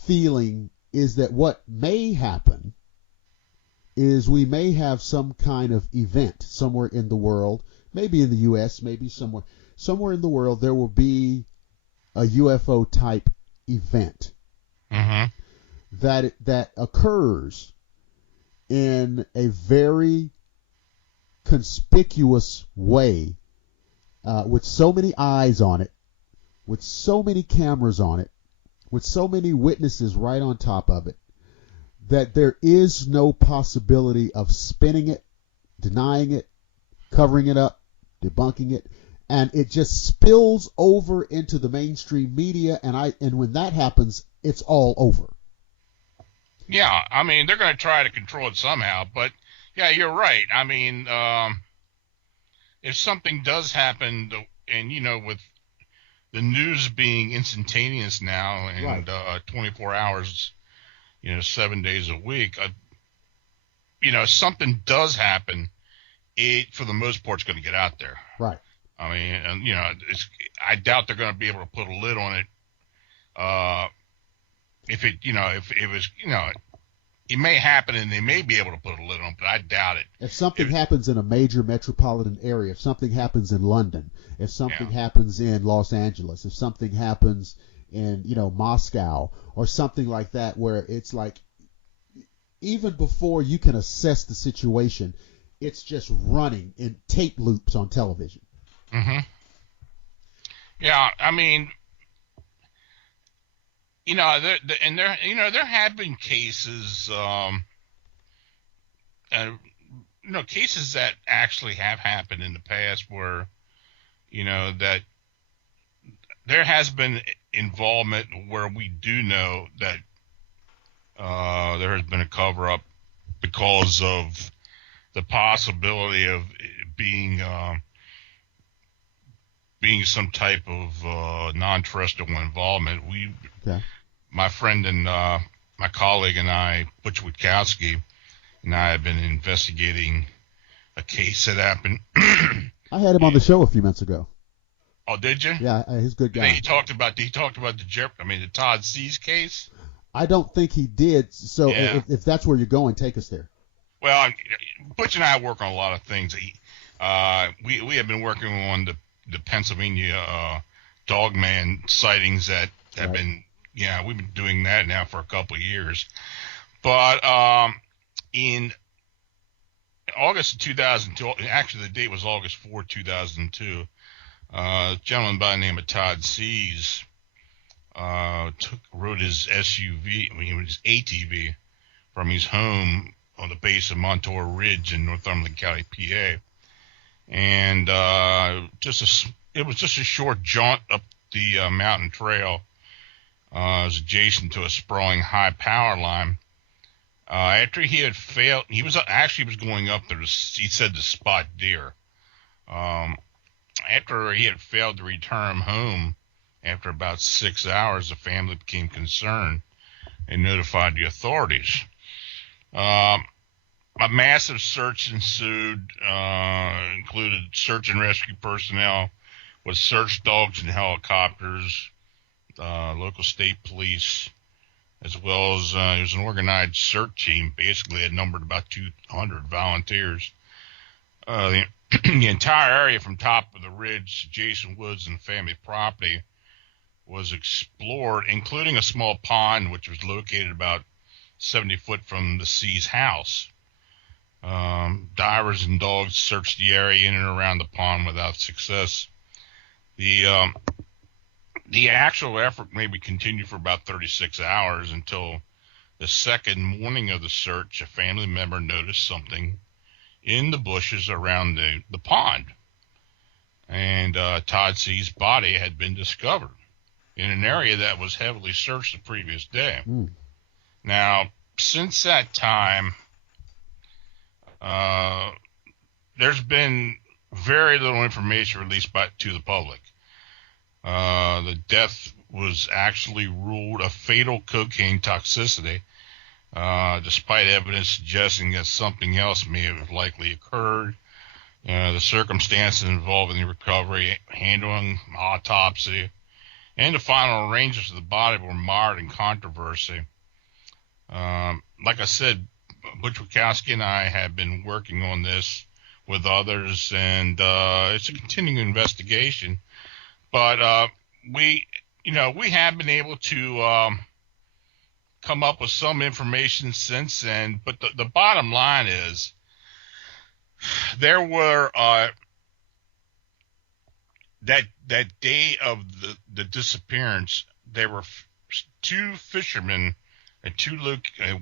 feeling is that what may happen is we may have some kind of event somewhere in the world, maybe in the U.S., maybe somewhere in the world, there will be a UFO type event that occurs in a very conspicuous way, with so many eyes on it, with so many cameras on it, with so many witnesses right on top of it, that there is no possibility of spinning it, denying it, covering it up, debunking it, and it just spills over into the mainstream media, and when that happens, it's all over. Yeah, I mean, they're going to try to control it somehow, but yeah, you're right. I mean, if something does happen, and with the news being instantaneous now and 24 hours, 7 days a week, if something does happen, it for the most part is going to get out there. Right. I mean, and I doubt they're going to be able to put a lid on it. If it was, it may happen and they may be able to put a lid on it, but I doubt it. If something happens in a major metropolitan area, if something happens in London, if something happens in Los Angeles, if something happens in, Moscow or something like that, where it's like, even before you can assess the situation, it's just running in tape loops on television. Mm-hmm. Yeah, I mean, there have been cases, cases that actually have happened in the past where, that there has been involvement where we do know that there has been a cover-up because of the possibility of it being some type of non-terrestrial involvement. My friend and my colleague and I, Butch Witkowski, and I have been investigating a case that happened. I had him on the show a few months ago. Oh, did you? Yeah, he's a good guy. He talked about the Todd C's case. I don't think he did. So if that's where you're going, take us there. Well, Butch and I work on a lot of things. We have been working on the Pennsylvania Dogman sightings that have been. Yeah, we've been doing that now for a couple of years. But in August of 2002, actually the date was August 4, 2002, a gentleman by the name of Todd C's rode his SUV, his ATV from his home on the base of Montour Ridge in Northumberland County, PA. And it was just a short jaunt up the mountain trail. It was adjacent to a sprawling high power line. After he had failed, he was going up there, he said, to spot deer. After he had failed to return home after about 6 hours, the family became concerned and notified the authorities. My A massive search ensued, included search and rescue personnel with search dogs and helicopters, local state police, as well as it was an organized search team. Basically, it numbered about 200 volunteers. The entire area from top of the ridge, adjacent woods, and family property was explored, including a small pond which was located about 70 foot from the C's house. Divers and dogs searched the area in and around the pond without success. The actual effort maybe continued for about 36 hours until the second morning of the search. A family member noticed something in the bushes around the pond, and Todd C's body had been discovered in an area that was heavily searched the previous day. Now, since that time, there's been very little information released to the public. The death was actually ruled a fatal cocaine toxicity, despite evidence suggesting that something else may have likely occurred. The circumstances involving the recovery, handling, autopsy, and the final arrangements of the body were mired in controversy. Like I said, Butch Wachowski and I have been working on this with others, and it's a continuing investigation. But we have been able to come up with some information since then. But the bottom line is, there were that day of the disappearance, there were two fishermen at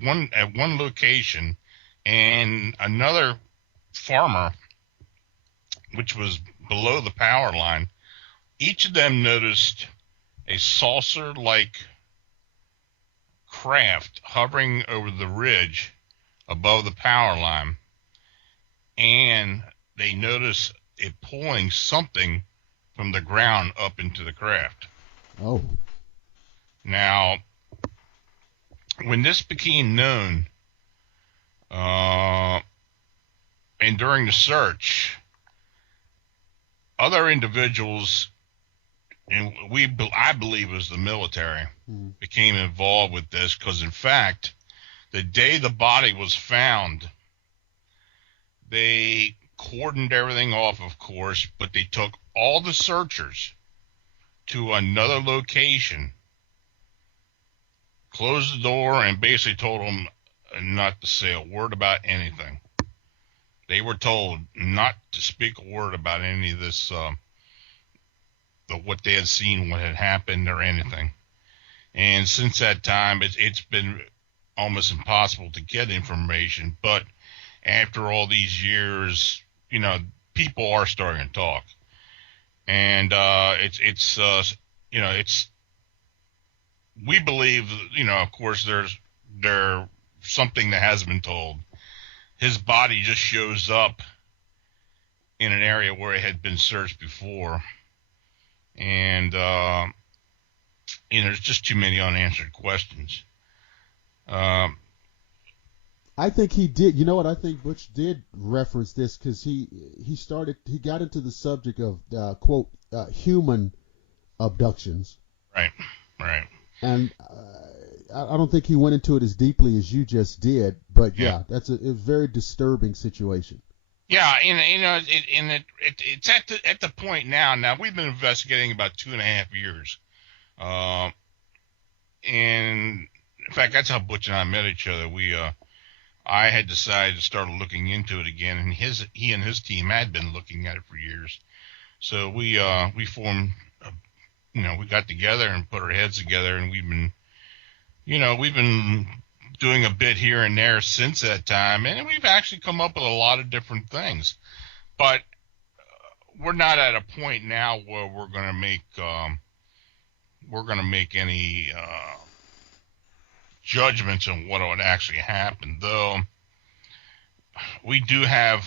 one location, and another farmer, which was below the power line. Each of them noticed a saucer-like craft hovering over the ridge above the power line, and they noticed it pulling something from the ground up into the craft. Oh. Now, when this became known, and during the search, other individuals, and I believe it was the military, became involved with this, because in fact, the day the body was found, they cordoned everything off, of course, but they took all the searchers to another location, closed the door, and basically told them not to say a word about anything. They were told not to speak a word about any of this, what they had seen, what had happened, or anything. And since that time, it's been almost impossible to get information. But after all these years, people are starting to talk, and we believe, of course, there's something that has been told. His body just shows up in an area where it had been searched before, and there's just too many unanswered questions. I think he did. You know what? I think Butch did reference this, because he got into the subject of quote human abductions. Right. And I don't think he went into it as deeply as you just did, but yeah, that's a very disturbing situation. Yeah, it's at the point now. Now, we've been investigating about 2.5 years, and in fact, that's how Butch and I met each other. I had decided to start looking into it again, and he and his team had been looking at it for years. So we formed, we got together and put our heads together, and we've been doing a bit here and there since that time, and we've actually come up with a lot of different things. But we're not at a point now where we're going to make any judgments on what would actually happen, though we do have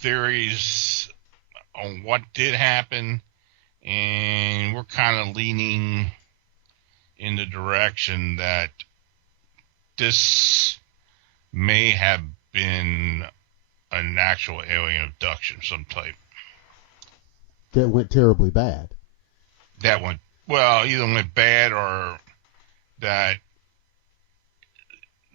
theories on what did happen, and we're kind of leaning in the direction that this may have been an actual alien abduction of some type. That went terribly bad. That went, well, either went bad or that,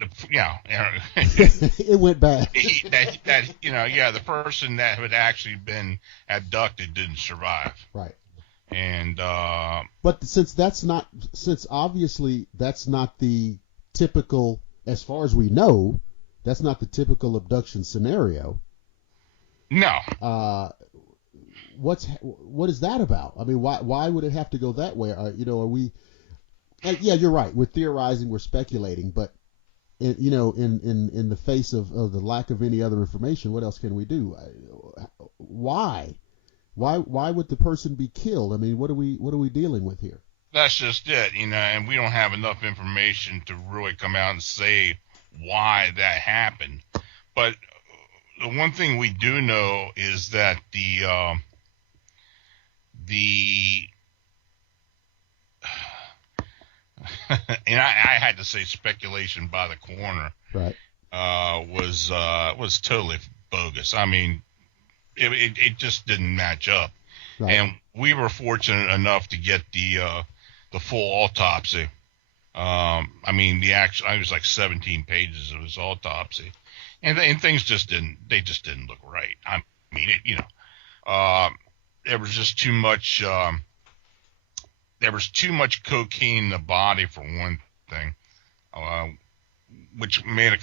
it went bad. The person that had actually been abducted didn't survive. Right. And but since obviously that's not the typical, as far as we know, that's not the typical abduction scenario. No. What is that about? I mean, why would it have to go that way? Are we? Yeah, you're right. We're theorizing, we're speculating, but in the face of the lack of any other information, what else can we do? Why? Why would the person be killed? I mean, what are we dealing with here? That's just it, and we don't have enough information to really come out and say why that happened. But the one thing we do know is that and I had to say speculation by the coroner, right? Was totally bogus. I mean, it just didn't match up. Right. And we were fortunate enough to get the full autopsy. I mean, it was like 17 pages of his autopsy, and things just didn't look right. I mean, there was just too much. There was too much cocaine in the body for one thing, which might have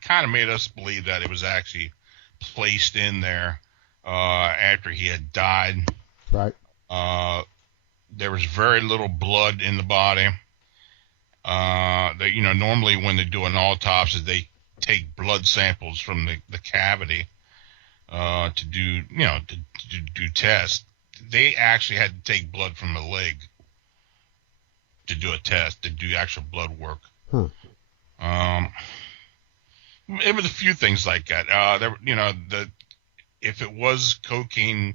kind of made us believe that it was actually placed in there after he had died. Right. There was very little blood in the body. Normally when they do an autopsy, they take blood samples from the cavity to do tests. They actually had to take blood from the leg to do a test, to do actual blood work. It was a few things like that. If it was cocaine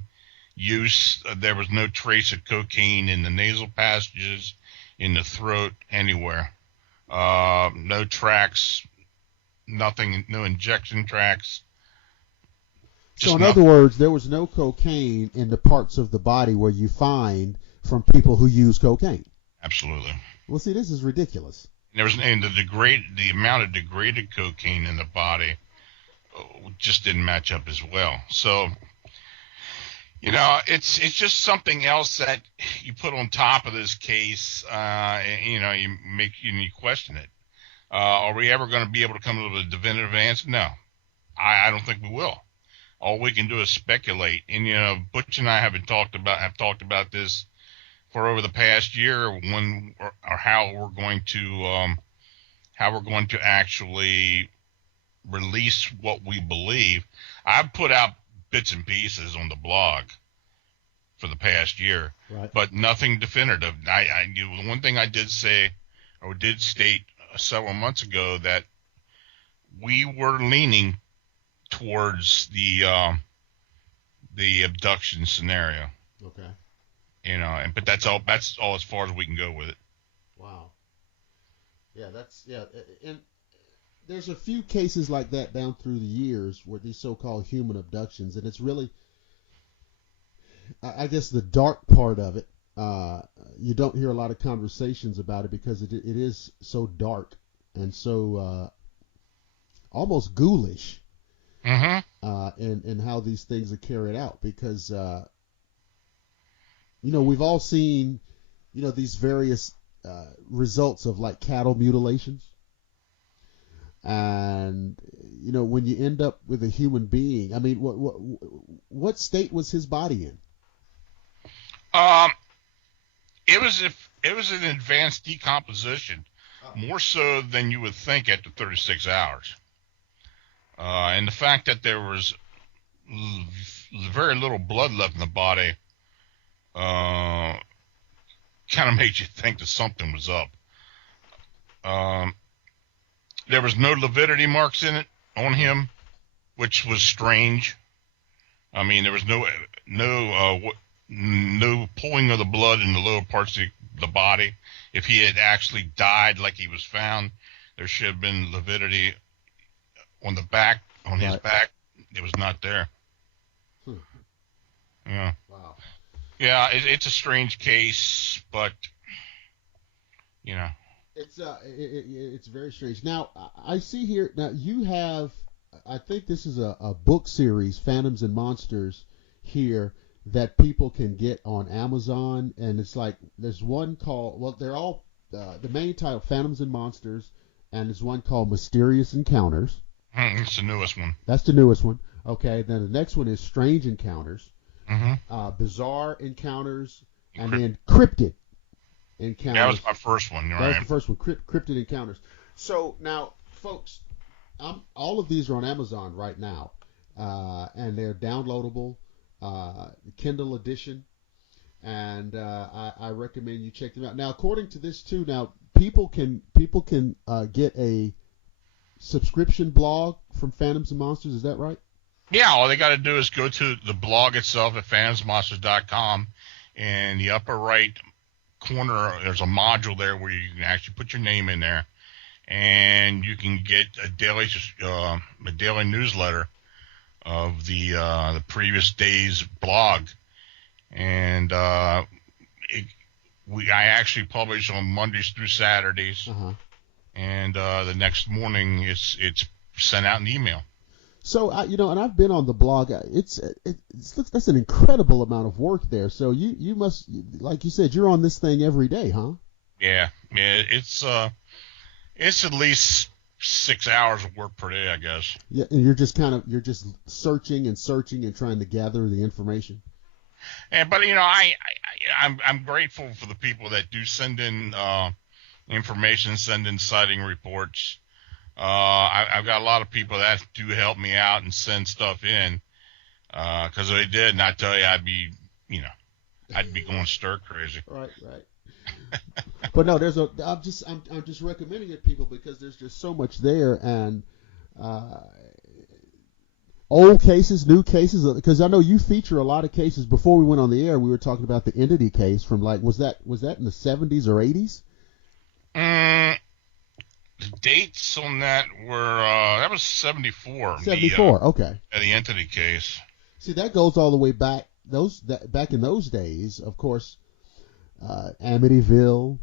use, there was no trace of cocaine in the nasal passages, in the throat, anywhere. No tracks, nothing, no injection tracks. So in other words, there was no cocaine in the parts of the body where you find from people who use cocaine. Absolutely. Well, see, this is ridiculous. The amount of degraded cocaine in the body just didn't match up as well. So, it's just something else that you put on top of this case. You question it. Are we ever going to be able to come up with a definitive answer? No, I don't think we will. All we can do is speculate. And Butch and I have talked about this for over the past year, when or how we're going to actually release what we believe. I've put out bits and pieces on the blog for the past year, right, but nothing definitive. The one thing I did say, or did state several months ago, that we were leaning towards the abduction scenario. Okay. But that's all as far as we can go with it. Wow. Yeah, and there's a few cases like that down through the years where these so-called human abductions, and it's really, I guess, the dark part of it. You don't hear a lot of conversations about it because it is so dark and so almost ghoulish. Mm-hmm. And how these things are carried out, because we've all seen these various results of like cattle mutilations, and when you end up with a human being, I mean, what state was his body in? It was an advanced decomposition, more so than you would think after 36 hours. And the fact that there was very little blood left in the body kind of made you think that something was up. There was no lividity marks on him, which was strange. I mean, there was no pulling of the blood in the lower parts of the body. If he had actually died like he was found, there should have been lividity on the back, on his Right. back, it was not there. Yeah. Wow. Yeah, it's a strange case, but it's very strange. Now I see here. Now you have, I think this is a book series, Phantoms and Monsters, here that people can get on Amazon, and it's like there's one called, well, they're all the main title, Phantoms and Monsters, and there's one called Mysterious Encounters. It's the newest one. That's the newest one. Okay, then the next one is Strange Encounters, Bizarre Encounters, and then Cryptid Encounters. That was my first one. That was the first one, Cryptid Encounters. So now, folks, all of these are on Amazon right now, and they're downloadable, Kindle edition, and I recommend you check them out. Now, according to this too, now people can get a subscription blog from Phantoms and Monsters. Is that right? Yeah, all they got to do is go to the blog itself at phantomsmonsters.com. In the upper right corner, there's a module there where you can actually put your name in there, and you can get a daily newsletter of the previous day's blog. And I actually publish on Mondays through Saturdays, and the next morning it's sent out an email. So and I've been on the blog. That's an incredible amount of work there. So you must, like you said, you're on this thing every day, huh? Yeah. It's at least 6 hours of work per day, I guess. Yeah, and you're just searching and trying to gather the information. And but I'm grateful for the people that do send in information, send in sighting reports. I've got a lot of people that do help me out and send stuff in, because if they didn't, I tell you, I'd be going stir crazy. Right. But no, I'm just recommending it to people because there's just so much there, and old cases, new cases, because I know you feature a lot of cases. Before we went on the air, we were talking about the entity case from was that in the 70s or 80s? The dates on that were that was 74. 74, okay. The entity case. See, that goes all the way back. Back in those days, of course, Amityville.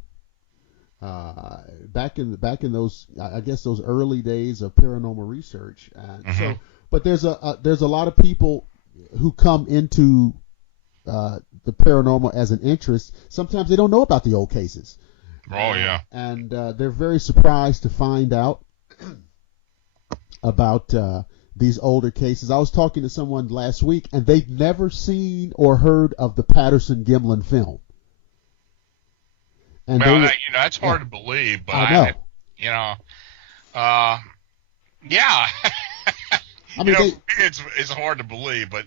Back in those, I guess, those early days of paranormal research. So, but there's a lot of people who come into the paranormal as an interest. Sometimes they don't know about the old cases. Oh, yeah. And they're very surprised to find out about these older cases. I was talking to someone last week, and they'd never seen or heard of the Patterson-Gimlin film. And that's hard to believe, but I know. Yeah. I mean, it's hard to believe, but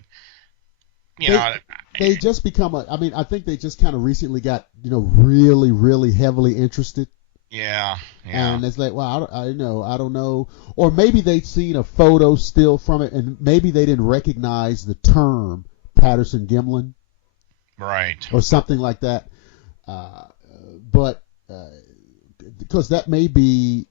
they just become I think they just kind of recently got, really, really heavily interested. Yeah. And it's like, well, I don't know. Or maybe they'd seen a photo still from it, and maybe they didn't recognize the term Patterson-Gimlin. Right. Or something like that. But because that may be,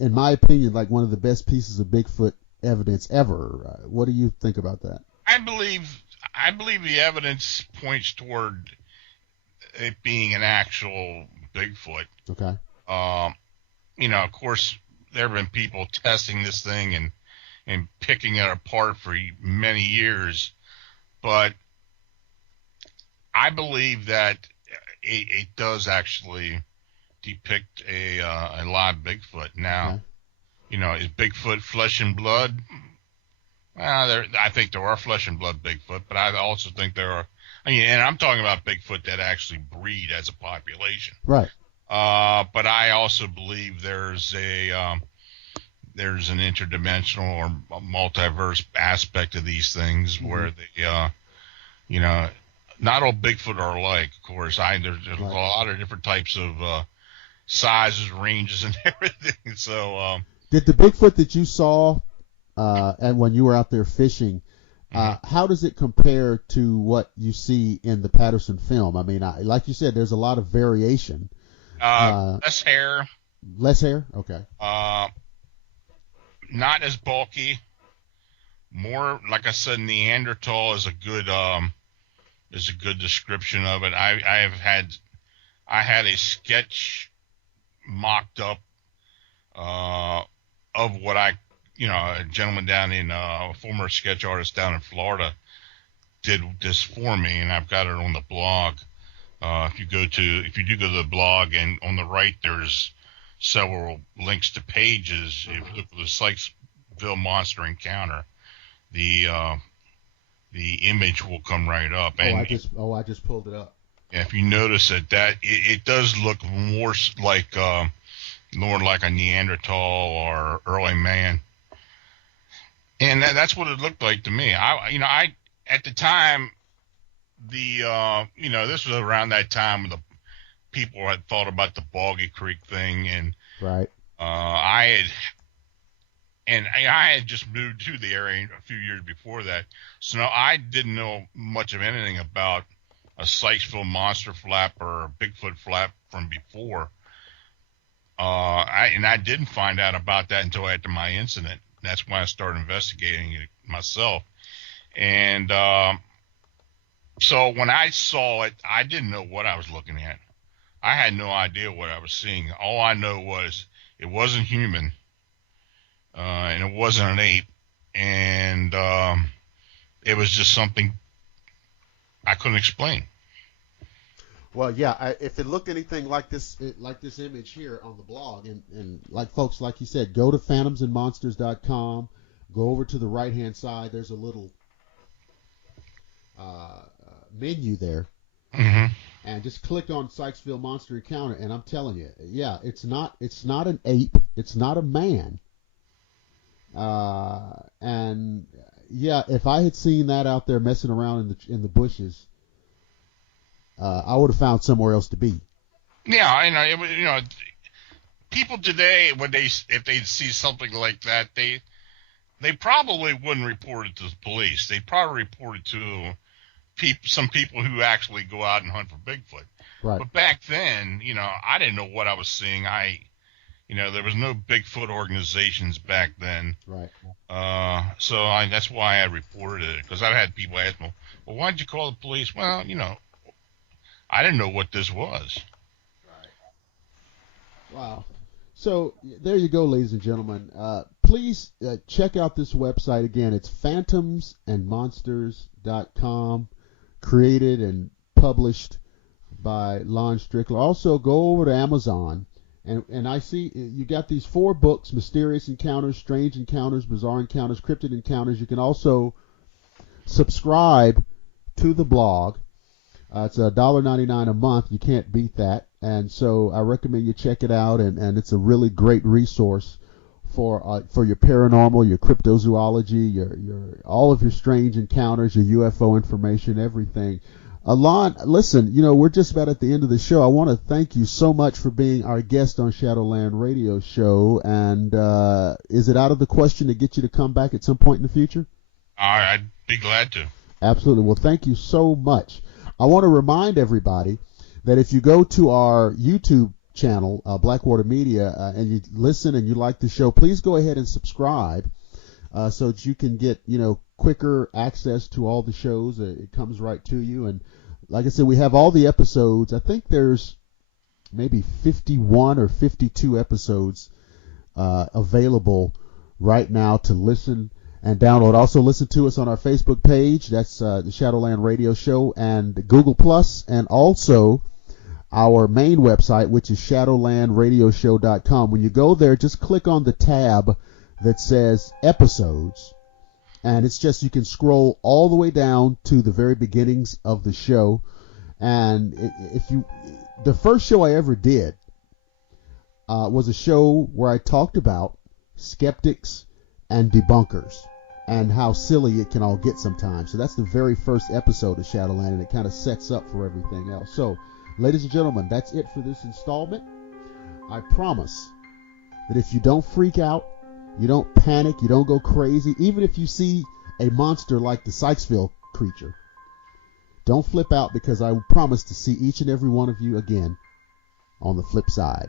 in my opinion, like one of the best pieces of Bigfoot evidence ever. What do you think about that? I believe the evidence points toward it being an actual Bigfoot. Okay. Of course, there have been people testing this thing and picking it apart for many years, but I believe that it does actually depict a live Bigfoot. Now, is Bigfoot flesh and blood? Well, I think there are flesh and blood Bigfoot, but I also think there are. And I'm talking about Bigfoot that actually breed as a population. Right. But I also believe there's an interdimensional or multiverse aspect of these things where they, not all Bigfoot are alike. Of course, there's a lot of different types of sizes, ranges, and everything. So, did the Bigfoot that you saw and when you were out there fishing, how does it compare to what you see in the Patterson film? I mean, like you said, there's a lot of variation. Less hair. Less hair? Okay. not as bulky. More, like I said, Neanderthal is a good description of it. I had a sketch mocked up of what a gentleman down in a former sketch artist down in Florida did this for me, and I've got it on the blog. If you do go to the blog, and on the right there's several links to pages. If you look at the Sykesville Monster Encounter, the image will come right up. And I just pulled it up. If you notice it does look more like a Neanderthal or early man, and that's what it looked like to me. I at the time, this was around that time when the people had thought about the Boggy Creek thing, and right. I had just moved to the area a few years before that, so I didn't know much of anything about a Sykesville monster flap or a Bigfoot flap from before. I didn't find out about that until after my incident. That's when I started investigating it myself. And so when I saw it, I didn't know what I was looking at. I had no idea what I was seeing. All I know was it wasn't human, and it wasn't an ape, and it was just something I couldn't explain. Well, yeah, if it looked anything like this image here on the blog, and like folks, like you said, go to phantomsandmonsters.com, go over to the right-hand side. There's a little menu there, mm-hmm. and just click on Sykesville Monster Encounter, and I'm telling you, yeah, it's not an ape, it's not a man, and yeah, if I had seen that out there messing around in the bushes, I would have found somewhere else to be. Yeah, I know. People today, if they see something like that, they probably wouldn't report it to the police. They'd probably report it to some people who actually go out and hunt for Bigfoot. Right. But back then, I didn't know what I was seeing. There was no Bigfoot organizations back then. Right. So that's why I reported it, because I've had people ask me, well, why'd you call the police? Well, I didn't know what this was. Right. Wow. So there you go, ladies and gentlemen. Please check out this website again. It's phantomsandmonsters.com, created and published by Lon Strickler. Also, go over to Amazon, and I see you got these 4 books: Mysterious Encounters, Strange Encounters, Bizarre Encounters, Cryptid Encounters. You can also subscribe to the blog. It's $1.99 a month. You can't beat that. And so I recommend you check it out, and it's a really great resource for your paranormal, your cryptozoology, your all of your strange encounters, your UFO information, everything. Alon, listen, we're just about at the end of the show. I want to thank you so much for being our guest on Shadowland Radio Show. And is it out of the question to get you to come back at some point in the future? I'd be glad to. Absolutely. Well, thank you so much. I want to remind everybody that if you go to our YouTube channel, Blackwater Media, and you listen and you like the show, please go ahead and subscribe so that you can get, quicker access to all the shows. It comes right to you. And like I said, we have all the episodes. I think there's maybe 51 or 52 episodes available right now to listen and download. Also listen to us on our Facebook page. That's the Shadowland Radio Show, and Google Plus, and also our main website, which is shadowlandradioshow.com. When you go there, just click on the tab that says episodes, and it's just, you can scroll all the way down to the very beginnings of the show. And the first show I ever did was a show where I talked about skeptics and debunkers and how silly it can all get sometimes. So that's the very first episode of Shadowland, and it kind of sets up for everything else. So, ladies and gentlemen, that's it for this installment. I promise that if you don't freak out, you don't panic, you don't go crazy, even if you see a monster like the Sykesville creature, don't flip out, because I promise to see each and every one of you again on the flip side.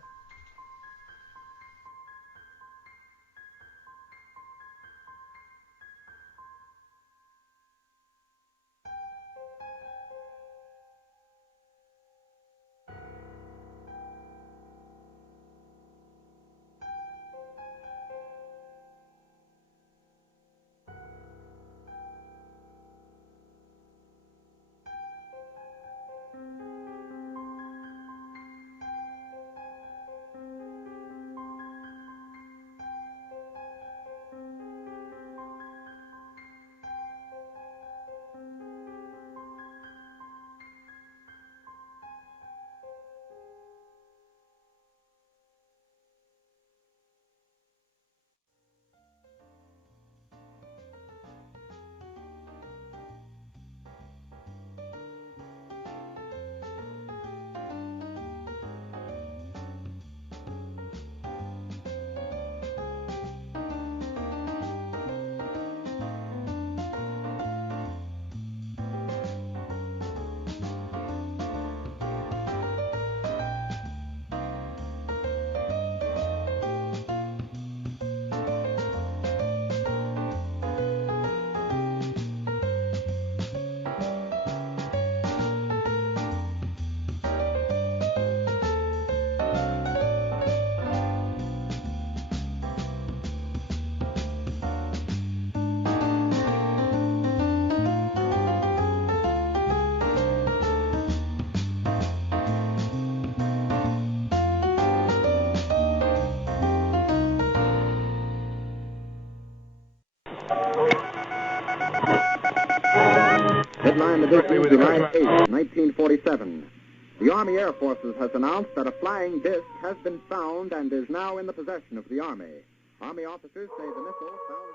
Headline edition, July 8, 1947. The Army Air Forces has announced that a flying disc has been found and is now in the possession of the Army. Army officers say the missile found...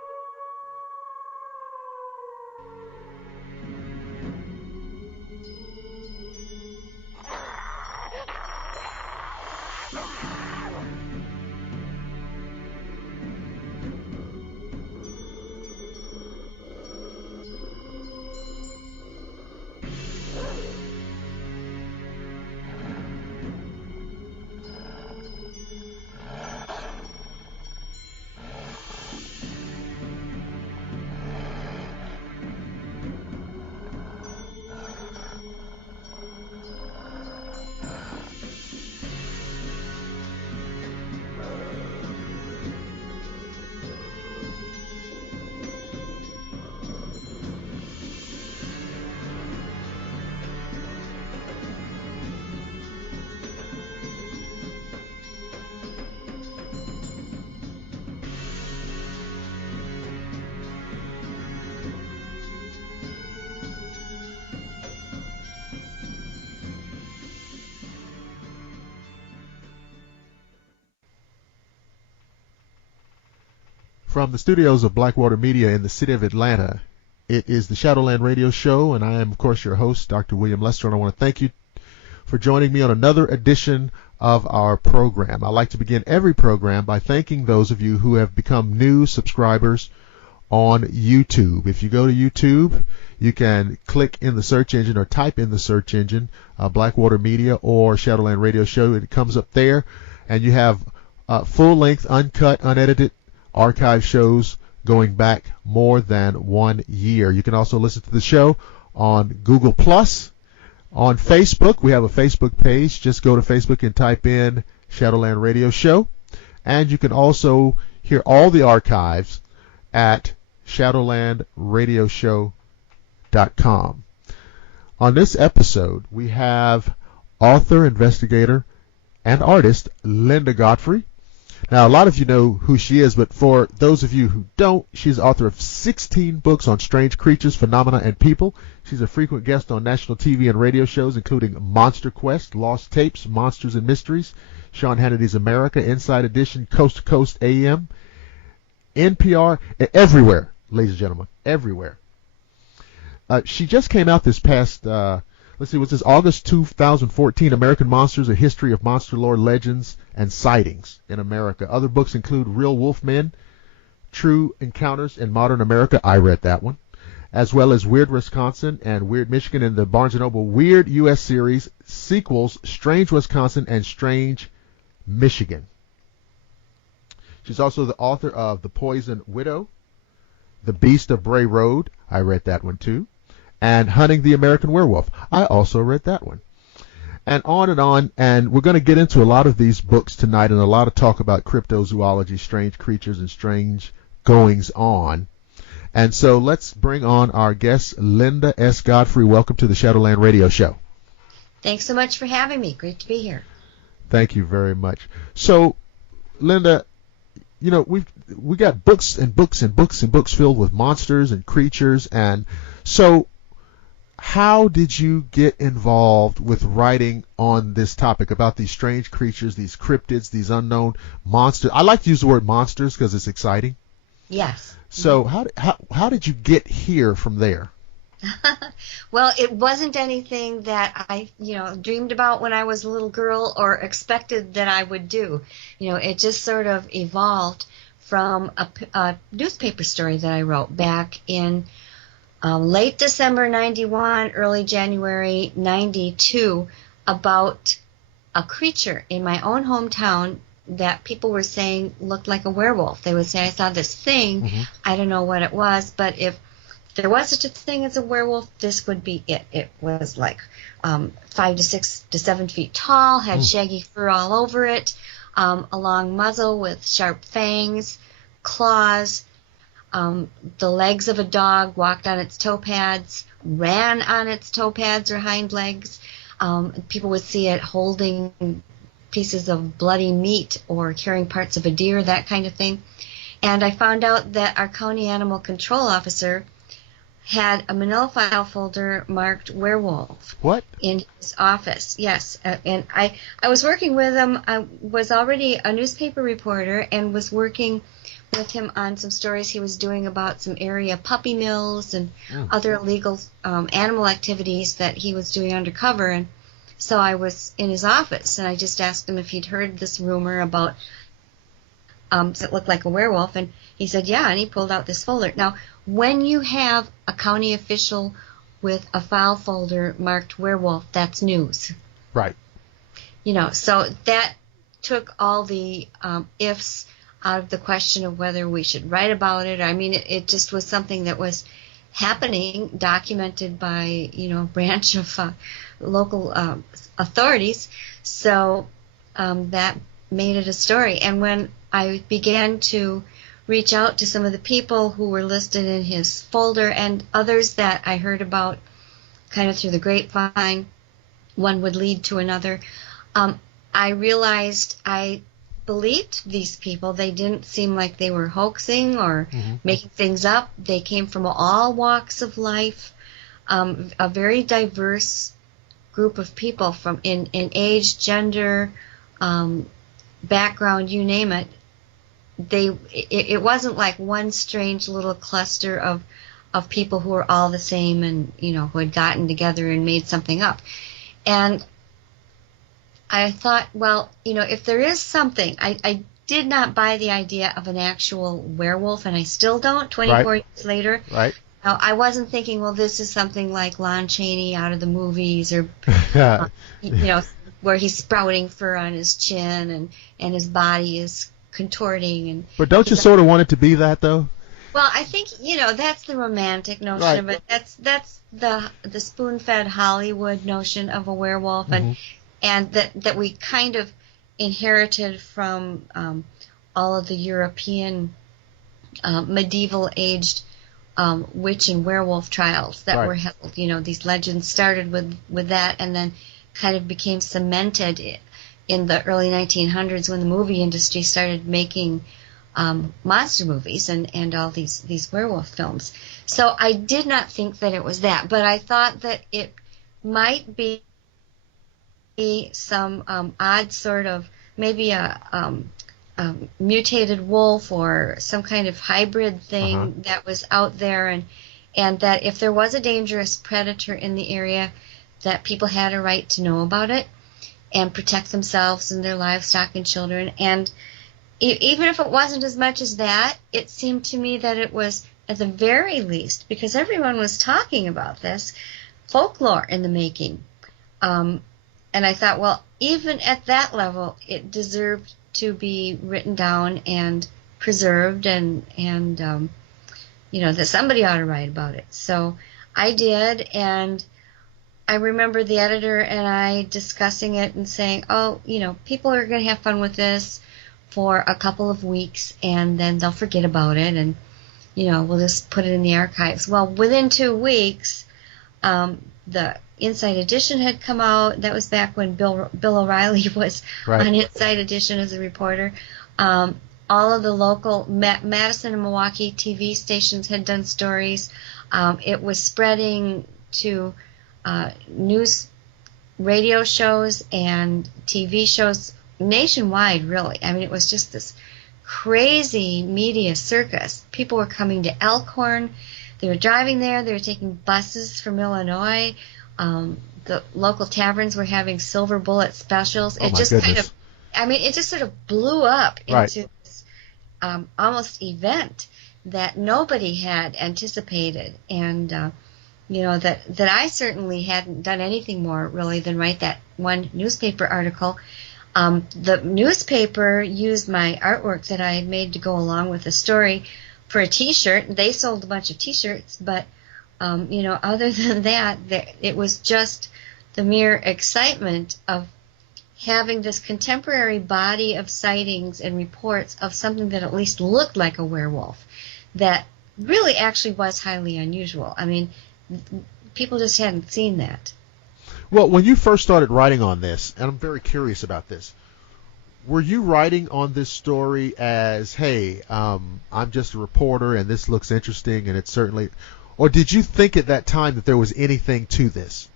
From the studios of Blackwater Media in the city of Atlanta, it is the Shadowland Radio Show, and I am, of course, your host, Dr. William Lester, and I want to thank you for joining me on another edition of our program. I like to begin every program by thanking those of you who have become new subscribers on YouTube. If you go to YouTube, you can click in the search engine or type in the search engine Blackwater Media or Shadowland Radio Show. It comes up there, and you have full-length, uncut, unedited archive shows going back more than 1 year. You can also listen to the show on Google+, on Facebook. We have a Facebook page. Just go to Facebook and type in Shadowland Radio Show. And you can also hear all the archives at shadowlandradioshow.com. On this episode, we have author, investigator, and artist Linda Godfrey. Now, a lot of you know who she is, but for those of you who don't, she's author of 16 books on strange creatures, phenomena, and people. She's a frequent guest on national TV and radio shows, including Monster Quest, Lost Tapes, Monsters and Mysteries, Sean Hannity's America, Inside Edition, Coast to Coast AM, NPR, everywhere, ladies and gentlemen, everywhere. She just came out this past, let's see, what's this, August 2014, American Monsters, A History of Monster Lore Legends and Sightings in America. Other books include Real Wolfmen, True Encounters in Modern America. I read that one. As well as Weird Wisconsin and Weird Michigan in the Barnes & Noble Weird U.S. series, sequels, Strange Wisconsin and Strange Michigan. She's also the author of The Poison Widow, The Beast of Bray Road. I read that one too. And Hunting the American Werewolf. I also read that one. And on, and we're going to get into a lot of these books tonight and a lot of talk about cryptozoology, strange creatures, and strange goings-on. And so let's bring on our guest, Linda S. Godfrey. Welcome to the Shadowland Radio Show. Thanks so much for having me. Great to be here. Thank you very much. So, Linda, you know, we got books and books and books and books filled with monsters and creatures, and so how did you get involved with writing on this topic about these strange creatures, these cryptids, these unknown monsters? I like to use the word monsters because it's exciting. Yes. So how did you get here from there? Well, it wasn't anything that I, dreamed about when I was a little girl or expected that I would do. It just sort of evolved from a newspaper story that I wrote back in late December 91, early January 92, about a creature in my own hometown that people were saying looked like a werewolf. They would say, I saw this thing, Mm-hmm. I don't know what it was, but if there was such a thing as a werewolf, this would be it. It was like 5 to 6 to 7 feet tall, had shaggy fur all over it, a long muzzle with sharp fangs, claws, the legs of a dog, walked on its toe pads, ran on its toe pads or hind legs. People would see it holding pieces of bloody meat or carrying parts of a deer, that kind of thing. And I found out that our county animal control officer had a manila file folder marked werewolf. What? In his office, yes. And I was working with him. I was already a newspaper reporter and was working with him on some stories he was doing about some area puppy mills and other illegal animal activities that he was doing undercover. And so I was in his office, and I just asked him if he'd heard this rumor about it looked like a werewolf, and he said, yeah, and he pulled out this folder. Now, when you have a county official with a file folder marked werewolf, that's news. Right. So that took all the ifs out of the question of whether we should write about it. I mean, it just was something that was happening, documented by, a branch of local authorities. So that made it a story. And when I began to reach out to some of the people who were listed in his folder and others that I heard about kind of through the grapevine, one would lead to another, I realized I believed these people. They didn't seem like they were hoaxing or making things up. They came from all walks of life, a very diverse group of people from in age, gender, background, you name it. It wasn't like one strange little cluster of people who were all the same and, who had gotten together and made something up. And I thought, well, if there is something, I did not buy the idea of an actual werewolf, and I still don't, 24 years later. Right. Now, I wasn't thinking, well, this is something like Lon Chaney out of the movies, or, where he's sprouting fur on his chin and his body is contorting. But don't you sort of want it to be that, though? Well, I think, that's the romantic notion of it. That's the spoon-fed Hollywood notion of a werewolf, and that we kind of inherited from all of the European medieval-aged witch and werewolf trials that were held. These legends started with that and then kind of became cemented in the early 1900s when the movie industry started making monster movies and all these werewolf films. So I did not think that it was that, but I thought that it might be some odd sort of, maybe a mutated wolf or some kind of hybrid thing that was out there, and that if there was a dangerous predator in the area, that people had a right to know about it and protect themselves and their livestock and children. And even if it wasn't as much as that, it seemed to me that it was, at the very least, because everyone was talking about this, folklore in the making. And I thought, well, even at that level, it deserved to be written down and preserved, and that somebody ought to write about it. So I did, and I remember the editor and I discussing it and saying, people are going to have fun with this for a couple of weeks, and then they'll forget about it, and, we'll just put it in the archives. Well, within 2 weeks, the Inside Edition had come out. That was back when Bill O'Reilly was on Inside Edition as a reporter. All of the local Madison and Milwaukee TV stations had done stories. It was spreading to news radio shows and TV shows nationwide, really. I mean, it was just this crazy media circus. People were coming to Elkhorn. They were driving there. They were taking buses from Illinois. The local taverns were having silver bullet specials. It just it just sort of blew up into this almost event that nobody had anticipated. And, that I certainly hadn't done anything more really than write that one newspaper article. The newspaper used my artwork that I had made to go along with the story for a T-shirt. They sold a bunch of T-shirts, but other than that, it was just the mere excitement of having this contemporary body of sightings and reports of something that at least looked like a werewolf that really actually was highly unusual. I mean, people just hadn't seen that. Well, when you first started writing on this, and I'm very curious about this, were you writing on this story as, hey, I'm just a reporter and this looks interesting and it's certainly... Or did you think at that time that there was anything to this?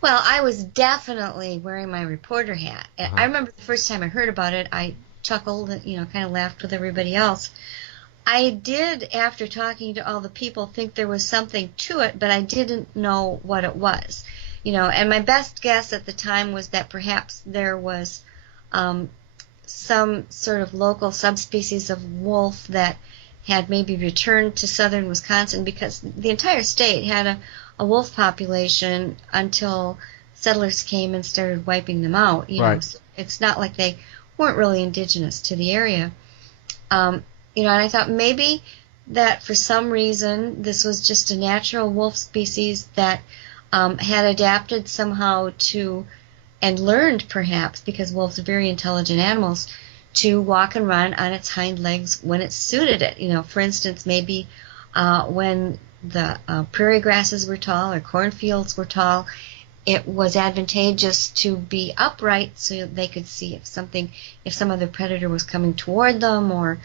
Well, I was definitely wearing my reporter hat. I remember the first time I heard about it, I chuckled and, kind of laughed with everybody else. I did, after talking to all the people, think there was something to it, but I didn't know what it was. And my best guess at the time was that perhaps there was some sort of local subspecies of wolf that had maybe returned to southern Wisconsin, because the entire state had a wolf population until settlers came and started wiping them out. Right. So it's not like they weren't really indigenous to the area. And I thought maybe that for some reason this was just a natural wolf species that had adapted somehow to, and learned perhaps, because wolves are very intelligent animals, to walk and run on its hind legs when it suited it. For instance, maybe when the prairie grasses were tall or cornfields were tall, it was advantageous to be upright so they could see if some other predator was coming toward them, or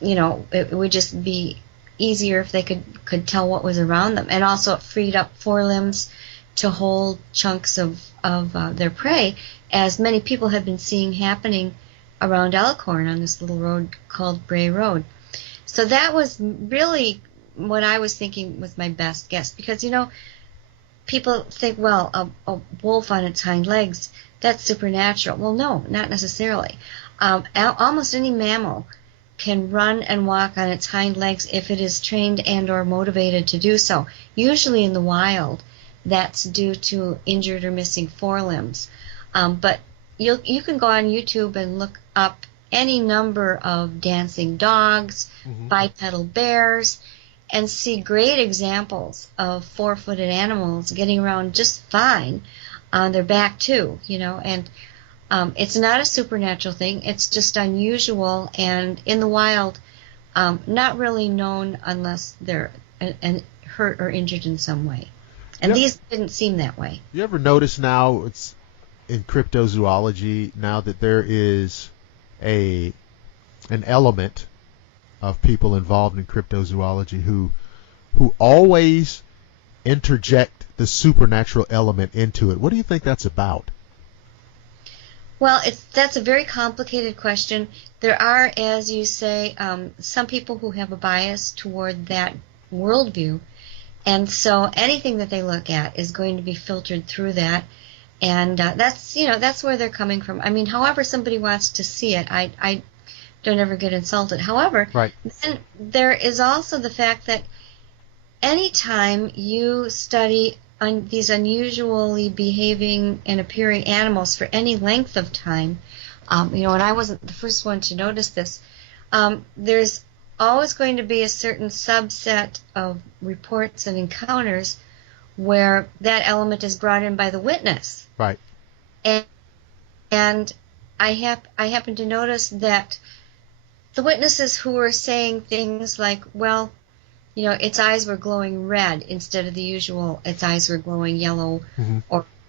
it would just be easier if they could tell what was around them. And also it freed up forelimbs to hold chunks of their prey, as many people have been seeing happening around Elkhorn on this little road called Bray Road. So that was really what I was thinking was my best guess, because people think, well, a wolf on its hind legs, that's supernatural. Well, no, not necessarily. Almost any mammal can run and walk on its hind legs if it is trained and or motivated to do so. Usually in the wild, that's due to injured or missing forelimbs. But you can go on YouTube and look up any number of dancing dogs, bipedal bears, and see great examples of four-footed animals getting around just fine on their back too, and it's not a supernatural thing. It's just unusual, and in the wild, not really known unless they're hurt or injured in some way. And these didn't seem that way. You ever notice now, it's in cryptozoology now, that there is an element of people involved in cryptozoology who always interject the supernatural element into it? What do you think that's about? Well, that's a very complicated question. There are, as you say, some people who have a bias toward that worldview, and so anything that they look at is going to be filtered through that, and that's where they're coming from. I mean, however somebody wants to see it, I don't ever get insulted. However, right. Then there is also the fact that anytime you study these unusually behaving and appearing animals for any length of time, and I wasn't the first one to notice this, there's always going to be a certain subset of reports and encounters where that element is brought in by the witness. Right. And I happen to notice that the witnesses who were saying things like, well, its eyes were glowing red instead of the usual, its eyes were glowing yellow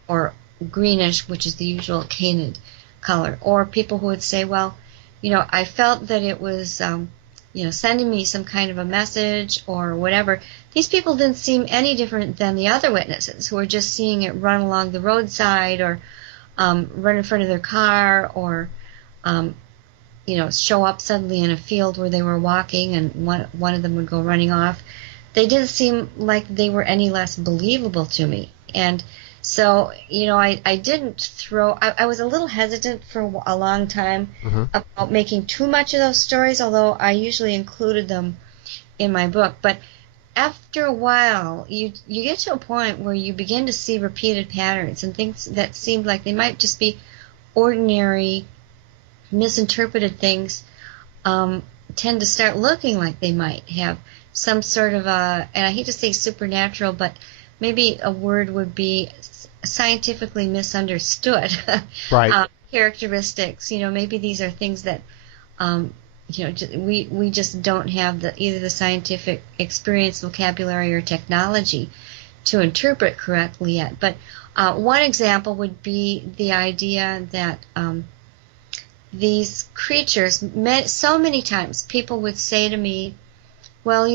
or greenish, which is the usual canid color. Or people who would say, well, I felt that it was, sending me some kind of a message or whatever. These people didn't seem any different than the other witnesses who were just seeing it run along the roadside or run in front of their car or, show up suddenly in a field where they were walking and one of them would go running off. They didn't seem like they were any less believable to me. And so, I didn't I was a little hesitant for a long time about making too much of those stories, although I usually included them in my book. But after a while, you get to a point where you begin to see repeated patterns and things that seemed like they might just be ordinary, misinterpreted things tend to start looking like they might have some sort of and I hate to say supernatural, but maybe a word would be scientifically misunderstood right. Characteristics. Maybe these are things that we just don't have either the scientific experience, vocabulary, or technology to interpret correctly yet. But one example would be the idea that these creatures, so many times people would say to me, well,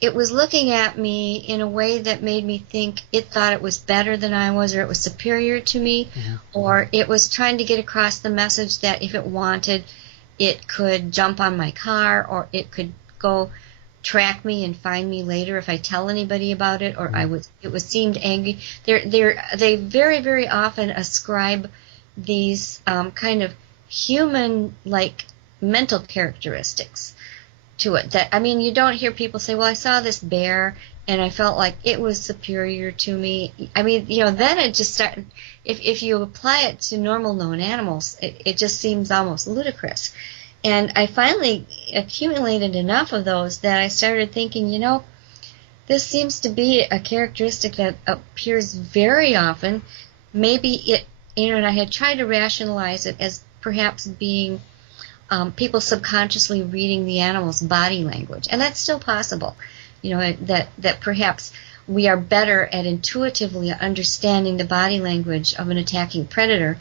it was looking at me in a way that made me think it thought it was better than I was, or it was superior to me, or it was trying to get across the message that if it wanted, it could jump on my car, or it could go track me and find me later if I tell anybody about it, or it seemed angry. They very, very often ascribe these kind of human-like mental characteristics to it. That, I mean, you don't hear people say, well, I saw this bear and I felt like it was superior to me. I mean, then it just started, if you apply it to normal known animals, it just seems almost ludicrous. And I finally accumulated enough of those that I started thinking, this seems to be a characteristic that appears very often. Maybe it, and I had tried to rationalize it as perhaps being people subconsciously reading the animal's body language. And that's still possible, that perhaps we are better at intuitively understanding the body language of an attacking predator.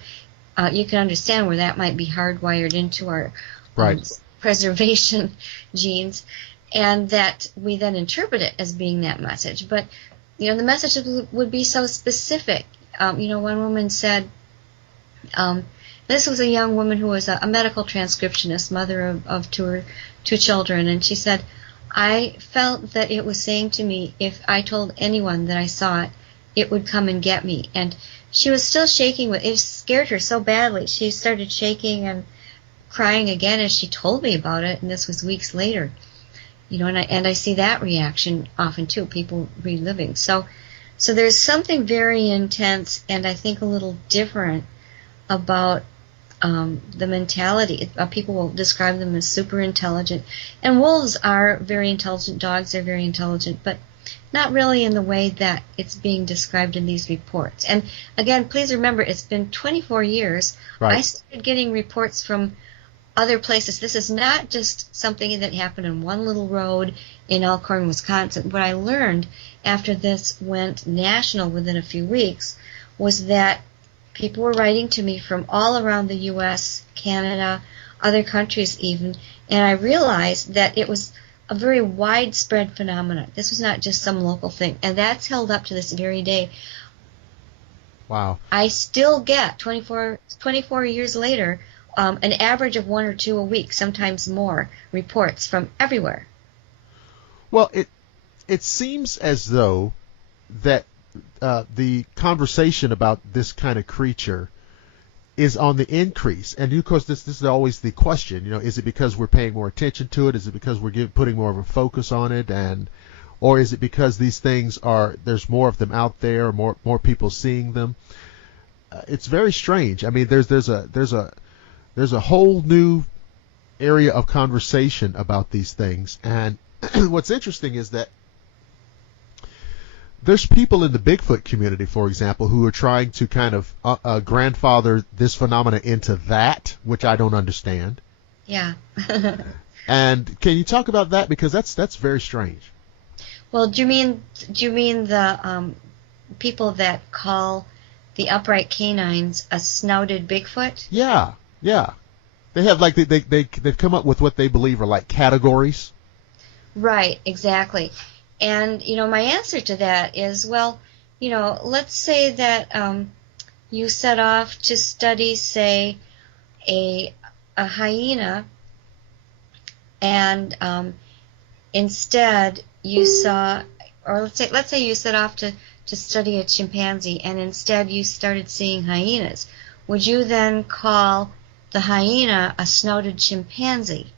You can understand where that might be hardwired into our preservation genes, and that we then interpret it as being that message. But, the message would be so specific. One woman said, this was a young woman who was a medical transcriptionist, mother of two children, and she said, I felt that it was saying to me, if I told anyone that I saw it, it would come and get me. And she was still shaking. It scared her so badly. She started shaking and crying again as she told me about it, and this was weeks later. And I see that reaction often too, people reliving. So there's something very intense and I think a little different about the mentality. People will describe them as super intelligent, and wolves are very intelligent, dogs are very intelligent, but not really in the way that it's being described in these reports. And again, please remember, it's been 24 years. I started getting reports from other places. This is not just something that happened in one little road in Elkhorn, Wisconsin. What I learned after this went national within a few weeks was that people were writing to me from all around the U.S., Canada, other countries even, and I realized that it was a very widespread phenomenon. This was not just some local thing, and that's held up to this very day. Wow. I still get, 24 years later, an average of 1 or 2 a week, sometimes more, reports from everywhere. Well, it seems as though that the conversation about this kind of creature is on the increase. And of course, this is always the question. Is it because we're paying more attention to it? Is it because we're putting more of a focus on it? Or is it because these things there's more of them out there, or more people seeing them? It's very strange. I mean, there's a whole new area of conversation about these things. And what's interesting is that there's people in the Bigfoot community, for example, who are trying to kind of grandfather this phenomena into that, which I don't understand. Yeah. And can you talk about that, because that's very strange? Well, do you mean the people that call the upright canines a snouted Bigfoot? Yeah. They have they've come up with what they believe are like categories. Right, exactly. And, my answer to that is, well, let's say that you set off to study, say, a hyena, and instead you saw, or let's say you set off to study a chimpanzee, and instead you started seeing hyenas. Would you then call the hyena a snouted chimpanzee?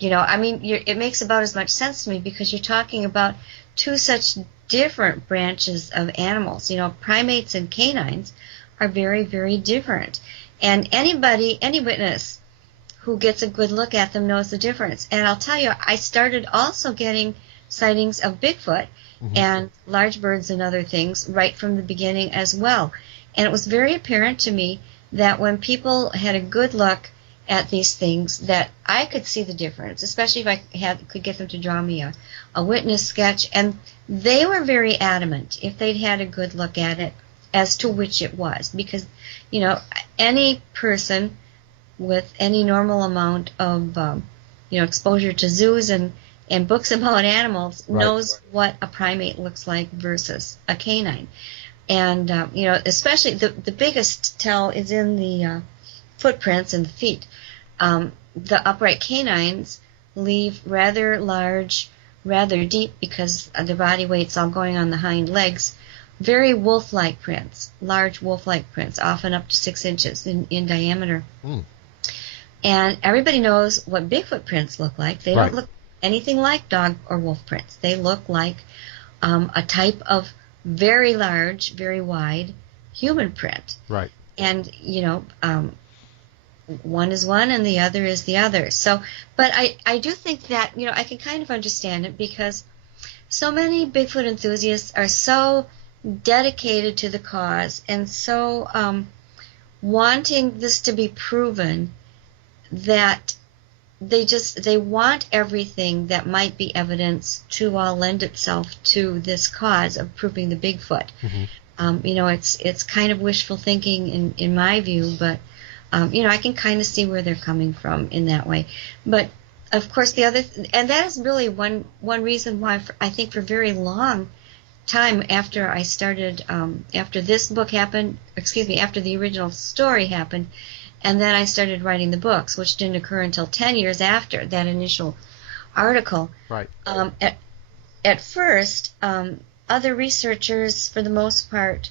It makes about as much sense to me, because you're talking about two such different branches of animals. Primates and canines are very, very different. And any witness who gets a good look at them knows the difference. And I'll tell you, I started also getting sightings of Bigfoot and large birds and other things right from the beginning as well. And it was very apparent to me that when people had a good look at these things, that I could see the difference, especially if I could get them to draw me a witness sketch. And they were very adamant, if they'd had a good look at it, as to which it was. Because, any person with any normal amount of, exposure to zoos and and books about animals Right. knows what a primate looks like versus a canine. And, especially the biggest tell is in the footprints and the feet. The upright canines leave rather large, rather deep, because their body weight's all going on the hind legs, very wolf-like prints, large wolf-like prints, often up to 6 inches in diameter. Mm. And everybody knows what Bigfoot prints look like. They Right. don't look anything like dog or wolf prints. They look like a type of very large, very wide human print. Right. And, one is one and the other is the other. So, but I do think that, I can kind of understand it, because so many Bigfoot enthusiasts are so dedicated to the cause and so wanting this to be proven that they want everything that might be evidence to all lend itself to this cause of proving the Bigfoot. Mm-hmm. It's kind of wishful thinking in my view, but I can kind of see where they're coming from in that way. But of course, and that is really one reason why I think for a very long time after I started, after this book happened, after the original story happened, and then I started writing the books, which didn't occur until 10 years after that initial article. Right. At first, other researchers, for the most part,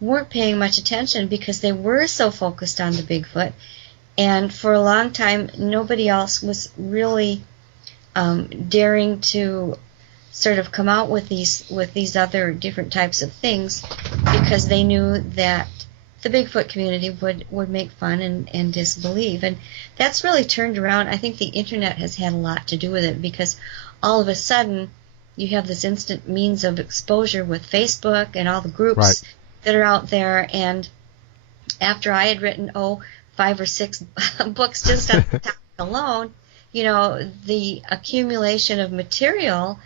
weren't paying much attention because they were so focused on the Bigfoot. And for a long time, nobody else was really daring to sort of come out with these other different types of things, because they knew that the Bigfoot community would make fun and disbelieve. And that's really turned around. I think the internet has had a lot to do with it, because all of a sudden you have this instant means of exposure with Facebook and all the groups Right. that are out there. And after I had written 5 or 6 books just on the topic alone, the accumulation of material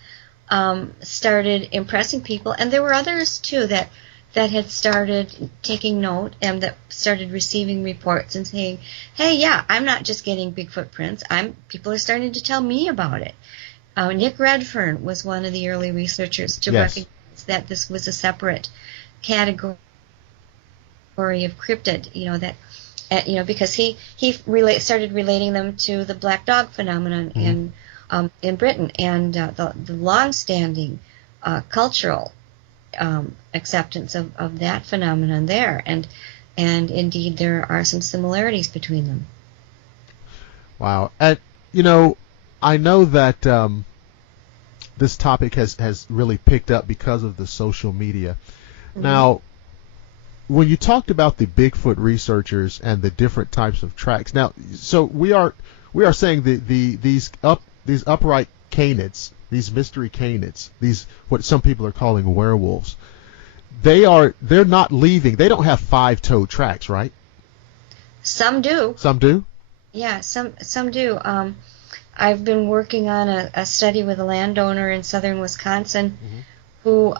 started impressing people. And there were others too that had started taking note and that started receiving reports and saying, hey, yeah, I'm not just getting Bigfoot prints. People are starting to tell me about it. Nick Redfern was one of the early researchers to Yes. recognize that this was a separate category of cryptid, because he started relating them to the black dog phenomenon in Britain, and the long-standing cultural acceptance of that phenomenon there, and indeed there are some similarities between them. Wow. I know that this topic has really picked up because of the social media. Mm-hmm. Now, when you talked about the Bigfoot researchers and the different types of tracks, now, so we are saying these upright canids, these mystery canids, these what some people are calling werewolves, they're not leaving. They don't have 5-toe tracks, right? Some do. Some do? Yeah, some do. I've been working on a study with a landowner in southern Wisconsin who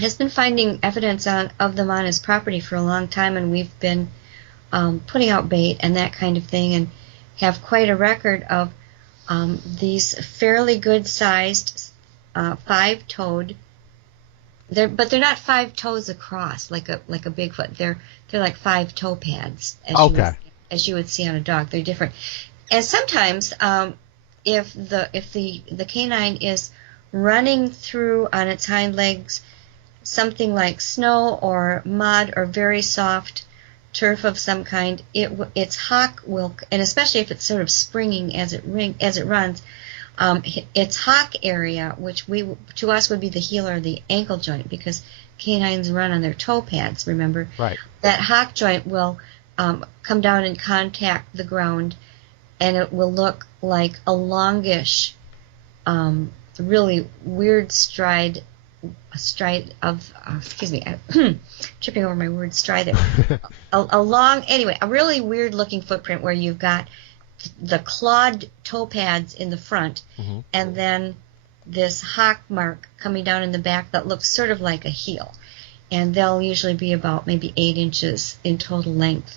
has been finding evidence of them on his property for a long time, and we've been putting out bait and that kind of thing, and have quite a record of these fairly good-sized 5-toed. But they're not 5 toes across like a Bigfoot. They're like 5 toe pads, as you would see on a dog. They're different. And sometimes, if the canine is running through on its hind legs something like snow or mud or very soft turf of some kind, its hock will, and especially if it's sort of springing as it runs, its hock area, which to us would be the heel or the ankle joint, because canines run on their toe pads, remember? Right. That hock joint will come down and contact the ground, and it will look like a longish, really weird stride of, tripping over my word stride there. A really weird looking footprint where you've got the clawed toe pads in the front, and then this hock mark coming down in the back that looks sort of like a heel. And they'll usually be about maybe 8 inches in total length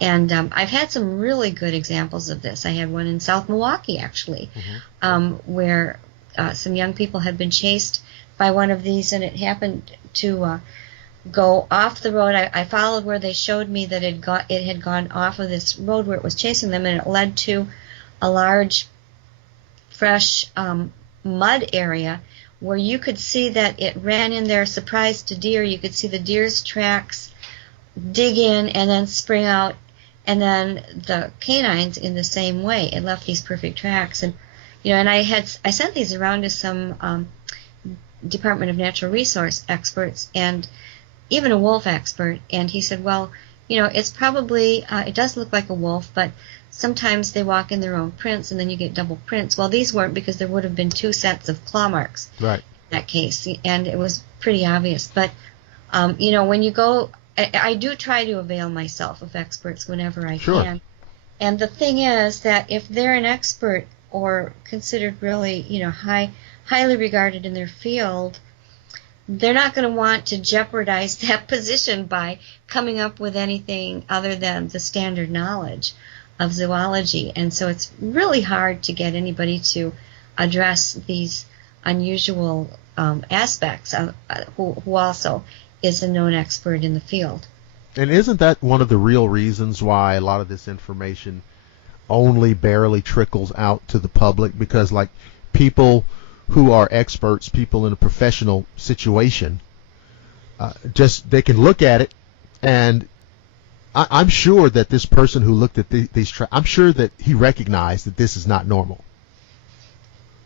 And I've had some really good examples of this. I had one in South Milwaukee, actually, where some young people had been chased by one of these, and it happened to go off the road. I followed where they showed me that it had gone off of this road where it was chasing them, and it led to a large, fresh mud area where you could see that it ran in there, surprised a deer. You could see the deer's tracks dig in and then spring out, and then the canines in the same way. It left these perfect tracks. And and I sent these around to some Department of Natural Resource experts and even a wolf expert, and he said, well, it's probably, it does look like a wolf, but sometimes they walk in their own prints, and then you get double prints. Well, these weren't, because there would have been 2 sets of claw marks right. in that case, and it was pretty obvious. But, when you go, I do try to avail myself of experts whenever I can. And the thing is that if they're an expert or considered really, highly regarded in their field, they're not going to want to jeopardize that position by coming up with anything other than the standard knowledge of zoology. And so it's really hard to get anybody to address these unusual aspects who also is a known expert in the field. And isn't that one of the real reasons why a lot of this information only barely trickles out to the public? Because, like, people who are experts, people in a professional situation, they can look at it, and I'm sure that this person who looked at these I'm sure that he recognized that this is not normal.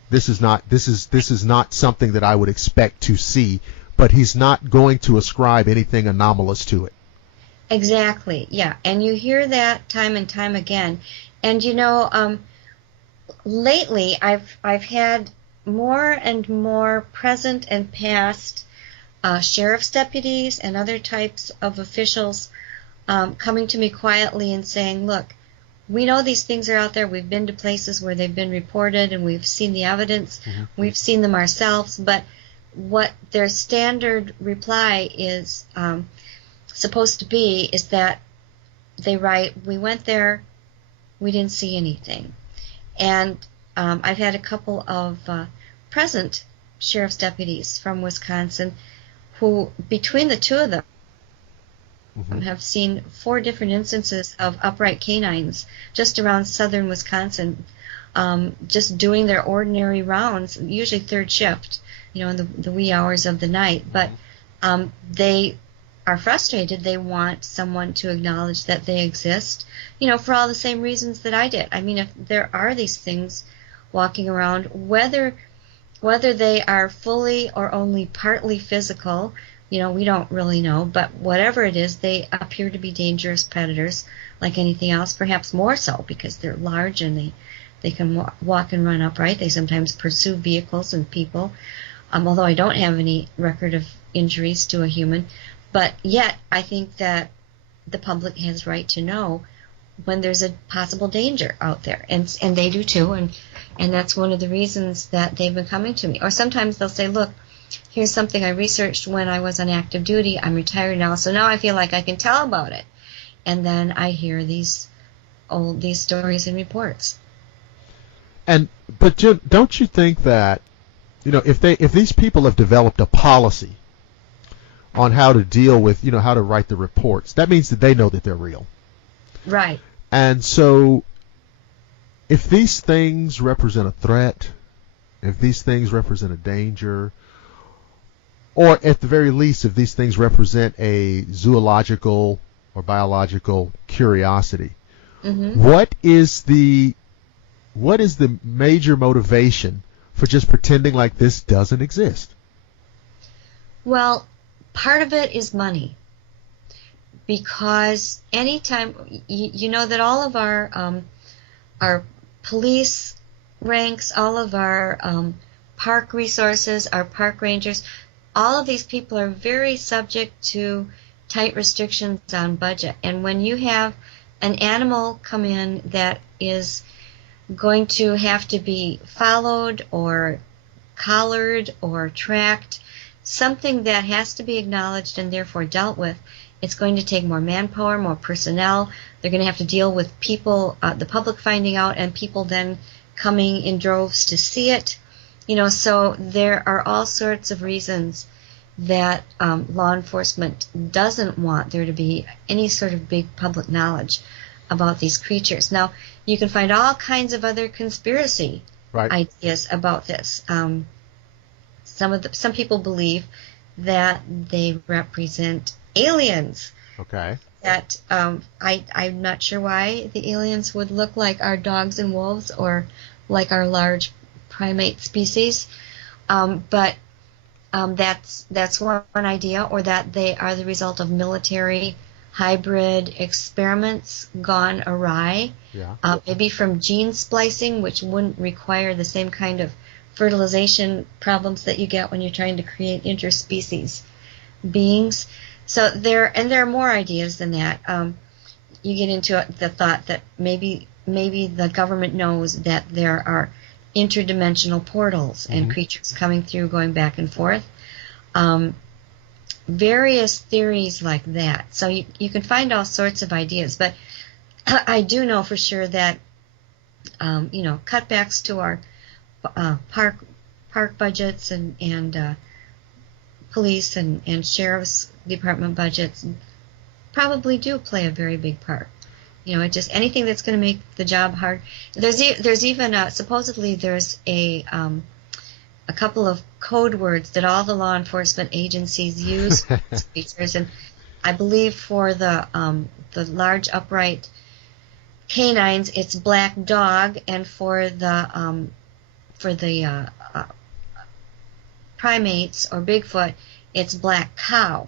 This is not something that I would expect to see, but he's not going to ascribe anything anomalous to it. Exactly, yeah, and you hear that time and time again. And lately I've had more and more present and past sheriff's deputies and other types of officials coming to me quietly and saying, look, we know these things are out there. We've been to places where they've been reported, and we've seen the evidence. We've seen them ourselves. But what their standard reply is supposed to be is that they write, we went there, we didn't see anything. And I've had a couple of present sheriff's deputies from Wisconsin who, between the two of them, have seen 4 different instances of upright canines just around southern Wisconsin, just doing their ordinary rounds, usually third shift, in the wee hours of the night. But they are frustrated. They want someone to acknowledge that they exist, for all the same reasons that I did. I mean, if there are these things walking around, whether they are fully or only partly physical, we don't really know, but whatever it is, they appear to be dangerous predators like anything else, perhaps more so because they're large and they can walk and run upright. They sometimes pursue vehicles and people, although I don't have any record of injuries to a human. But yet, I think that the public has right to know when there's a possible danger out there, and they do too, and that's one of the reasons that they've been coming to me. Or sometimes they'll say, look, here's something I researched when I was on active duty. I'm retired now, so now I feel like I can tell about it. And then I hear these stories and reports. But don't you think that, if these people have developed a policy on how to deal with, how to write the reports, that means that they know that they're real. Right. And so if these things represent a threat, if these things represent a danger, or at the very least, if these things represent a zoological or biological curiosity, what is the major motivation for just pretending like this doesn't exist? Well, part of it is money, because anytime you know that all of our police ranks, all of our park resources, our park rangers, all of these people are very subject to tight restrictions on budget. And when you have an animal come in that is going to have to be followed or collared or tracked, something that has to be acknowledged and therefore dealt with, It's going to take more manpower, more personnel. They're going to have to deal with people, the public finding out, and people then coming in droves to see it. So there are all sorts of reasons that law enforcement doesn't want there to be any sort of big public knowledge about these creatures. Now, you can find all kinds of other conspiracy ideas about this. Some people believe that they represent aliens. Okay. That I'm not sure why the aliens would look like our dogs and wolves or like our large primate species, but that's one idea, or that they are the result of military hybrid experiments gone awry, maybe from gene splicing, which wouldn't require the same kind of fertilization problems that you get when you're trying to create interspecies beings. So there are more ideas than that. You get into the thought that maybe the government knows that there are interdimensional portals and creatures coming through, going back and forth. Various theories like that. So you can find all sorts of ideas, but I do know for sure that cutbacks to our park budgets and police and sheriff's department budgets probably do play a very big part. Just anything that's going to make the job hard. There's even supposedly there's a couple of code words that all the law enforcement agencies use for these creatures, and I believe for the large upright canines it's black dog, and for the primates or Bigfoot it's black cow.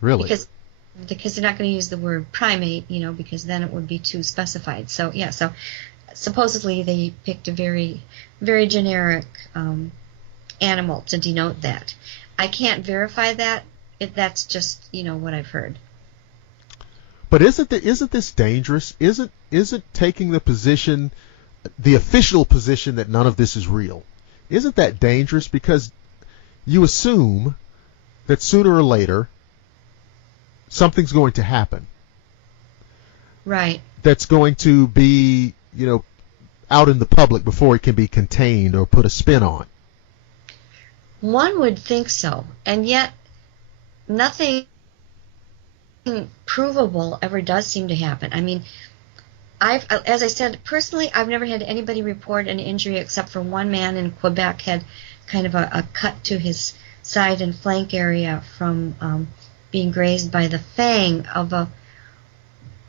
Really? Because they're not going to use the word primate, because then it would be too specified. So so supposedly they picked a very, very generic animal to denote that. I can't verify that. That's just what I've heard. But isn't this dangerous? Isn't taking the position, the official position that none of this is real? Isn't that dangerous? Because you assume that sooner or later something's going to happen. Right. That's going to be, out in the public before it can be contained or put a spin on. One would think so, and yet nothing provable ever does seem to happen. I mean, as I said, personally, I've never had anybody report an injury except for one man in Quebec had kind of a cut to his side and flank area from being grazed by the fang of a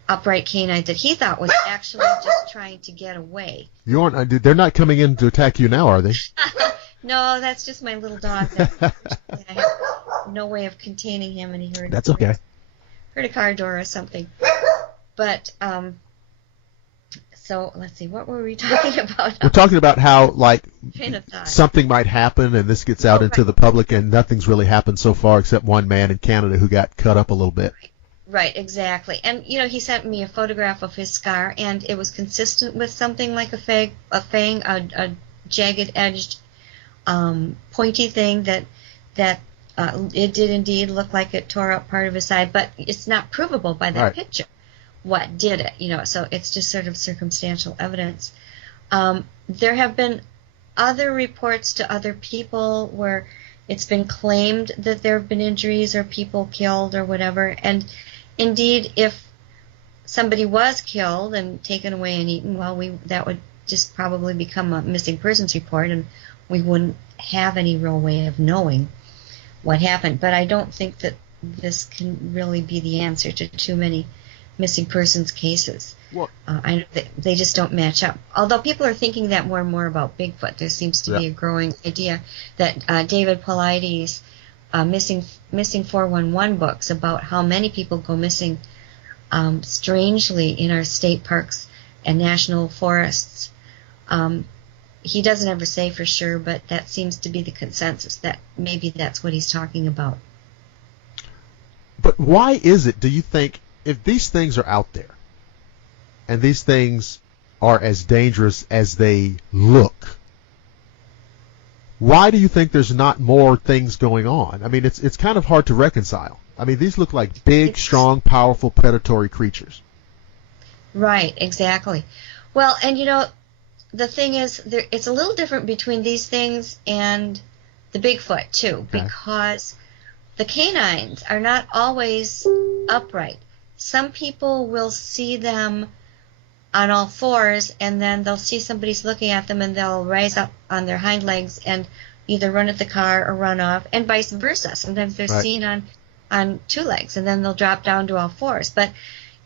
upright canine that he thought was actually just trying to get away. They're not coming in to attack you now, are they? No, that's just my little dog. I have no way of containing him, and he heard. That's okay. Heard a car door or something. But so let's see, what were we talking about? We're talking about how train of thought. Something might happen, and this gets out into the public, and nothing's really happened so far except one man in Canada who got cut up a little bit. Right, exactly. And he sent me a photograph of his scar, and it was consistent with something like a fang, a jagged-edged, pointy thing that it did indeed look like it tore up part of his side, but it's not provable by that picture what did it, so it's just sort of circumstantial evidence. There have been other reports to other people where it's been claimed that there have been injuries or people killed or whatever, and indeed, if somebody was killed and taken away and eaten, well, that would just probably become a missing persons report, and we wouldn't have any real way of knowing what happened. But I don't think that this can really be the answer to too many missing persons cases. Well, I know they just don't match up. Although people are thinking that more and more about Bigfoot. There seems to be a growing idea that David Paulides' missing 411 books about how many people go missing strangely in our state parks and national forests. He doesn't ever say for sure, but that seems to be the consensus, that maybe that's what he's talking about. But why is it, do you think, if these things are out there, and these things are as dangerous as they look, why do you think there's not more things going on? I mean, it's kind of hard to reconcile. I mean, these look like big, strong, powerful, predatory creatures. Right, exactly. Well, and the thing is, it's a little different between these things and the Bigfoot, too, because the canines are not always upright. Some people will see them on all fours, and then they'll see somebody's looking at them, and they'll rise up on their hind legs and either run at the car or run off, and vice versa. Sometimes they're seen on two legs, and then they'll drop down to all fours. But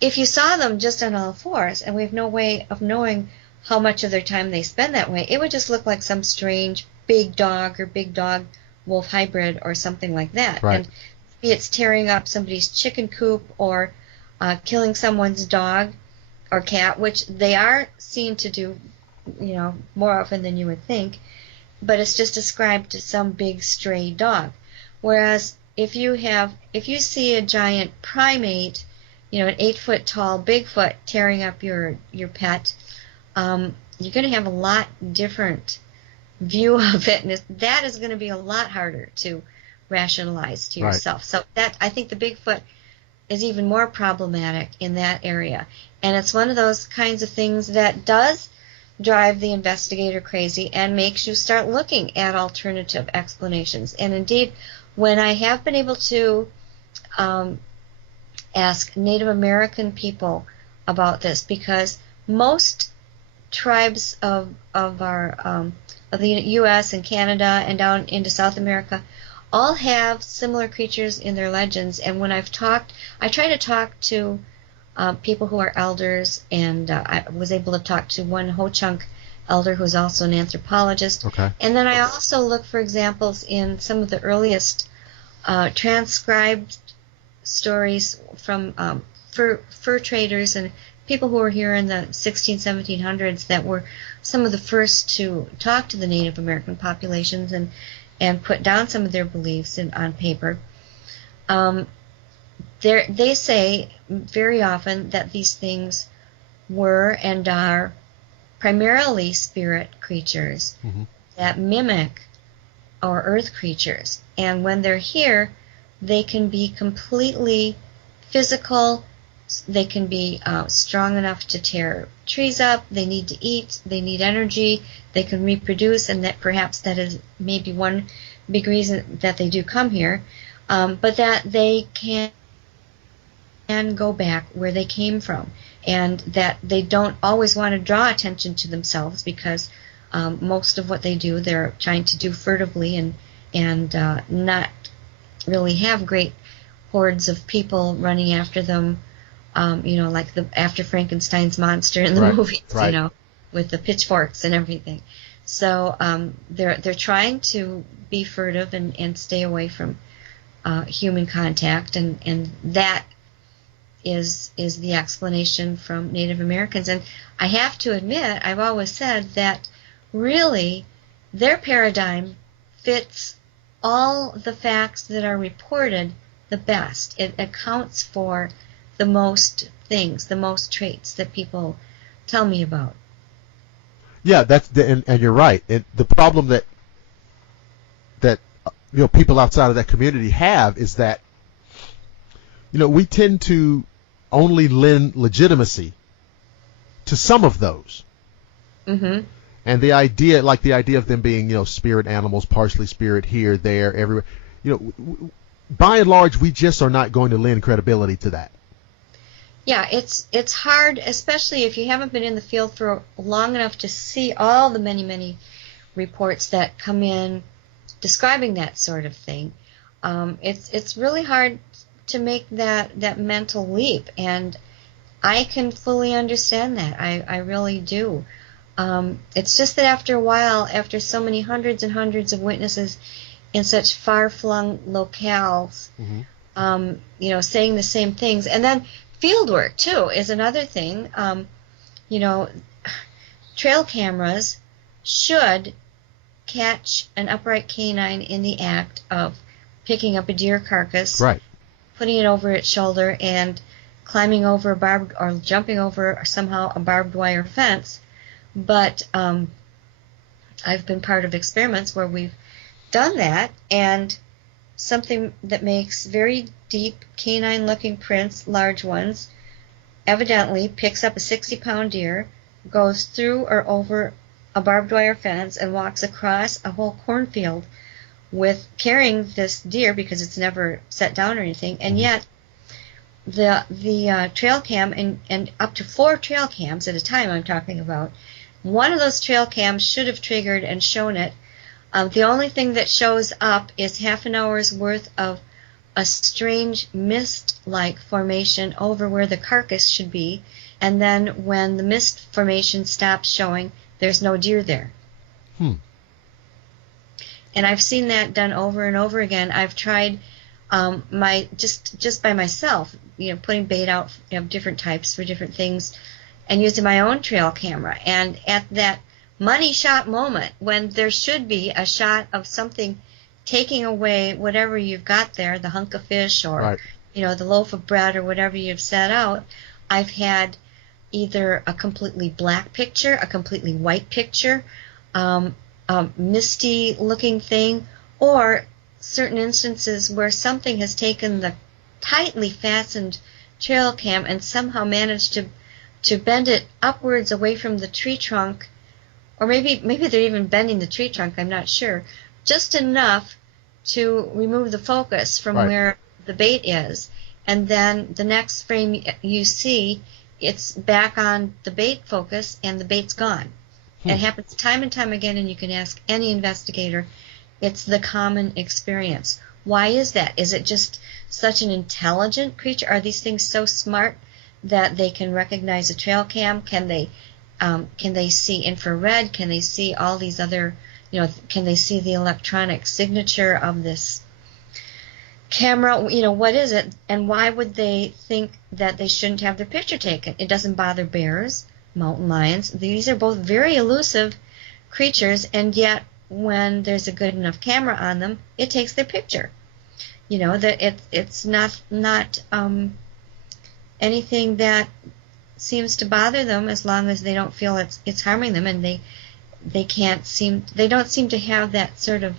if you saw them just on all fours, and we have no way of knowing how much of their time they spend that way, it would just look like some strange big dog or big dog wolf hybrid or something like that. Right. And maybe it's tearing up somebody's chicken coop or killing someone's dog or cat, which they are seen to do, more often than you would think. But it's just ascribed to some big stray dog. Whereas if you see a giant primate, an 8-foot tall Bigfoot tearing up your pet, you're going to have a lot different view of it, and that is going to be a lot harder to rationalize to yourself. Right. So that, I think the Bigfoot is even more problematic in that area. And it's one of those kinds of things that does drive the investigator crazy and makes you start looking at alternative explanations. And indeed, when I have been able to ask Native American people about this, because most tribes of the U.S. and Canada and down into South America all have similar creatures in their legends. And when I try to talk to people who are elders, and I was able to talk to one Ho-Chunk elder who's also an anthropologist. Okay. And then I also look for examples in some of the earliest transcribed stories from fur traders and people who were here in the 1700s that were some of the first to talk to the Native American populations and put down some of their beliefs on paper. They say very often that these things were and are primarily spirit creatures that mimic our earth creatures. And when they're here, they can be completely physical. They can be strong enough to tear trees up. They need to eat. They need energy. They can reproduce, and that perhaps that is maybe one big reason that they do come here. But that they can go back where they came from, and that they don't always want to draw attention to themselves, because most of what they do, they're trying to do furtively and not really have great hordes of people running after them. Like after Frankenstein's monster in the movies, with the pitchforks and everything. So they're trying to be furtive and stay away from human contact, and that is the explanation from Native Americans. And I have to admit, I've always said that really their paradigm fits all the facts that are reported the best. It accounts for the most things, the most traits that people tell me about. Yeah, and you're right. The problem that people outside of that community have is that we tend to only lend legitimacy to some of those. Mm-hmm. And the idea of them being spirit animals, partially spirit here, there, everywhere. By and large, we just are not going to lend credibility to that. Yeah, it's hard, especially if you haven't been in the field for long enough to see all the many, many reports that come in describing that sort of thing. It's really hard to make that mental leap, and I can fully understand that. I really do. It's just that after a while, after so many hundreds and hundreds of witnesses in such far-flung locales, saying the same things, and then field work, too, is another thing. Trail cameras should catch an upright canine in the act of picking up a deer carcass, putting it over its shoulder, and climbing over or jumping over somehow a barbed wire fence. But I've been part of experiments where we've done that, and something that makes very deep canine-looking prints, large ones, evidently picks up a 60-pound deer, goes through or over a barbed wire fence, and walks across a whole cornfield with carrying this deer because it's never set down or anything, and yet the trail cam, and up to 4 trail cams at a time I'm talking about, one of those trail cams should have triggered and shown it. The only thing that shows up is half an hour's worth of a strange mist-like formation over where the carcass should be, and then when the mist formation stops showing, there's no deer there. And I've seen that done over and over again. I've tried just by myself, putting bait out of different types for different things, and using my own trail camera. And at that money shot moment, when there should be a shot of something taking away whatever you've got there, the hunk of fish or the loaf of bread or whatever you've set out, I've had either a completely black picture, a completely white picture, a misty looking thing, or certain instances where something has taken the tightly fastened trail cam and somehow managed to bend it upwards away from the tree trunk, or maybe they're even bending the tree trunk, I'm not sure, just enough to remove the focus from where the bait is, and then the next frame you see, it's back on the bait focus and the bait's gone. It happens time and time again, and you can ask any investigator. It's the common experience. Why is that? Is it just such an intelligent creature? Are these things so smart that they can recognize a trail cam? Can they see infrared? Can they see all these other, can they see the electronic signature of this camera? What is it? And why would they think that they shouldn't have their picture taken? It doesn't bother bears, mountain lions. These are both very elusive creatures, and yet when there's a good enough camera on them, it takes their picture. That it's not anything that seems to bother them, as long as they don't feel it's harming them, and they don't seem to have that sort of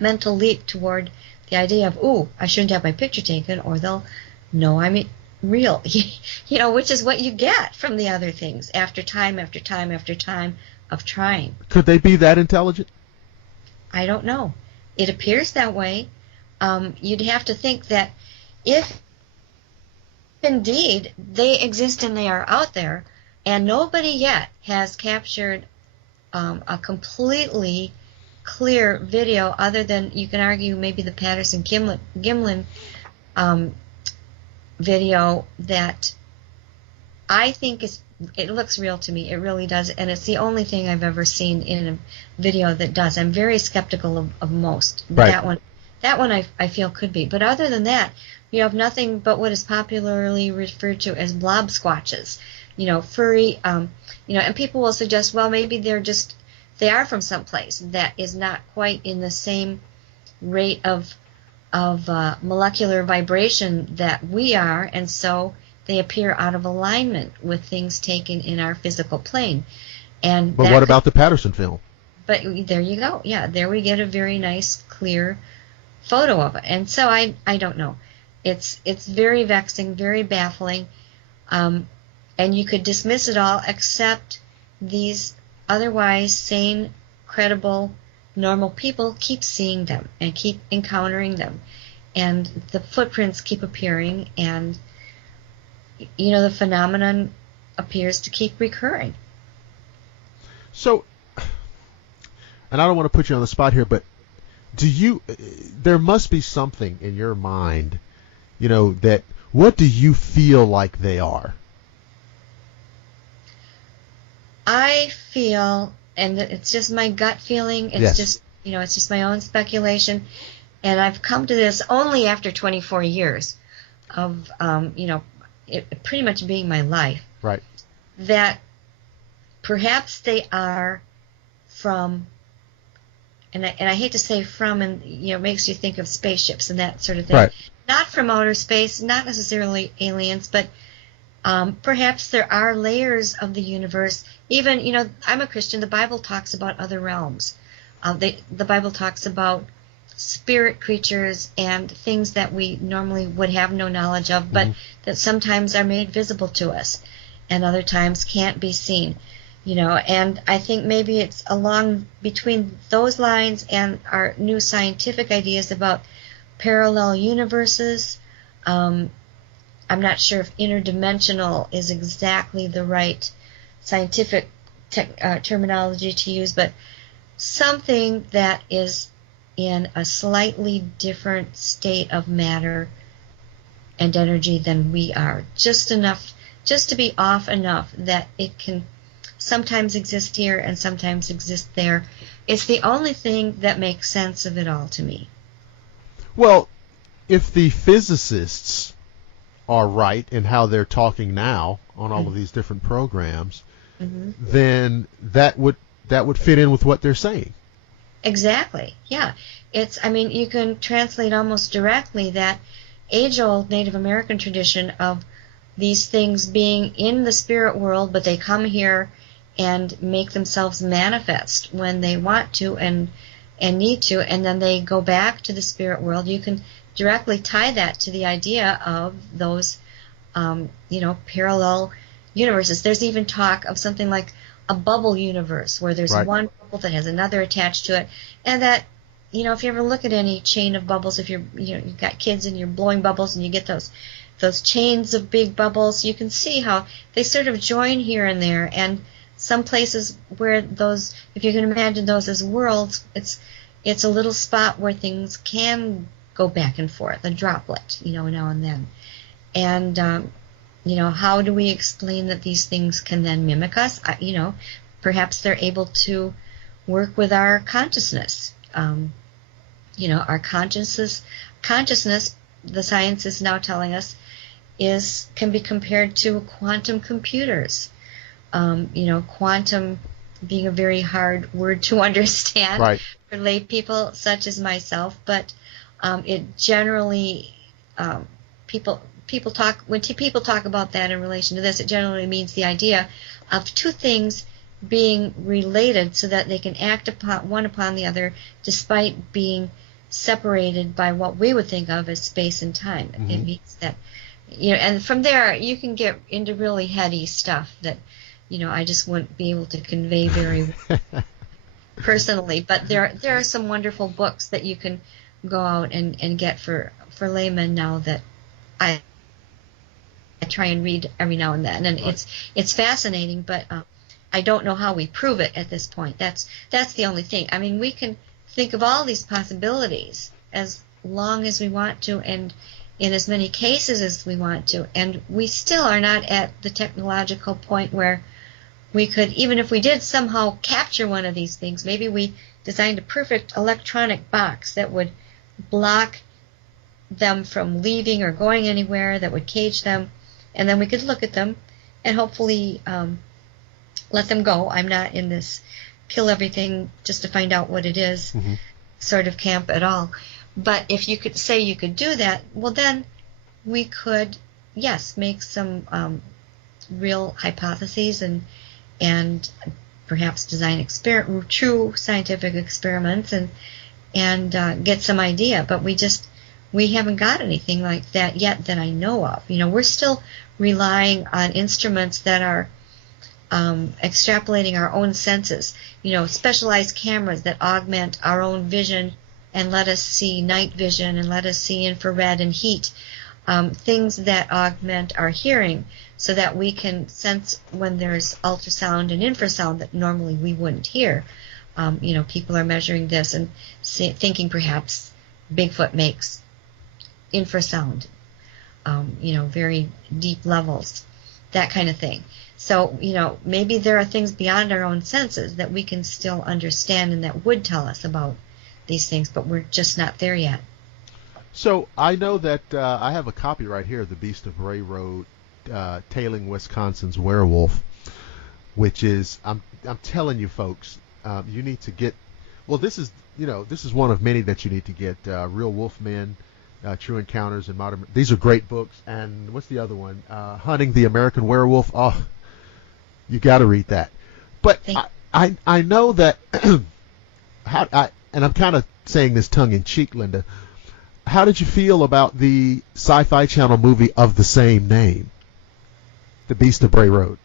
mental leap toward the idea of, ooh, I shouldn't have my picture taken, or they'll know I'm real, which is what you get from the other things after time after time after time of trying. Could they be that intelligent? I don't know. It appears that way. You'd have to think that if indeed they exist and they are out there, and nobody yet has captured a completely clear video, other than, you can argue, maybe the Patterson-Gimlin video, that I think it looks real to me. It really does, and it's the only thing I've ever seen in a video that does. I'm very skeptical of most. That one I feel could be. But other than that, you have nothing but what is popularly referred to as blob squatches. Furry, and people will suggest, well, maybe they are from someplace that is not quite in the same rate of molecular vibration that we are, and so they appear out of alignment with things taken in our physical plane. But what about the Patterson film? But there you go. Yeah, there we get a very nice, clear photo of it. And so I don't know. It's very vexing, very baffling, and you could dismiss it all, except these otherwise sane, credible, normal people keep seeing them and keep encountering them, and the footprints keep appearing, and the phenomenon appears to keep recurring. So, and I don't want to put you on the spot here, but there must be something in your mind, that, what do you feel like they are? I feel, and it's just my gut feeling, it's just, it's just my own speculation, and I've come to this only after 24 years of, it pretty much being my life. Right. That perhaps they are from, and I hate to say from, and it makes you think of spaceships and that sort of thing. Right. Not from outer space, not necessarily aliens, but perhaps there are layers of the universe. Even, I'm a Christian. The Bible talks about other realms. The Bible talks about spirit creatures and things that we normally would have no knowledge of, but that sometimes are made visible to us and other times can't be seen. And I think maybe it's along between those lines and our new scientific ideas about parallel universes. I'm not sure if interdimensional is exactly the right scientific terminology to use, but something that is in a slightly different state of matter and energy than we are. Just to be off enough that it can sometimes exist here and sometimes exist there. It's the only thing that makes sense of it all to me. Well, if the physicists are right in how they're talking now on all of these different programs, then that would fit in with what they're saying. Exactly. Yeah. You can translate almost directly that age-old Native American tradition of these things being in the spirit world, but they come here and make themselves manifest when they want to and need to, and then they go back to the spirit world. You can directly tie that to the idea of those, parallel universes. There's even talk of something like a bubble universe where there's one bubble that has another attached to it, and that, if you ever look at any chain of bubbles, if you've got kids and you're blowing bubbles and you get those chains of big bubbles, you can see how they sort of join here and there, and some places where those, if you can imagine those as worlds, it's a little spot where things can go back and forth, a droplet, now and then. And, how do we explain that these things can then mimic us? Perhaps they're able to work with our consciousness. Our consciousness, the science is now telling us, can be compared to quantum computers. Quantum being a very hard word to understand for lay people such as myself, but it generally people talk about that in relation to this. It generally means the idea of two things being related so that they can act upon the other, despite being separated by what we would think of as space and time. It means that, and from there you can get into really heady stuff that, I just wouldn't be able to convey very personally. But there are some wonderful books that you can go out and get for laymen now that I try and read every now and then, and it's fascinating. But I don't know how we prove it at this point. That's the only thing. We can think of all these possibilities as long as we want to, and in as many cases as we want to, and we still are not at the technological point where we could, even if we did somehow capture one of these things, maybe we designed a perfect electronic box that would block them from leaving or going anywhere, that would cage them, and then we could look at them and hopefully let them go. I'm not in this kill everything just to find out what it is sort of camp at all. But if you could say you could do that, well, then we could, yes, make some real hypotheses and perhaps design true scientific experiments and get some idea. But we haven't got anything like that yet that I know of. We're still relying on instruments that are extrapolating our own senses. Specialized cameras that augment our own vision and let us see night vision and let us see infrared and heat. Things that augment our hearing so that we can sense when there's ultrasound and infrasound that normally we wouldn't hear. People are measuring this and thinking perhaps Bigfoot makes infrasound, very deep levels, that kind of thing. So, maybe there are things beyond our own senses that we can still understand and that would tell us about these things, but we're just not there yet. So I know that I have a copy right here of The Beast of Bray Road, Tailing Wisconsin's Werewolf, which is, I'm telling you folks, you need to get, well, this is one of many that you need to get, Real Wolfmen, True Encounters in Modern, these are great books. And what's the other one? Hunting the American Werewolf. Oh, you got to read that. But I know that, and I'm kind of saying this tongue-in-cheek, Linda. How did you feel about the Sci-Fi Channel movie of the same name, The Beast of Bray Road?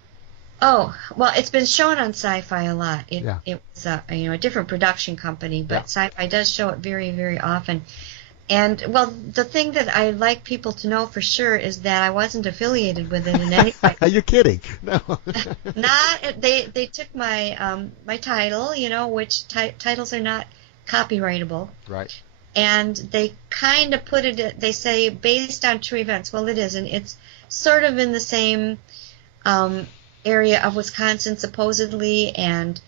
Oh, well, it's been shown on Sci-Fi a lot. It was a different production company, but Sci-Fi does show it very, very often. And, well, the thing that I like people to know for sure is that I wasn't affiliated with it in any way. You're kidding. No. They took my my title, which titles are not copyrightable. Right. And they kind of put it, they say, based on true events. Well, it isn't. It's sort of in the same area of Wisconsin, supposedly, and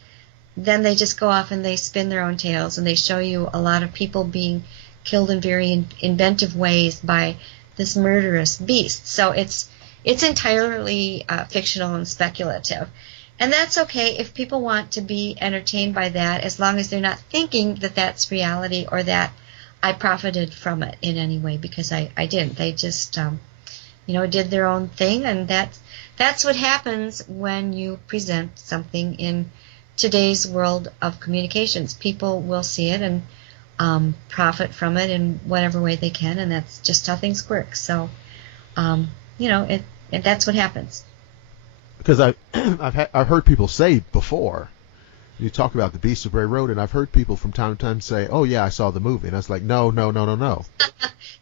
then they just go off and they spin their own tales, and they show you a lot of people being killed in very inventive ways by this murderous beast. So it's entirely fictional and speculative. And that's okay if people want to be entertained by that, as long as they're not thinking that that's reality or that I profited from it in any way, because I didn't. They just, did their own thing, and that's what happens when you present something in today's world of communications. People will see it and profit from it in whatever way they can, and that's just how things work. So, that's what happens. Because I've heard people say before, you talk about the Beast of Bray Road, and I've heard people from time to time say, "Oh yeah, I saw the movie," and I was like, "No."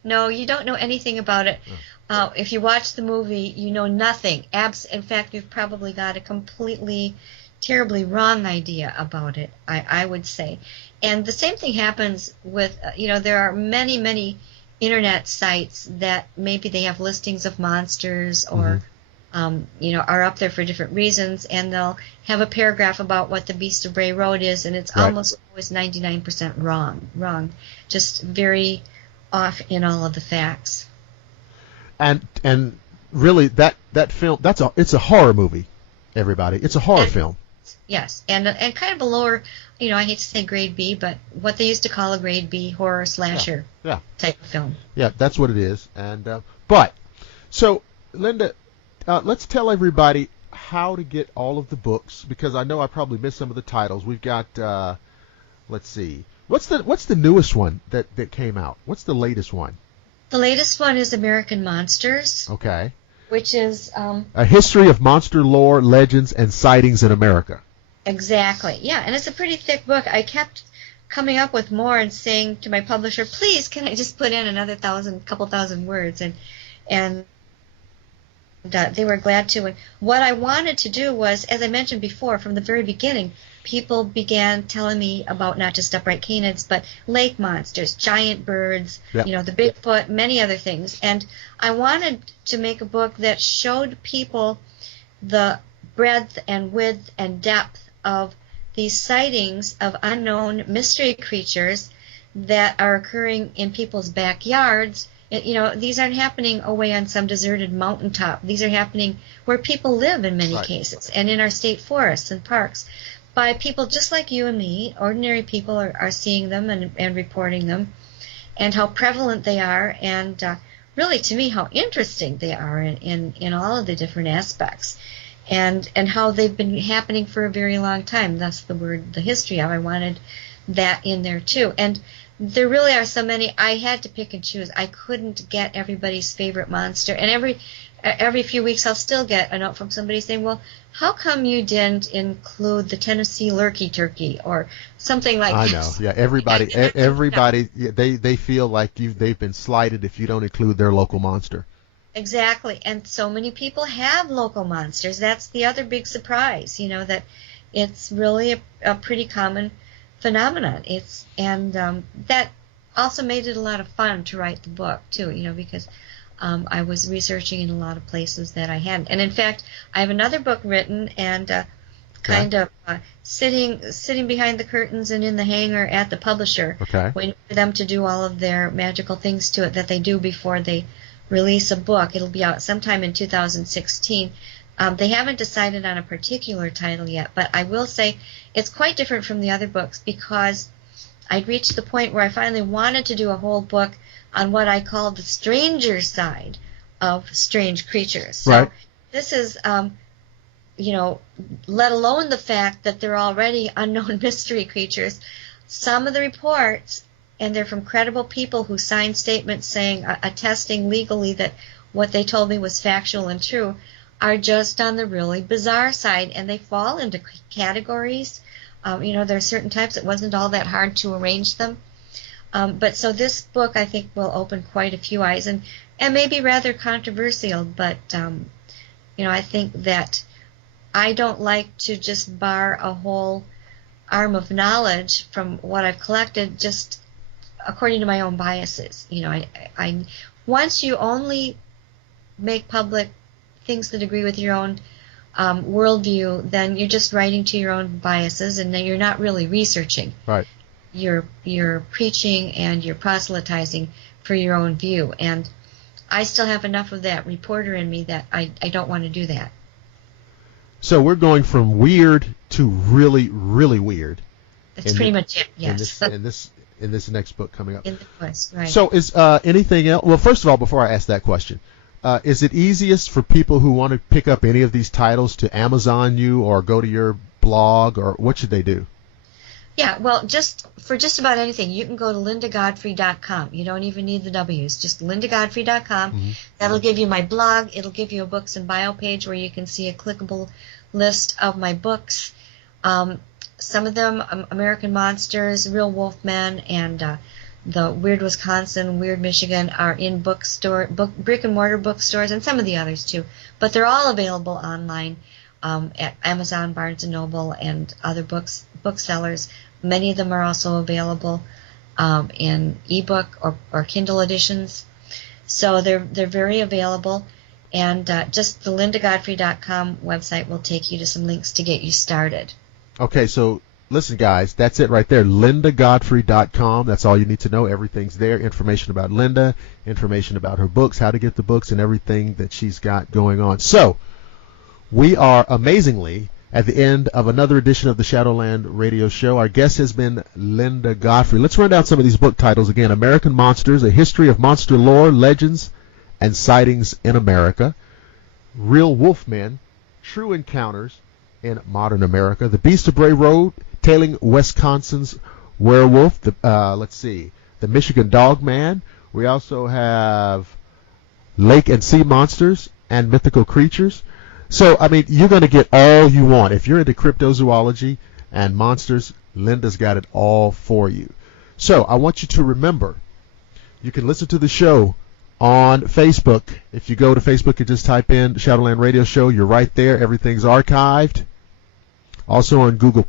No, you don't know anything about it. If you watch the movie, you know nothing. In fact, you've probably got a completely, terribly wrong idea about it, I would say. And the same thing happens with, there are many, many internet sites that maybe they have listings of monsters or, are up there for different reasons, and they'll have a paragraph about what the Beast of Bray Road is, and it's almost always 99% wrong, just very off in all of the facts. And really, that film, it's a horror movie, everybody. It's a horror film. Yes, and kind of a lower, I hate to say grade B, but what they used to call a grade B horror slasher type of film. Yeah, that's what it is. And so Linda, let's tell everybody how to get all of the books, because I know I probably missed some of the titles. We've got, let's see, what's the newest one that came out? What's the latest one? The latest one is American Monsters. Okay. Which is a history of monster lore, legends, and sightings in America. Exactly. Yeah, and it's a pretty thick book. I kept coming up with more and saying to my publisher, "Please, can I just put in another couple thousand words?" And they were glad to. And what I wanted to do was, as I mentioned before, from the very beginning, people began telling me about not just upright canids, but lake monsters, giant birds, the Bigfoot, many other things. And I wanted to make a book that showed people the breadth and width and depth of these sightings of unknown mystery creatures that are occurring in people's backyards. These aren't happening away on some deserted mountaintop. These are happening where people live in many cases, and in our state forests and parks, by people just like you and me. Ordinary people are seeing them and reporting them, and how prevalent they are, and really, to me, how interesting they are in all of the different aspects, and how they've been happening for a very long time. That's the word, the history of. I wanted that in there too. And there really are so many. I had to pick and choose. I couldn't get everybody's favorite monster. And every few weeks I'll still get a note from somebody saying, "Well, how come you didn't include the Tennessee lurkey turkey or something like that?" I know. Yeah, everybody, they feel like they've been slighted if you don't include their local monster. Exactly. And so many people have local monsters. That's the other big surprise, that it's really a pretty common phenomenon. That also made it a lot of fun to write the book too, because I was researching in a lot of places that I hadn't. And in fact, I have another book written and kind of sitting behind the curtains and in the hangar at the publisher, waiting for them to do all of their magical things to it that they do before they release a book. It'll be out sometime in 2016. They haven't decided on a particular title yet, but I will say it's quite different from the other books, because I'd reached the point where I finally wanted to do a whole book on what I call the stranger side of strange creatures. So this is, let alone the fact that they're already unknown mystery creatures, some of the reports and they're from credible people who sign statements saying, attesting legally that what they told me was factual and true, are just on the really bizarre side, and they fall into categories. There are certain types. It wasn't all that hard to arrange them. But so this book, I think, will open quite a few eyes, and may be rather controversial, but, I think that I don't like to just bar a whole arm of knowledge from what I've collected just according to my own biases. I once you only make public things that agree with your own worldview, then you're just writing to your own biases, and then you're not really researching. Right. You're preaching and you're proselytizing for your own view, and I still have enough of that reporter in me that I don't want to do that. So we're going from weird to really, really weird. That's pretty much it. Yes. In this next book coming up. In the quest, right. So is anything else? Well, first of all, before I ask that question, is it easiest for people who want to pick up any of these titles to Amazon you or go to your blog, or what should they do? Yeah, well, just about anything, you can go to lindagodfrey.com. You don't even need the W's, just lindagodfrey.com. Mm-hmm. That'll give you my blog. It'll give you a books and bio page where you can see a clickable list of my books. Some of them, American Monsters, Real Wolfmen, and the Weird Wisconsin, Weird Michigan, are in brick and mortar bookstores, and some of the others too. But they're all available online at Amazon, Barnes & Noble, and other booksellers. Many of them are also available in ebook or Kindle editions. So they're very available. And just the lindagodfrey.com website will take you to some links to get you started. Okay, so listen, guys, that's it right there. lindagodfrey.com. That's all you need to know. Everything's there. Information about Linda, information about her books, how to get the books, and everything that she's got going on. So we are amazingly at the end of another edition of the Shadowland Radio Show. Our guest has been Linda Godfrey. Let's run down some of these book titles again. American Monsters, A History of Monster Lore, Legends, and Sightings in America. Real Wolfmen, True Encounters in Modern America. The Beast of Bray Road, Tailing Wisconsin's Werewolf. The Michigan Dogman. We also have Lake and Sea Monsters and Mythical Creatures. So, I mean, you're going to get all you want. If you're into cryptozoology and monsters, Linda's got it all for you. So, I want you to remember, you can listen to the show on Facebook. If you go to Facebook and just type in Shadowland Radio Show, you're right there. Everything's archived. Also on Google+.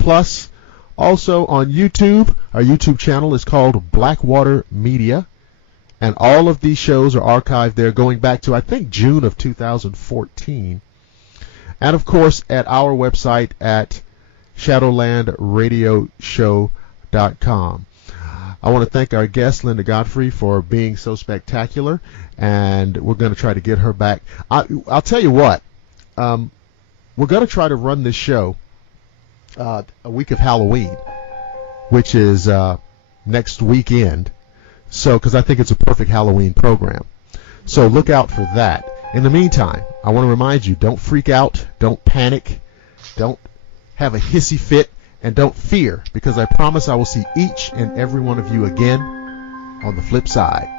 Also on YouTube. Our YouTube channel is called Blackwater Media. And all of these shows are archived there going back to, I think, June of 2014. And, of course, at our website at shadowlandradioshow.com. I want to thank our guest, Linda Godfrey, for being so spectacular, and we're going to try to get her back. I'll tell you what, we're going to try to run this show a week of Halloween, which is next weekend, because I think it's a perfect Halloween program. So look out for that. In the meantime, I want to remind you, don't freak out, don't panic, don't have a hissy fit, and don't fear, because I promise I will see each and every one of you again on the flip side.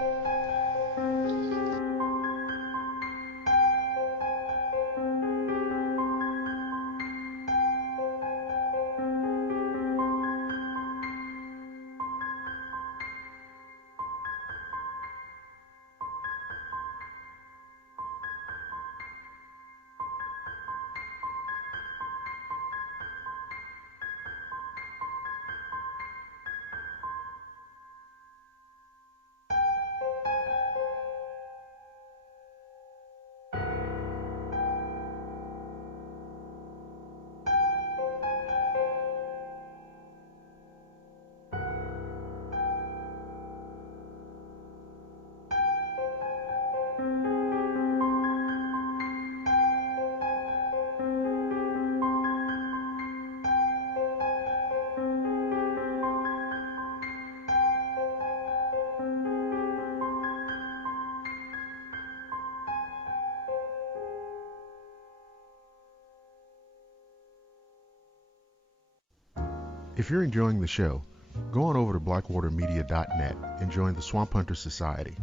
If you're enjoying the show, Go on over to blackwatermedia.net and join the Swamp Hunter Society.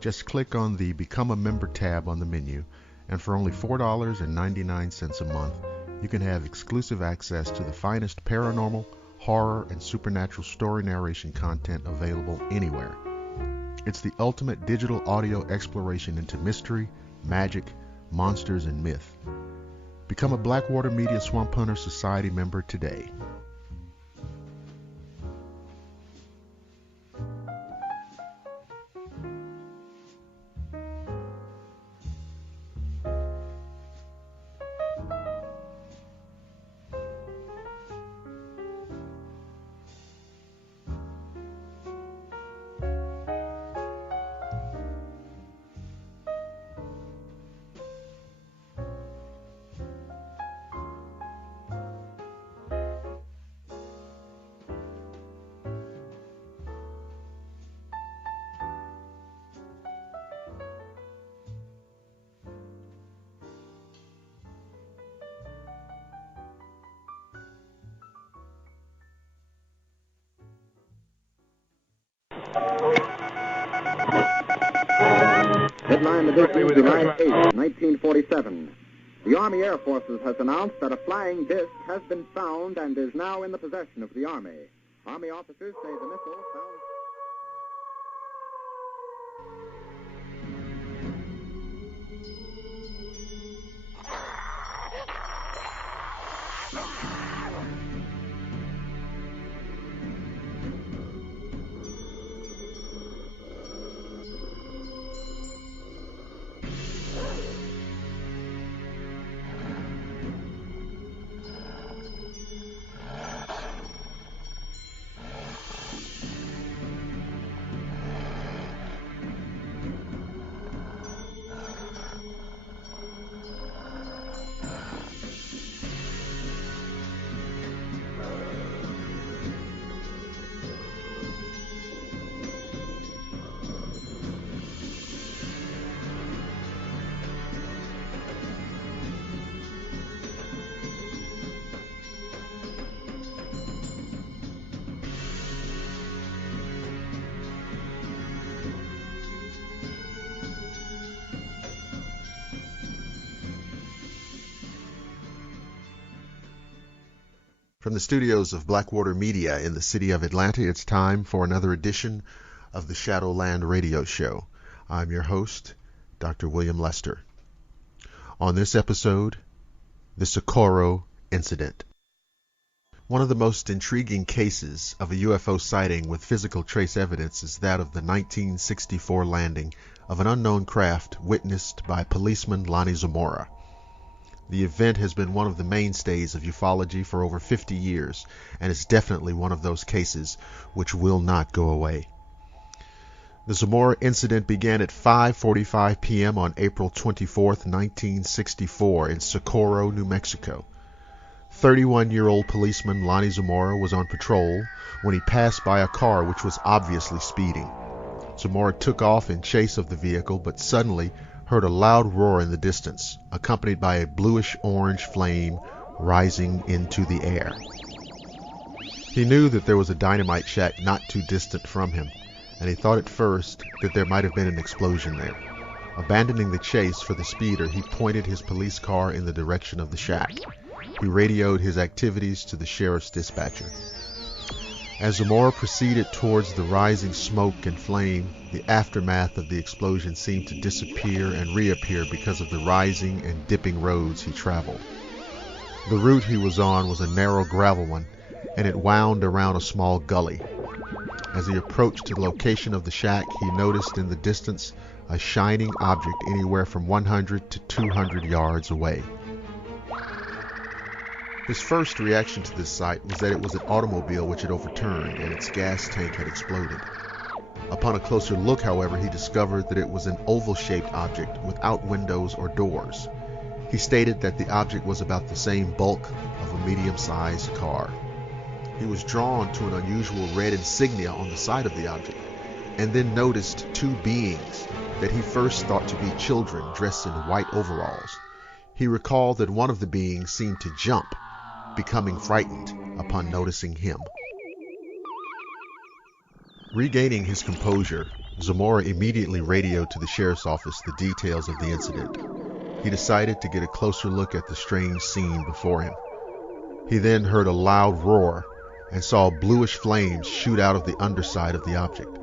Just click on the Become a Member tab on the menu, and for only $4.99 a month, you can have exclusive access to the finest paranormal, horror, and supernatural story narration content available anywhere. It's the ultimate digital audio exploration into mystery, magic, monsters, and myth. Become a Blackwater Media Swamp Hunter Society member today. Headline edition, July 8, 1947. The Army Air Forces has announced that a flying disc has been found and is now in the possession of the Army. Army officers say the missile found... From the studios of Blackwater Media in the city of Atlanta, it's time for another edition of the Shadowland Radio Show. I'm your host, Dr. William Lester. On this episode, the Socorro Incident. One of the most intriguing cases of a UFO sighting with physical trace evidence is that of the 1964 landing of an unknown craft witnessed by policeman Lonnie Zamora. The event has been one of the mainstays of ufology for over 50 years, and is definitely one of those cases which will not go away. The Zamora incident began at 5:45 p.m. on April 24, 1964, in Socorro, New Mexico. 31-year-old policeman Lonnie Zamora was on patrol when he passed by a car which was obviously speeding. Zamora took off in chase of the vehicle, but suddenly heard a loud roar in the distance, accompanied by a bluish-orange flame rising into the air. He knew that there was a dynamite shack not too distant from him, and he thought at first that there might have been an explosion there. Abandoning the chase for the speeder, he pointed his police car in the direction of the shack. He radioed his activities to the sheriff's dispatcher. As Zamora proceeded towards the rising smoke and flame, the aftermath of the explosion seemed to disappear and reappear because of the rising and dipping roads he traveled. The route he was on was a narrow gravel one, and it wound around a small gully. As he approached the location of the shack, he noticed in the distance a shining object anywhere from 100 to 200 yards away. His first reaction to this sight was that it was an automobile which had overturned and its gas tank had exploded. Upon a closer look, however, he discovered that it was an oval-shaped object without windows or doors. He stated that the object was about the same bulk of a medium-sized car. He was drawn to an unusual red insignia on the side of the object, and then noticed two beings that he first thought to be children dressed in white overalls. He recalled that one of the beings seemed to jump, becoming frightened upon noticing him. Regaining his composure, Zamora immediately radioed to the sheriff's office the details of the incident. He decided to get a closer look at the strange scene before him. He then heard a loud roar and saw bluish flames shoot out of the underside of the object.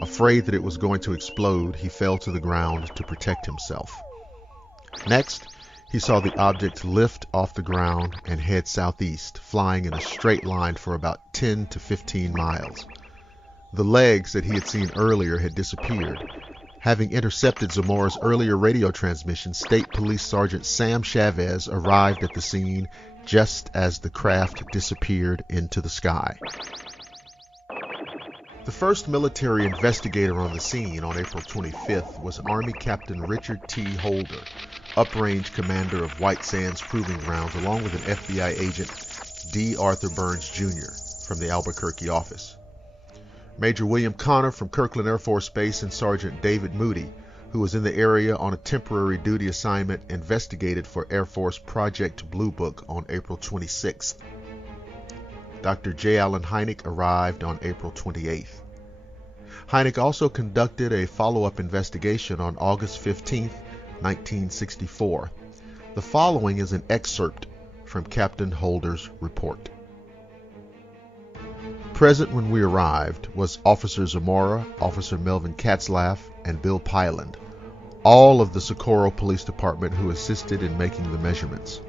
Afraid that it was going to explode, he fell to the ground to protect himself. Next, he saw the object lift off the ground and head southeast, flying in a straight line for about 10 to 15 miles. The legs that he had seen earlier had disappeared. Having intercepted Zamora's earlier radio transmission, State Police Sergeant Sam Chavez arrived at the scene just as the craft disappeared into the sky. The first military investigator on the scene on April 25th was Army Captain Richard T. Holder, uprange commander of White Sands Proving Grounds, along with an FBI agent, D. Arthur Burns, Jr., from the Albuquerque office. Major William Connor from Kirkland Air Force Base and Sergeant David Moody, who was in the area on a temporary duty assignment, investigated for Air Force Project Blue Book on April 26th. Dr. J. Allen Hynek arrived on April 28th. Hynek also conducted a follow-up investigation on August 15th, 1964. The following is an excerpt from Captain Holder's report. Present when we arrived was Officer Zamora, Officer Melvin Katzlaff, and Bill Pyland, all of the Socorro Police Department who assisted in making the measurements.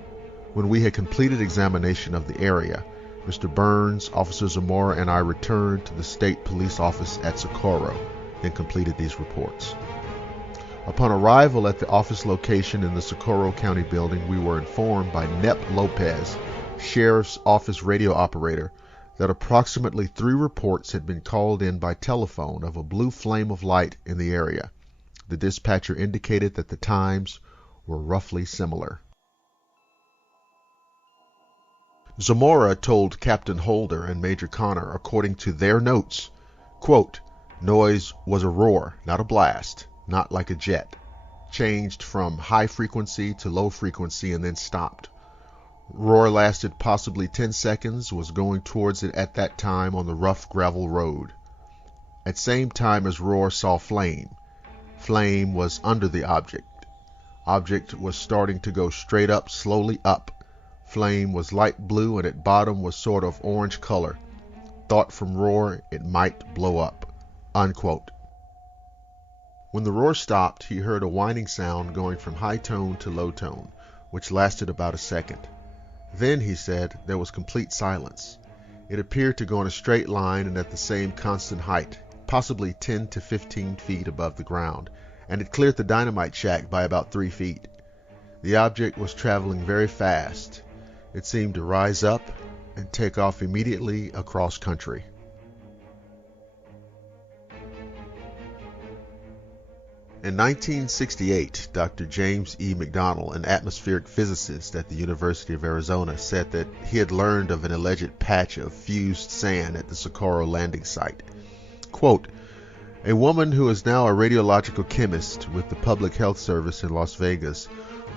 When we had completed examination of the area, Mr. Burns, Officer Zamora, and I returned to the State Police Office at Socorro, then completed these reports. Upon arrival at the office location in the Socorro County building, we were informed by Nep Lopez, Sheriff's Office radio operator, that approximately 3 reports had been called in by telephone of a blue flame of light in the area. The dispatcher indicated that the times were roughly similar. Zamora told Captain Holder and Major Connor, according to their notes, quote, "Noise was a roar, not a blast, not like a jet. Changed from high frequency to low frequency and then stopped. Roar lasted possibly 10 seconds, was going towards it at that time on the rough gravel road. At same time as roar saw flame. Flame was under the object. Object was starting to go straight up, slowly up. Flame was light blue and at bottom was sort of orange color. Thought from roar it might blow up." Unquote. When the roar stopped, he heard a whining sound going from high tone to low tone, which lasted about a second. Then, he said, there was complete silence. It appeared to go in a straight line and at the same constant height, possibly 10 to 15 feet above the ground, and it cleared the dynamite shack by about 3 feet. The object was traveling very fast. It seemed to rise up and take off immediately across country. In 1968, Dr. James E. McDonald, an atmospheric physicist at the University of Arizona, said that he had learned of an alleged patch of fused sand at the Socorro landing site. Quote, "A woman who is now a radiological chemist with the Public Health Service in Las Vegas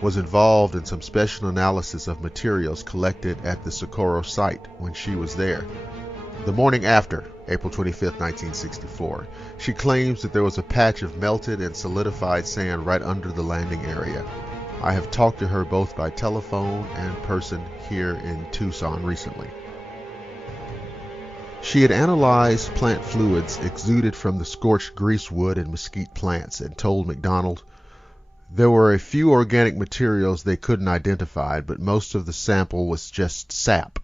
was involved in some special analysis of materials collected at the Socorro site when she was there. The morning after, April 25, 1964, she claims that there was a patch of melted and solidified sand right under the landing area. I have talked to her both by telephone and person here in Tucson recently." She had analyzed plant fluids exuded from the scorched greasewood and mesquite plants and told McDonald, "There were a few organic materials they couldn't identify, but most of the sample was just sap."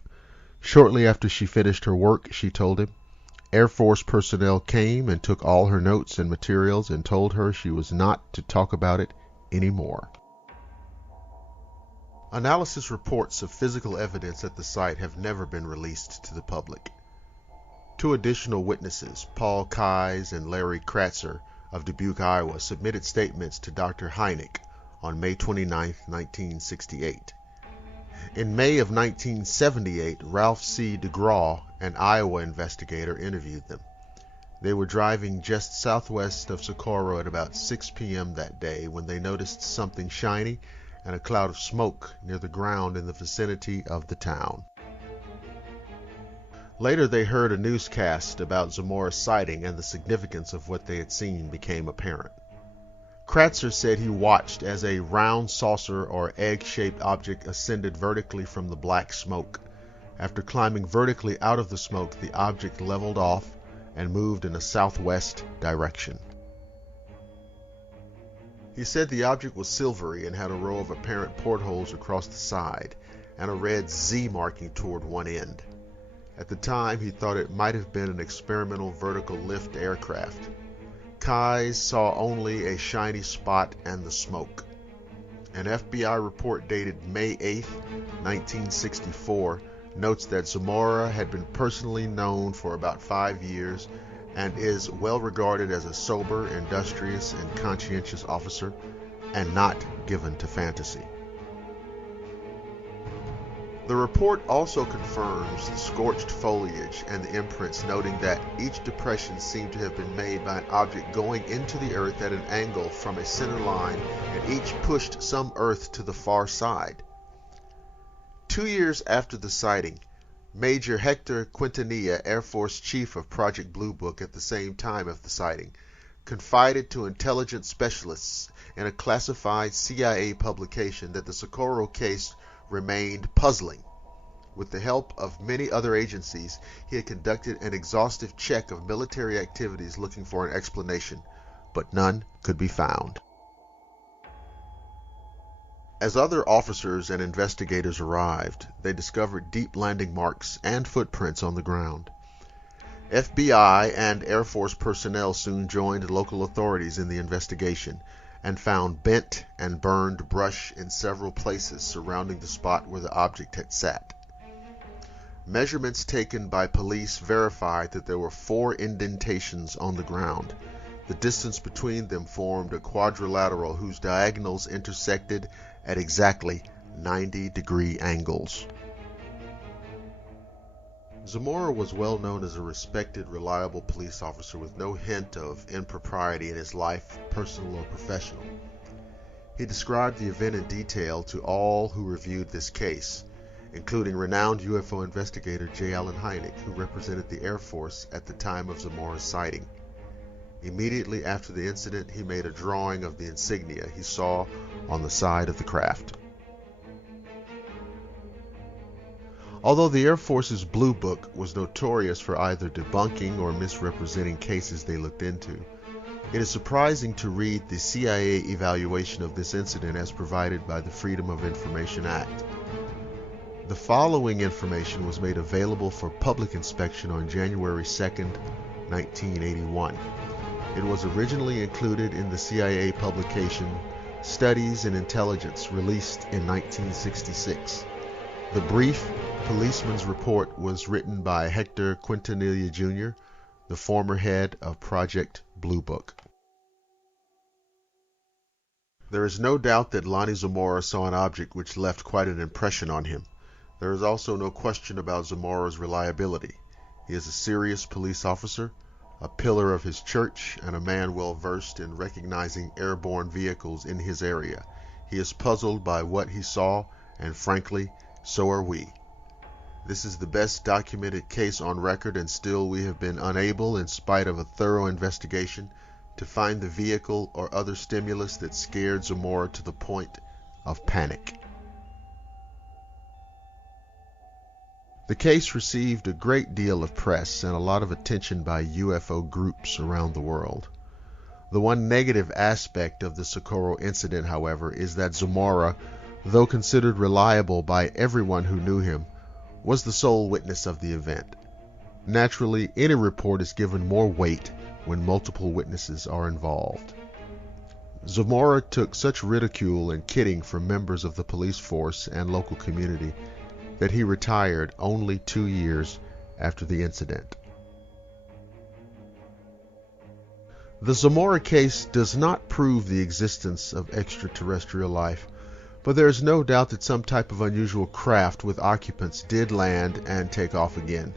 Shortly after she finished her work, she told him, Air Force personnel came and took all her notes and materials and told her she was not to talk about it anymore. Analysis reports of physical evidence at the site have never been released to the public. 2 additional witnesses, Paul Keyes and Larry Kratzer of Dubuque, Iowa, submitted statements to Dr. Hynek on May 29, 1968. In May of 1978, Ralph C. DeGraw, an Iowa investigator, interviewed them. They were driving just southwest of Socorro at about 6 p.m. that day when they noticed something shiny and a cloud of smoke near the ground in the vicinity of the town. Later, they heard a newscast about Zamora's sighting, and the significance of what they had seen became apparent. Kratzer said he watched as a round saucer or egg-shaped object ascended vertically from the black smoke. After climbing vertically out of the smoke, the object leveled off and moved in a southwest direction. He said the object was silvery and had a row of apparent portholes across the side and a red Z marking toward one end. At the time, he thought it might have been an experimental vertical lift aircraft. Kais saw only a shiny spot and the smoke. An FBI report dated May 8, 1964, notes that Zamora had been personally known for about 5 years and is well regarded as a sober, industrious, and conscientious officer, and not given to fantasy. The report also confirms the scorched foliage and the imprints, noting that each depression seemed to have been made by an object going into the earth at an angle from a center line, and each pushed some earth to the far side. 2 years after the sighting, Major Hector Quintanilla, Air Force Chief of Project Blue Book at the same time of the sighting, confided to intelligence specialists in a classified CIA publication that the Socorro case remained puzzling. With the help of many other agencies, he had conducted an exhaustive check of military activities looking for an explanation, but none could be found. As other officers and investigators arrived, they discovered deep landing marks and footprints on the ground. FBI and Air Force personnel soon joined local authorities in the investigation and found bent and burned brush in several places surrounding the spot where the object had sat. Measurements taken by police verified that there were 4 indentations on the ground. The distance between them formed a quadrilateral whose diagonals intersected at exactly 90-degree angles. Zamora was well known as a respected, reliable police officer with no hint of impropriety in his life, personal or professional. He described the event in detail to all who reviewed this case, including renowned UFO investigator J. Allen Hynek, who represented the Air Force at the time of Zamora's sighting. Immediately after the incident, he made a drawing of the insignia he saw on the side of the craft. Although the Air Force's Blue Book was notorious for either debunking or misrepresenting cases they looked into, it is surprising to read the CIA evaluation of this incident as provided by the Freedom of Information Act. The following information was made available for public inspection on January 2, 1981. It was originally included in the CIA publication Studies in Intelligence, released in 1966. The brief policeman's report was written by Hector Quintanilla Jr., the former head of Project Blue Book. There is no doubt that Lonnie Zamora saw an object which left quite an impression on him. There is also no question about Zamora's reliability. He is a serious police officer, a pillar of his church, and a man well versed in recognizing airborne vehicles in his area. He is puzzled by what he saw, and frankly, so are we. This is the best documented case on record, and still we have been unable, in spite of a thorough investigation, to find the vehicle or other stimulus that scared Zamora to the point of panic. The case received a great deal of press and a lot of attention by UFO groups around the world. The one negative aspect of the Socorro incident, however, is that Zamora, though considered reliable by everyone who knew him, was the sole witness of the event. Naturally, any report is given more weight when multiple witnesses are involved. Zamora took such ridicule and kidding from members of the police force and local community that he retired only 2 years after the incident. The Zamora case does not prove the existence of extraterrestrial life, but there is no doubt that some type of unusual craft with occupants did land and take off again.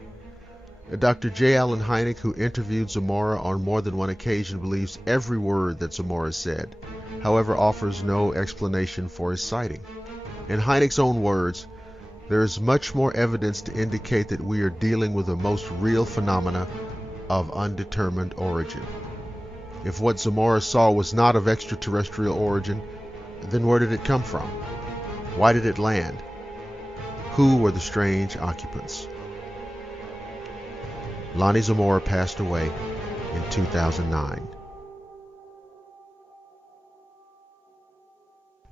Dr. J. Allen Hynek, who interviewed Zamora on more than one occasion, believes every word that Zamora said, however offers no explanation for his sighting. In Hynek's own words, there is much more evidence to indicate that we are dealing with a most real phenomena of undetermined origin. If what Zamora saw was not of extraterrestrial origin, then where did it come from? Why did it land? Who were the strange occupants? Lonnie Zamora passed away in 2009.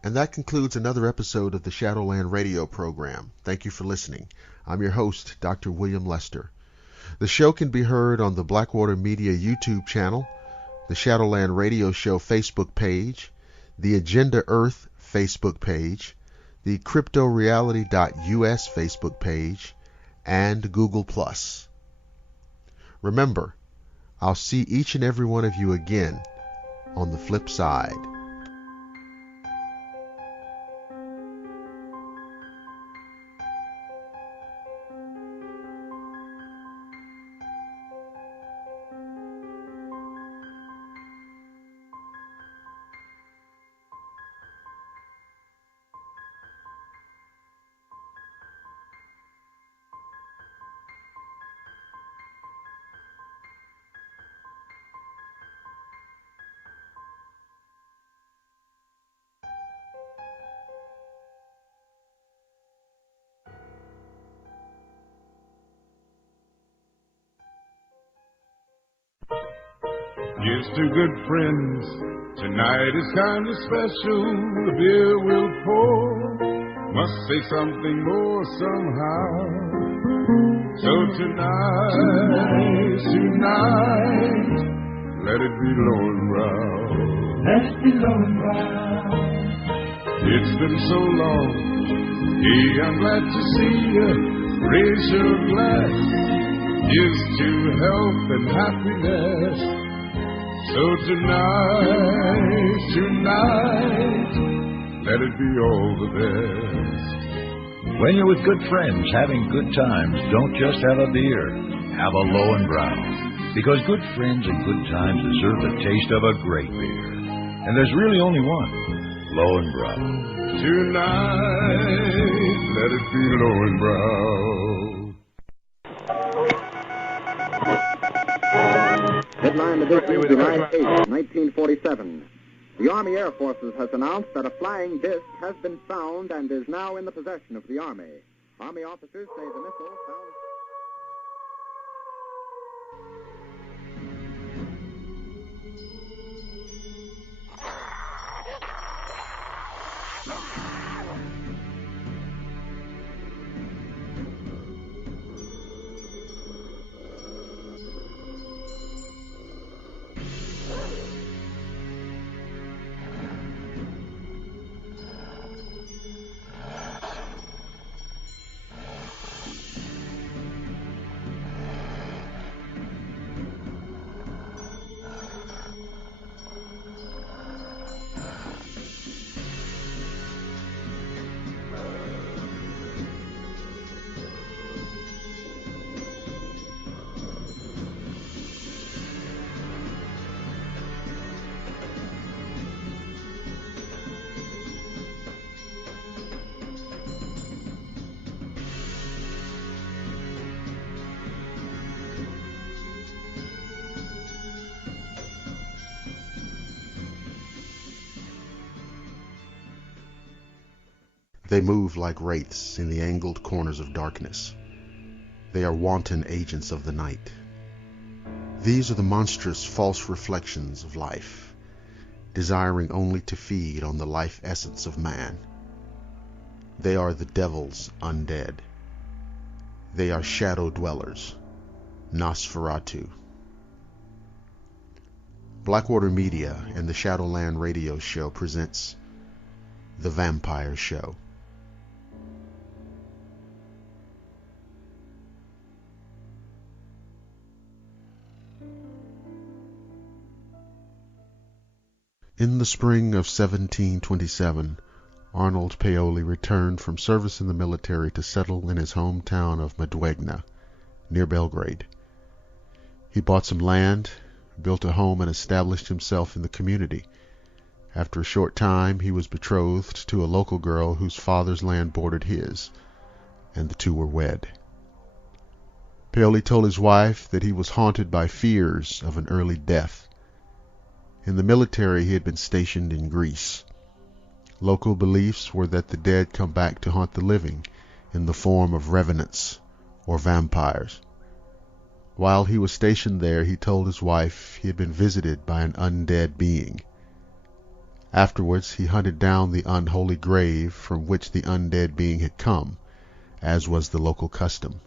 And that concludes another episode of the Shadowland Radio program. Thank you for listening. I'm your host, Dr. William Lester. The show can be heard on the Blackwater Media YouTube channel, the Shadowland Radio Show Facebook page, the Agenda Earth Facebook page, the CryptoReality.us Facebook page, and Google+. Remember, I'll see each and every one of you again on the flip side. Here's to good friends. Tonight is kind of special. The beer will pour. Must say something more somehow. So tonight, let it be low and brown. Let it be low and brown. It's been so long. Hey, I'm glad to see you. Raise your glass. Here's to health and happiness. So tonight, let it be all the best. When you're with good friends having good times, don't just have a beer. Have a low and brown. Because good friends and good times deserve the taste of a great beer. And there's really only one, low and brown. Tonight, let it be low and brown. Headline edition, July 8, 1947. The Army Air Forces has announced that a flying disc has been found and is now in the possession of the Army. Army officers say the missile found... They move like wraiths in the angled corners of darkness. They are wanton agents of the night. These are the monstrous false reflections of life, desiring only to feed on the life essence of man. They are the devil's undead. They are shadow dwellers, Nosferatu. Blackwater Media and the Shadowland Radio Show presents The Vampire Show. In the spring of 1727, Arnold Paoli returned from service in the military to settle in his hometown of Medwegna, near Belgrade. He bought some land, built a home, and established himself in the community. After a short time, he was betrothed to a local girl whose father's land bordered his. and the two were wed. Paoli told his wife that he was haunted by fears of an early death. In the military, he had been stationed in Greece. Local beliefs were that the dead come back to haunt the living in the form of revenants or vampires. While he was stationed there, he told his wife he had been visited by an undead being. Afterwards, he hunted down the unholy grave from which the undead being had come, as was the local custom.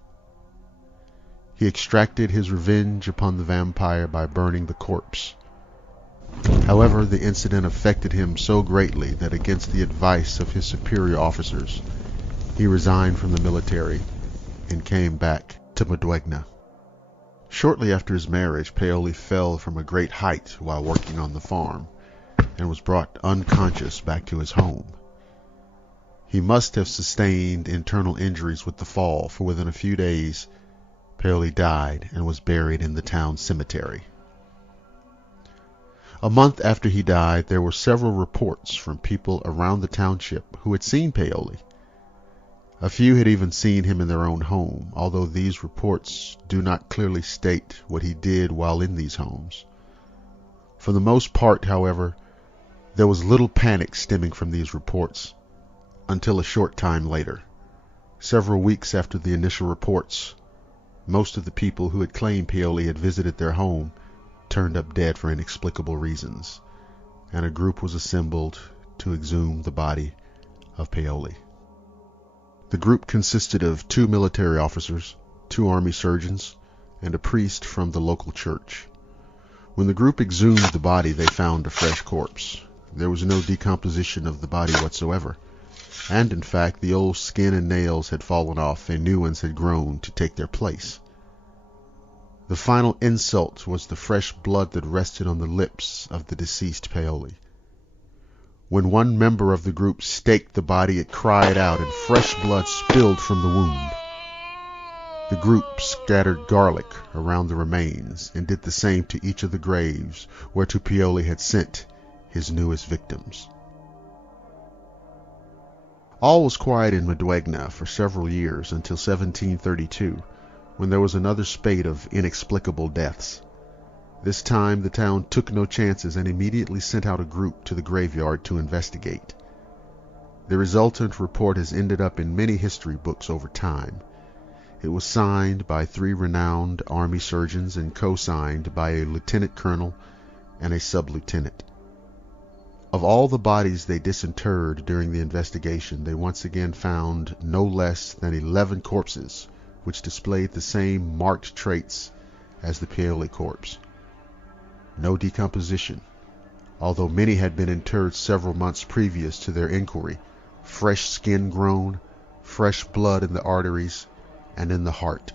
He extracted his revenge upon the vampire by burning the corpse. However, the incident affected him so greatly that against the advice of his superior officers, he resigned from the military and came back to Modwegna. Shortly after his marriage, Paoli fell from a great height while working on the farm and was brought unconscious back to his home. He must have sustained internal injuries with the fall, for within a few days, Paoli died and was buried in the town cemetery. A month after he died, there were several reports from people around the township who had seen Paoli. A few had even seen him in their own home, although these reports do not clearly state what he did while in these homes. For the most part, however, there was little panic stemming from these reports until a short time later. Several weeks after the initial reports, most of the people who had claimed Paoli had visited their home turned up dead for inexplicable reasons, and a group was assembled to exhume the body of Paoli. The group consisted of 2 military officers, 2 army surgeons, and a priest from the local church. When the group exhumed the body, they found a fresh corpse. There was no decomposition of the body whatsoever, and in fact the old skin and nails had fallen off and new ones had grown to take their place. The final insult was the fresh blood that rested on the lips of the deceased Paoli. When one member of the group staked the body, it cried out and fresh blood spilled from the wound. The group scattered garlic around the remains and did the same to each of the graves whereto Paoli had sent his newest victims. All was quiet in Modwegna for several years until 1732, when there was another spate of inexplicable deaths. This time the town took no chances and immediately sent out a group to the graveyard to investigate. The resultant report has ended up in many history books over time. It was signed by 3 renowned army surgeons and co-signed by a lieutenant colonel and a sub-lieutenant. Of all the bodies they disinterred during the investigation, they once again found no less than 11 corpses, which displayed the same marked traits as the Paoli corpse. No decomposition, although many had been interred several months previous to their inquiry, fresh skin grown, fresh blood in the arteries and in the heart.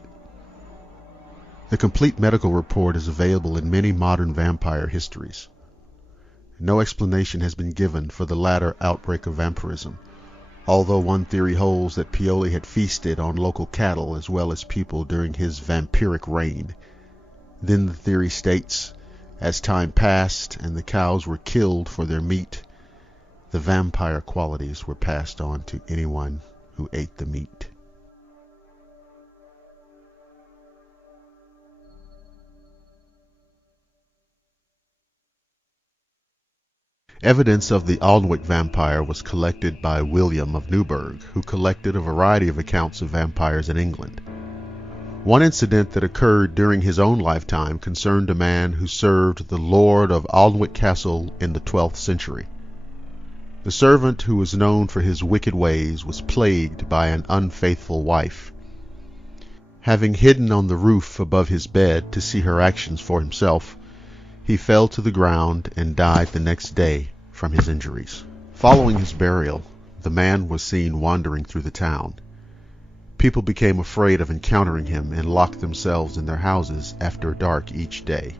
The complete medical report is available in many modern vampire histories. No explanation has been given for the latter outbreak of vampirism, although one theory holds that Paoli had feasted on local cattle as well as people during his vampiric reign. Then the theory states, as time passed and the cows were killed for their meat, the vampire qualities were passed on to anyone who ate the meat. Evidence of the Alnwick vampire was collected by William of Newburgh, who collected a variety of accounts of vampires in England. One incident that occurred during his own lifetime concerned a man who served the Lord of Alnwick Castle in the 12th century. The servant, who was known for his wicked ways, was plagued by an unfaithful wife. Having hidden on the roof above his bed to see her actions for himself, he fell to the ground and died the next day from his injuries. Following his burial, the man was seen wandering through the town. People became afraid of encountering him and locked themselves in their houses after dark each day.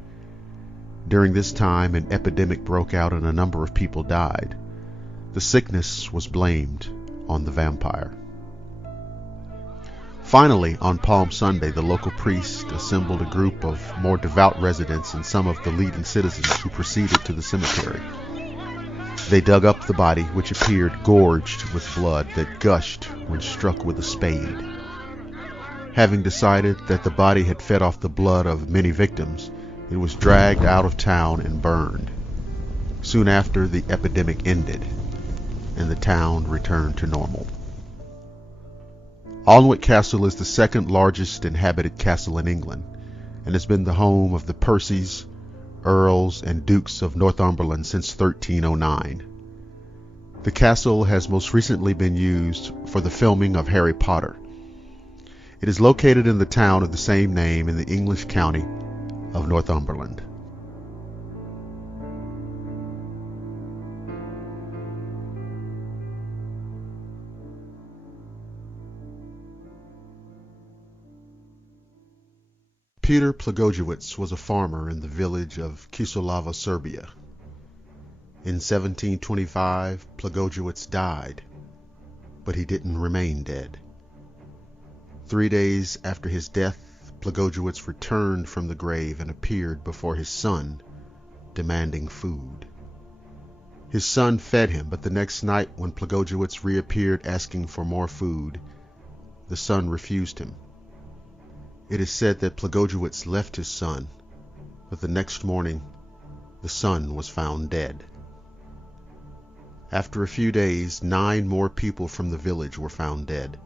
During this time, an epidemic broke out and a number of people died. The sickness was blamed on the vampire. Finally, on Palm Sunday, the local priest assembled a group of more devout residents and some of the leading citizens who proceeded to the cemetery. They dug up the body, which appeared gorged with blood that gushed when struck with a spade. Having decided that the body had fed off the blood of many victims, it was dragged out of town and burned. Soon after, the epidemic ended, and the town returned to normal. Alnwick Castle is the second largest inhabited castle in England, and has been the home of the Percys, Earls, and Dukes of Northumberland since 1309. The castle has most recently been used for the filming of Harry Potter. It is located in the town of the same name in the English county of Northumberland. Peter Plagojewicz was a farmer in the village of Kisolava, Serbia. In 1725, Plagojewicz died, but he didn't remain dead. 3 days after his death, Plagojewicz returned from the grave and appeared before his son, demanding food. His son fed him, but the next night when Plagojewicz reappeared asking for more food, the son refused him. It is said that Plagojewicz left his son, but the next morning the son was found dead. After a few days, 9 more people from the village were found dead.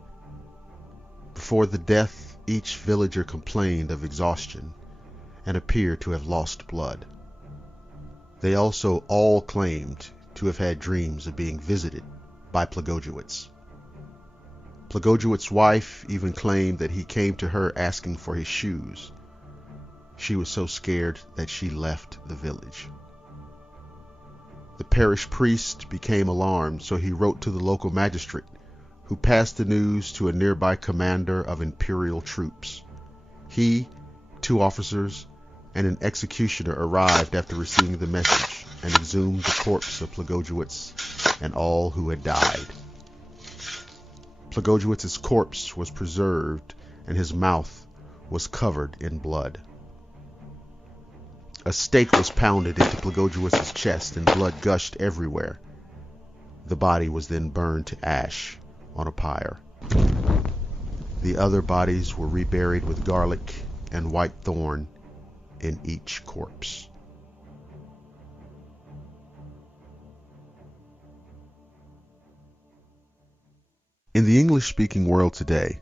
Before the death, each villager complained of exhaustion and appeared to have lost blood. They also all claimed to have had dreams of being visited by Plagojewicz. Plagojewicz's wife even claimed that he came to her asking for his shoes. She was so scared that she left the village. The parish priest became alarmed, so he wrote to the local magistrate, who passed the news to a nearby commander of imperial troops. He, 2 officers, and an executioner arrived after receiving the message and exhumed the corpse of Plagojewicz and all who had died. Plagojewicz's corpse was preserved and his mouth was covered in blood. A stake was pounded into Plagojewicz's chest and blood gushed everywhere. The body was then burned to ash on a pyre. The other bodies were reburied with garlic and white thorn in each corpse. In the English-speaking world today,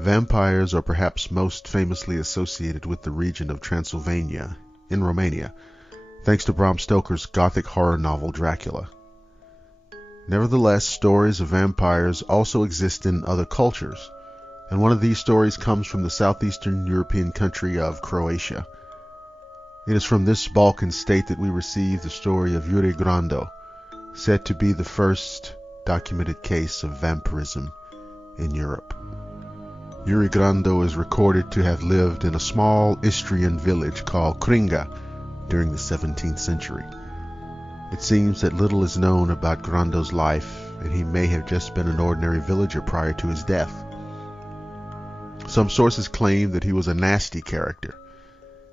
vampires are perhaps most famously associated with the region of Transylvania in Romania, thanks to Bram Stoker's gothic horror novel Dracula. Nevertheless, stories of vampires also exist in other cultures, and one of these stories comes from the southeastern European country of Croatia. It is from this Balkan state that we receive the story of Jure Grando, said to be the first documented case of vampirism in Europe. Jure Grando is recorded to have lived in a small Istrian village called Kringa during the 17th century. It seems that little is known about Grando's life, and he may have just been an ordinary villager prior to his death. Some sources claim that he was a nasty character.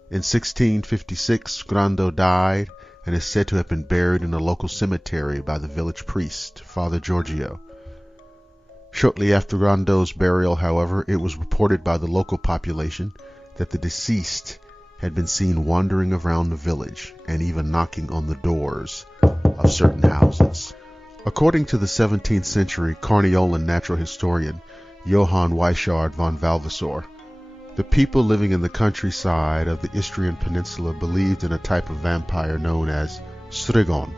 In 1656, Grando died and is said to have been buried in a local cemetery by the village priest, Father Giorgio. Shortly after Grando's burial, however, it was reported by the local population that the deceased had been seen wandering around the village and even knocking on the doors of certain houses. According to the 17th century Carniolan natural historian Johann Weichard von Valvassor, the people living in the countryside of the Istrian Peninsula believed in a type of vampire known as Strigon.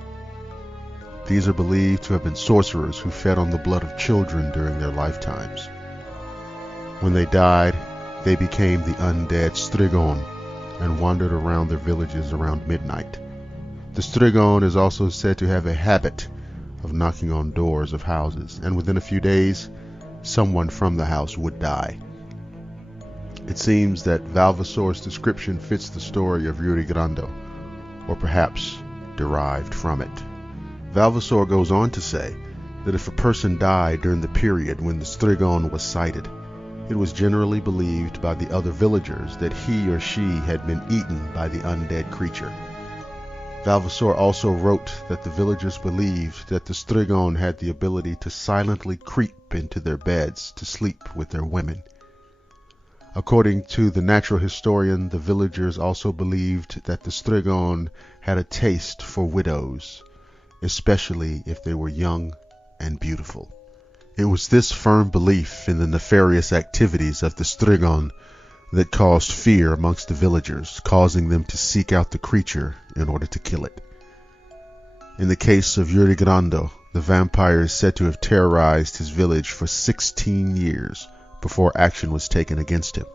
These are believed to have been sorcerers who fed on the blood of children during their lifetimes. When they died, they became the undead Strigon and wandered around their villages around midnight. The Strigon is also said to have a habit of knocking on doors of houses, and within a few days, someone from the house would die. It seems that Valvassor's description fits the story of Jure Grando, or perhaps derived from it. Valvassor goes on to say that if a person died during the period when the Strigon was sighted, it was generally believed by the other villagers that he or she had been eaten by the undead creature. Valvassor also wrote that the villagers believed that the Strigon had the ability to silently creep into their beds to sleep with their women. According to the natural historian, the villagers also believed that the Strigon had a taste for widows, especially if they were young and beautiful. It was this firm belief in the nefarious activities of the Strigon that caused fear amongst the villagers, causing them to seek out the creature in order to kill it. In the case of Yuri Grando, the vampire is said to have terrorized his village for 16 years before action was taken against him.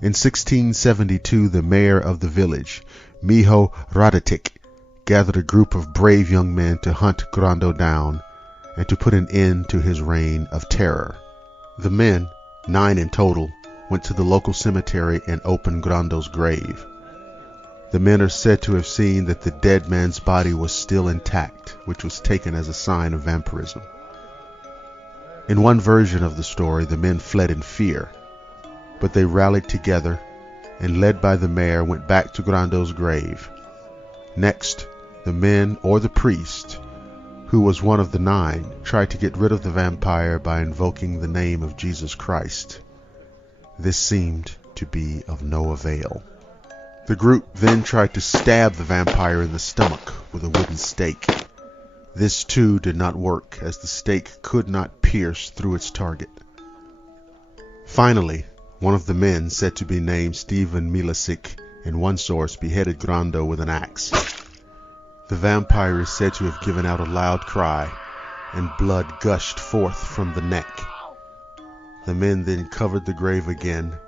In 1672, the mayor of the village, Miho Radetic, gathered a group of brave young men to hunt Grando down and to put an end to his reign of terror. The men, 9 in total, went to the local cemetery and opened Grando's grave. The men are said to have seen that the dead man's body was still intact, which was taken as a sign of vampirism. In one version of the story, the men fled in fear, but they rallied together and, led by the mayor, went back to Grando's grave. Next, the men or the priest, who was one of the 9, tried to get rid of the vampire by invoking the name of Jesus Christ. This seemed to be of no avail. The group then tried to stab the vampire in the stomach with a wooden stake. This too did not work, as the stake could not pierce through its target. Finally, one of the men, said to be named Stephen Milasic, in one source beheaded Grando with an axe. The vampire is said to have given out a loud cry, and blood gushed forth from the neck. The men then covered the grave again,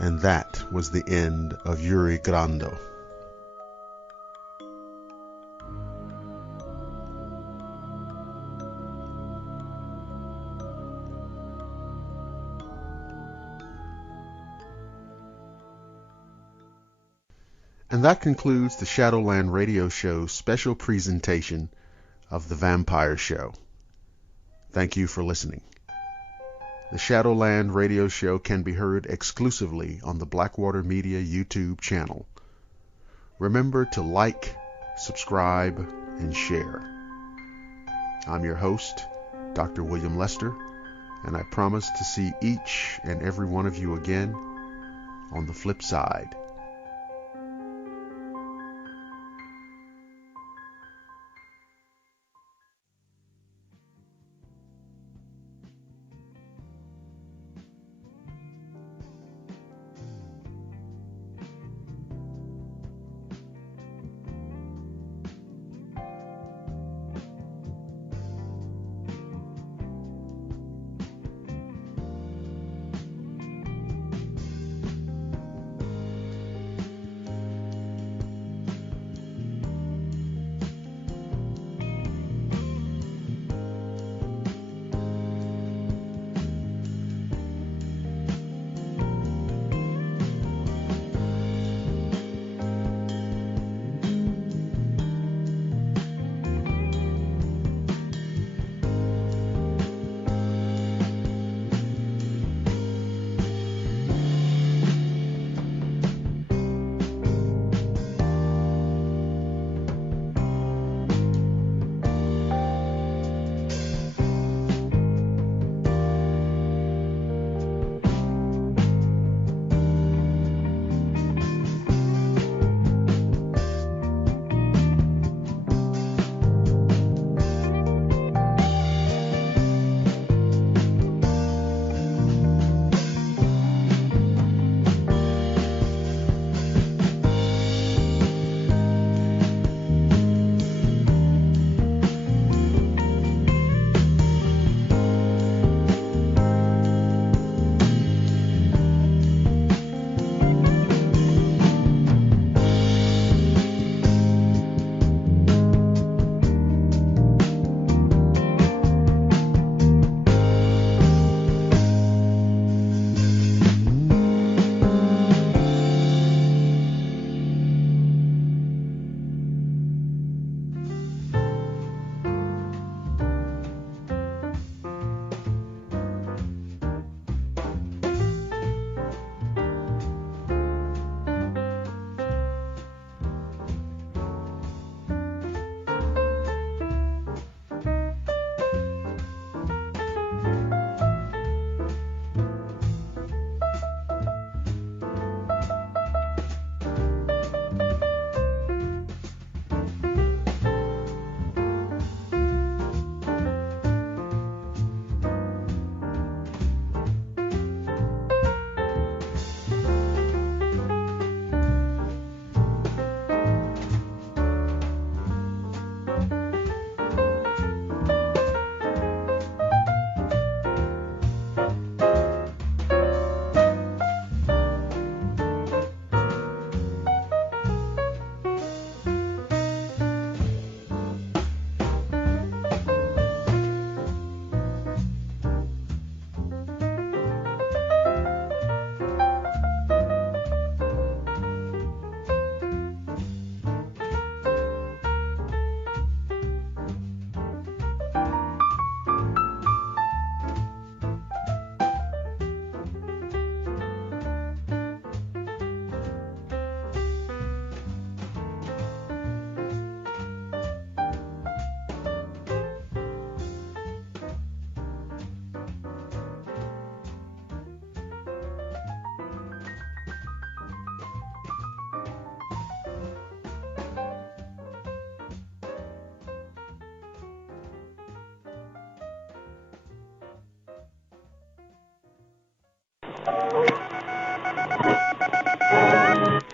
and that was the end of Yuri Grando. And that concludes the Shadowland Radio Show special presentation of The Vampire Show. Thank you for listening. The Shadowland Radio Show can be heard exclusively on the Blackwater Media YouTube channel. Remember to like, subscribe, and share. I'm your host, Dr. William Lester, and I promise to see each and every one of you again on the flip side.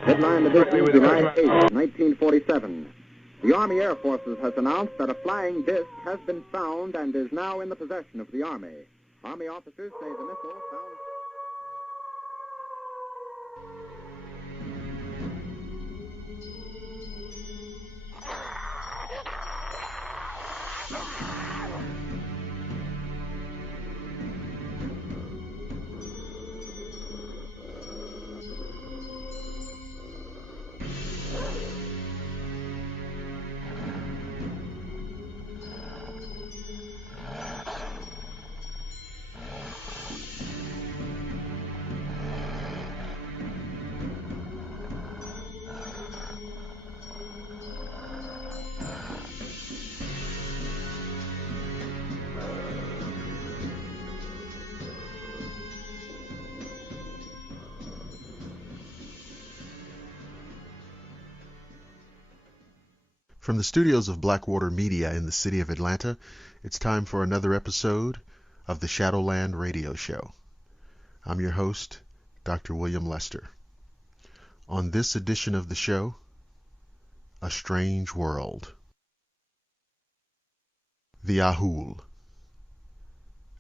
Headline edition, July 8, 1947. The Army Air Forces has announced that a flying disc has been found and is now in the possession of the Army. Army officers say the missile found... From the studios of Blackwater Media in the city of Atlanta, it's time for another episode of the Shadowland Radio Show. I'm your host, Dr. William Lester. On this edition of the show, A Strange World. The Ahul.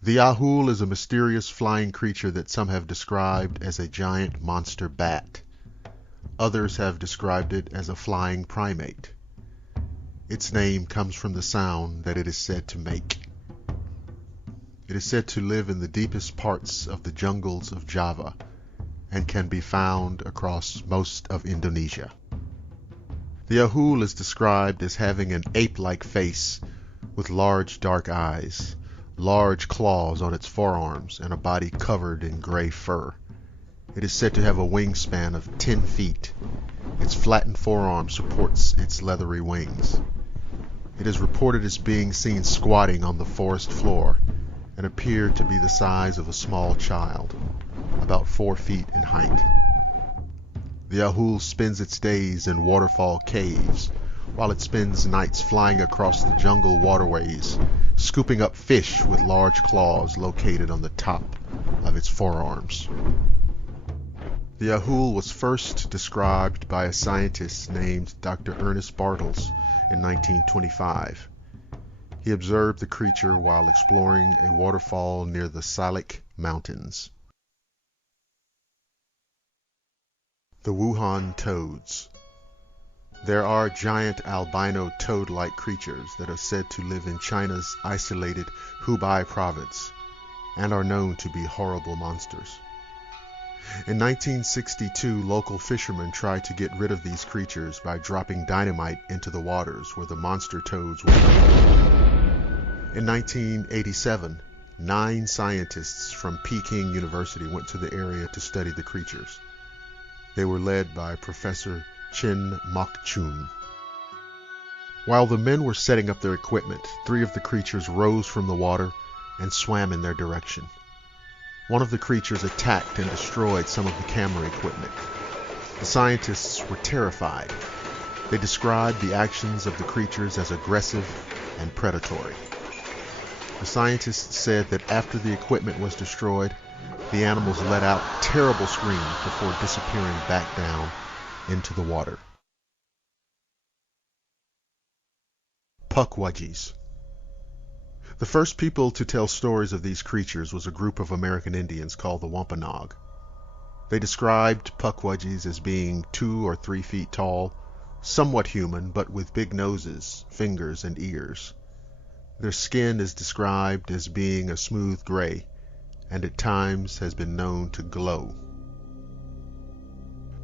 The Ahul is a mysterious flying creature that some have described as a giant monster bat. Others have described it as a flying primate. Its name comes from the sound that it is said to make. It is said to live in the deepest parts of the jungles of Java and can be found across most of Indonesia. The Ahul is described as having an ape-like face with large dark eyes, large claws on its forearms, and a body covered in gray fur. It is said to have a wingspan of 10 feet. Its flattened forearm supports its leathery wings. It is reported as being seen squatting on the forest floor and appeared to be the size of a small child, about 4 feet in height. The Ahul spends its days in waterfall caves, while it spends nights flying across the jungle waterways, scooping up fish with large claws located on the top of its forearms. The Ahul was first described by a scientist named Dr. Ernest Bartels in 1925. He observed the creature while exploring a waterfall near the Salik Mountains. The Wuhan Toads. There are giant albino toad-like creatures that are said to live in China's isolated Hubei province and are known to be horrible monsters. In 1962, local fishermen tried to get rid of these creatures by dropping dynamite into the waters where the monster toads were. In 1987, 9 scientists from Peking University went to the area to study the creatures. They were led by Professor Chin Mok-chun. While the men were setting up their equipment, 3 of the creatures rose from the water and swam in their direction. One of the creatures attacked and destroyed some of the camera equipment. The scientists were terrified. They described the actions of the creatures as aggressive and predatory. The scientists said that after the equipment was destroyed, the animals let out terrible screams before disappearing back down into the water. Pukwudgies. The first people to tell stories of these creatures was a group of American Indians called the Wampanoag. They described Pukwudgies as being 2 or 3 feet tall, somewhat human, but with big noses, fingers, and ears. Their skin is described as being a smooth gray, and at times has been known to glow.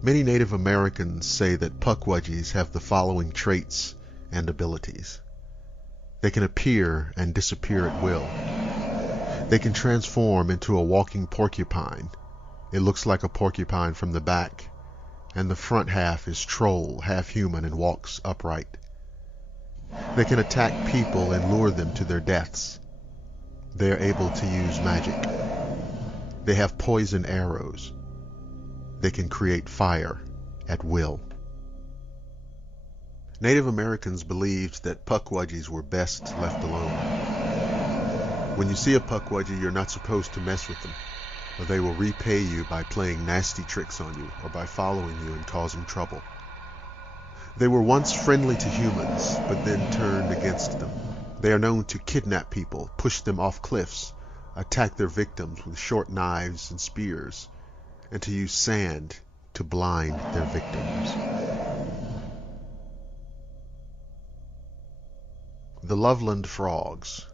Many Native Americans say that Pukwudgies have the following traits and abilities. They can appear and disappear at will. They can transform into a walking porcupine. It looks like a porcupine from the back, and the front half is troll, half human, and walks upright. They can attack people and lure them to their deaths. They are able to use magic. They have poison arrows. They can create fire at will. Native Americans believed that Pukwudgies were best left alone. When you see a Pukwudgie, you're not supposed to mess with them. or they will repay you by playing nasty tricks on you or by following you and causing trouble. They were once friendly to humans, but then turned against them. They are known to kidnap people, push them off cliffs, attack their victims with short knives and spears, and to use sand to blind their victims. The Loveland Frogs.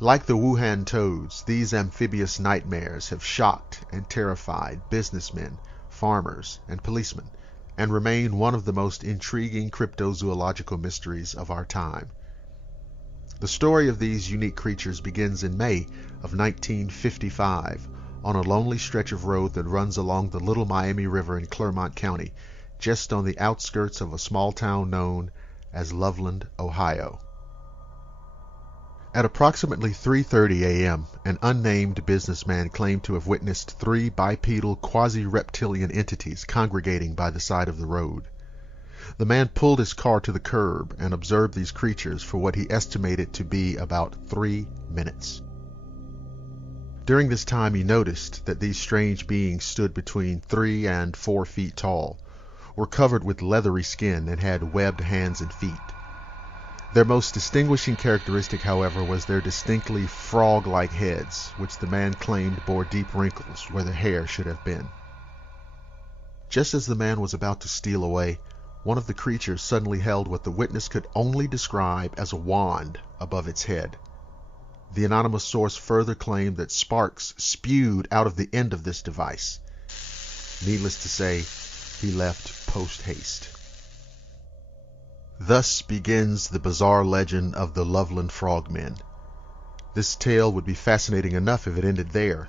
Like the Wuhan toads, these amphibious nightmares have shocked and terrified businessmen, farmers, and policemen, and remain one of the most intriguing cryptozoological mysteries of our time. The story of these unique creatures begins in May of 1955 on a lonely stretch of road that runs along the Little Miami River in Clermont County, just on the outskirts of a small town known as Loveland, Ohio. At approximately 3:30 a.m., an unnamed businessman claimed to have witnessed 3 bipedal quasi-reptilian entities congregating by the side of the road. The man pulled his car to the curb and observed these creatures for what he estimated to be about 3 minutes. During this time, he noticed that these strange beings stood between 3 and 4 feet tall, were covered with leathery skin, and had webbed hands and feet. Their most distinguishing characteristic, however, was their distinctly frog-like heads, which the man claimed bore deep wrinkles where the hair should have been. Just as the man was about to steal away, one of the creatures suddenly held what the witness could only describe as a wand above its head. The anonymous source further claimed that sparks spewed out of the end of this device. Needless to say, he left post-haste. Thus begins the bizarre legend of the Loveland Frogmen. This tale would be fascinating enough if it ended there,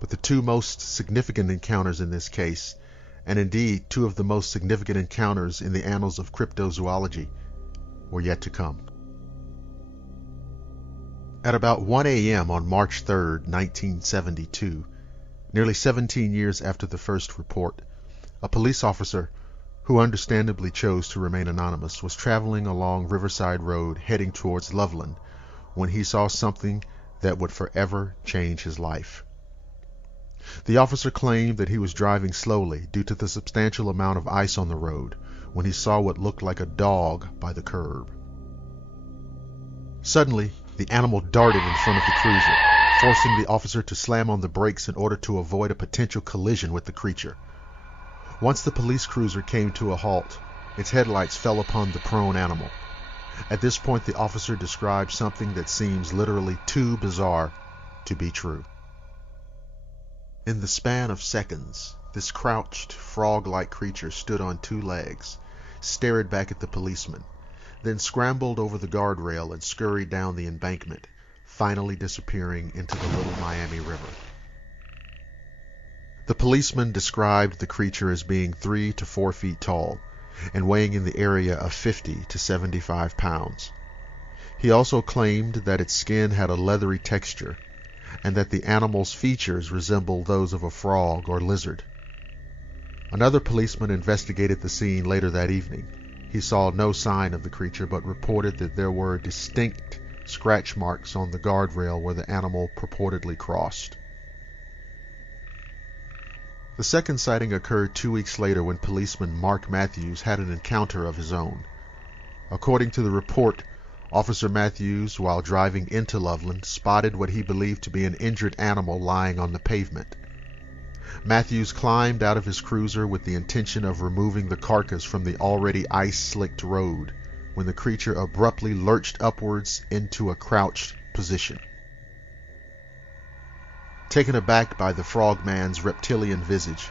but the 2 most significant encounters in this case, and indeed 2 of the most significant encounters in the annals of cryptozoology, were yet to come. At about 1 a.m. on March 3, 1972, nearly 17 years after the first report, a police officer, who understandably chose to remain anonymous, was traveling along Riverside Road heading towards Loveland when he saw something that would forever change his life. The officer claimed that he was driving slowly due to the substantial amount of ice on the road when he saw what looked like a dog by the curb. Suddenly, the animal darted in front of the cruiser, forcing the officer to slam on the brakes in order to avoid a potential collision with the creature. Once the police cruiser came to a halt, its headlights fell upon the prone animal. At this point, the officer described something that seems literally too bizarre to be true. In the span of seconds, this crouched, frog-like creature stood on 2 legs, stared back at the policeman, then scrambled over the guardrail and scurried down the embankment, finally disappearing into the Little Miami River. The policeman described the creature as being 3 to 4 feet tall and weighing in the area of 50 to 75 pounds. He also claimed that its skin had a leathery texture and that the animal's features resembled those of a frog or lizard. Another policeman investigated the scene later that evening. He saw no sign of the creature but reported that there were distinct scratch marks on the guardrail where the animal purportedly crossed. The second sighting occurred 2 weeks later when policeman Mark Matthews had an encounter of his own. According to the report, Officer Matthews, while driving into Loveland, spotted what he believed to be an injured animal lying on the pavement. Matthews climbed out of his cruiser with the intention of removing the carcass from the already ice-slicked road when the creature abruptly lurched upwards into a crouched position. Taken aback by the frogman's reptilian visage,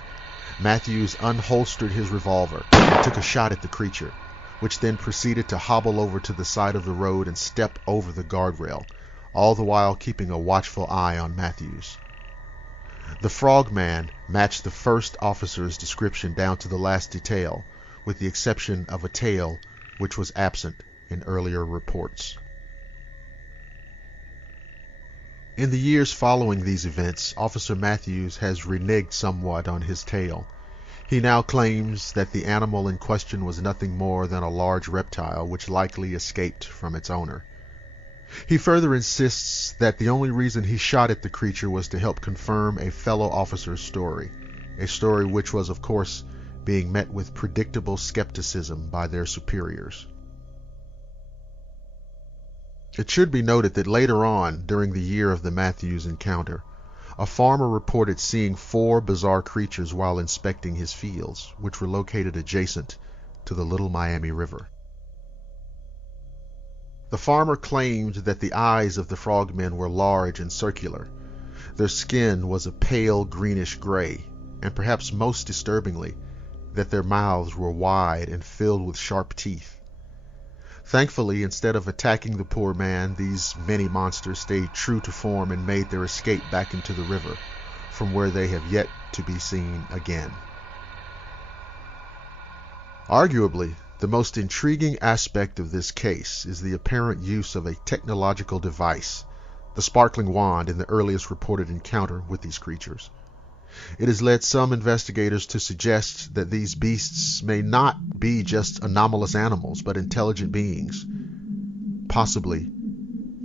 Matthews unholstered his revolver and took a shot at the creature, which then proceeded to hobble over to the side of the road and step over the guardrail, all the while keeping a watchful eye on Matthews. The frogman matched the first officer's description down to the last detail, with the exception of a tail which was absent in earlier reports. In the years following these events, Officer Matthews has reneged somewhat on his tale. He now claims that the animal in question was nothing more than a large reptile which likely escaped from its owner. He further insists that the only reason he shot at the creature was to help confirm a fellow officer's story, a story which was, of course, being met with predictable skepticism by their superiors. It should be noted that later on, during the year of the Matthews encounter, a farmer reported seeing 4 bizarre creatures while inspecting his fields, which were located adjacent to the Little Miami River. The farmer claimed that the eyes of the frogmen were large and circular. Their skin was a pale greenish gray, and perhaps most disturbingly, that their mouths were wide and filled with sharp teeth. Thankfully, instead of attacking the poor man, these many monsters stayed true to form and made their escape back into the river, from where they have yet to be seen again. Arguably, the most intriguing aspect of this case is the apparent use of a technological device, the sparkling wand, in the earliest reported encounter with these creatures. It has led some investigators to suggest that these beasts may not be just anomalous animals, but intelligent beings, possibly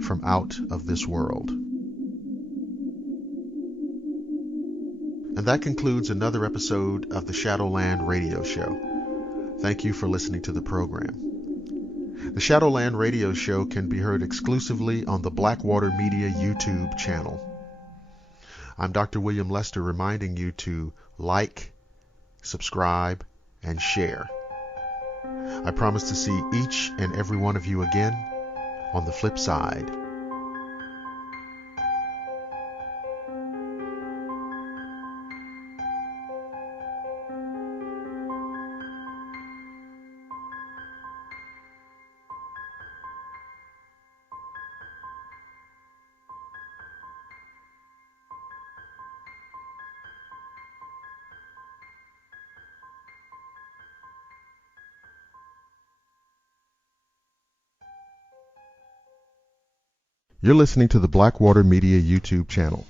from out of this world. And that concludes another episode of the Shadowland Radio Show. Thank you for listening to the program. The Shadowland Radio Show can be heard exclusively on the Blackwater Media YouTube channel. I'm Dr. William Lester, reminding you to like, subscribe, and share. I promise to see each and every one of you again on the flip side. You're listening to the Blackwater Media YouTube channel.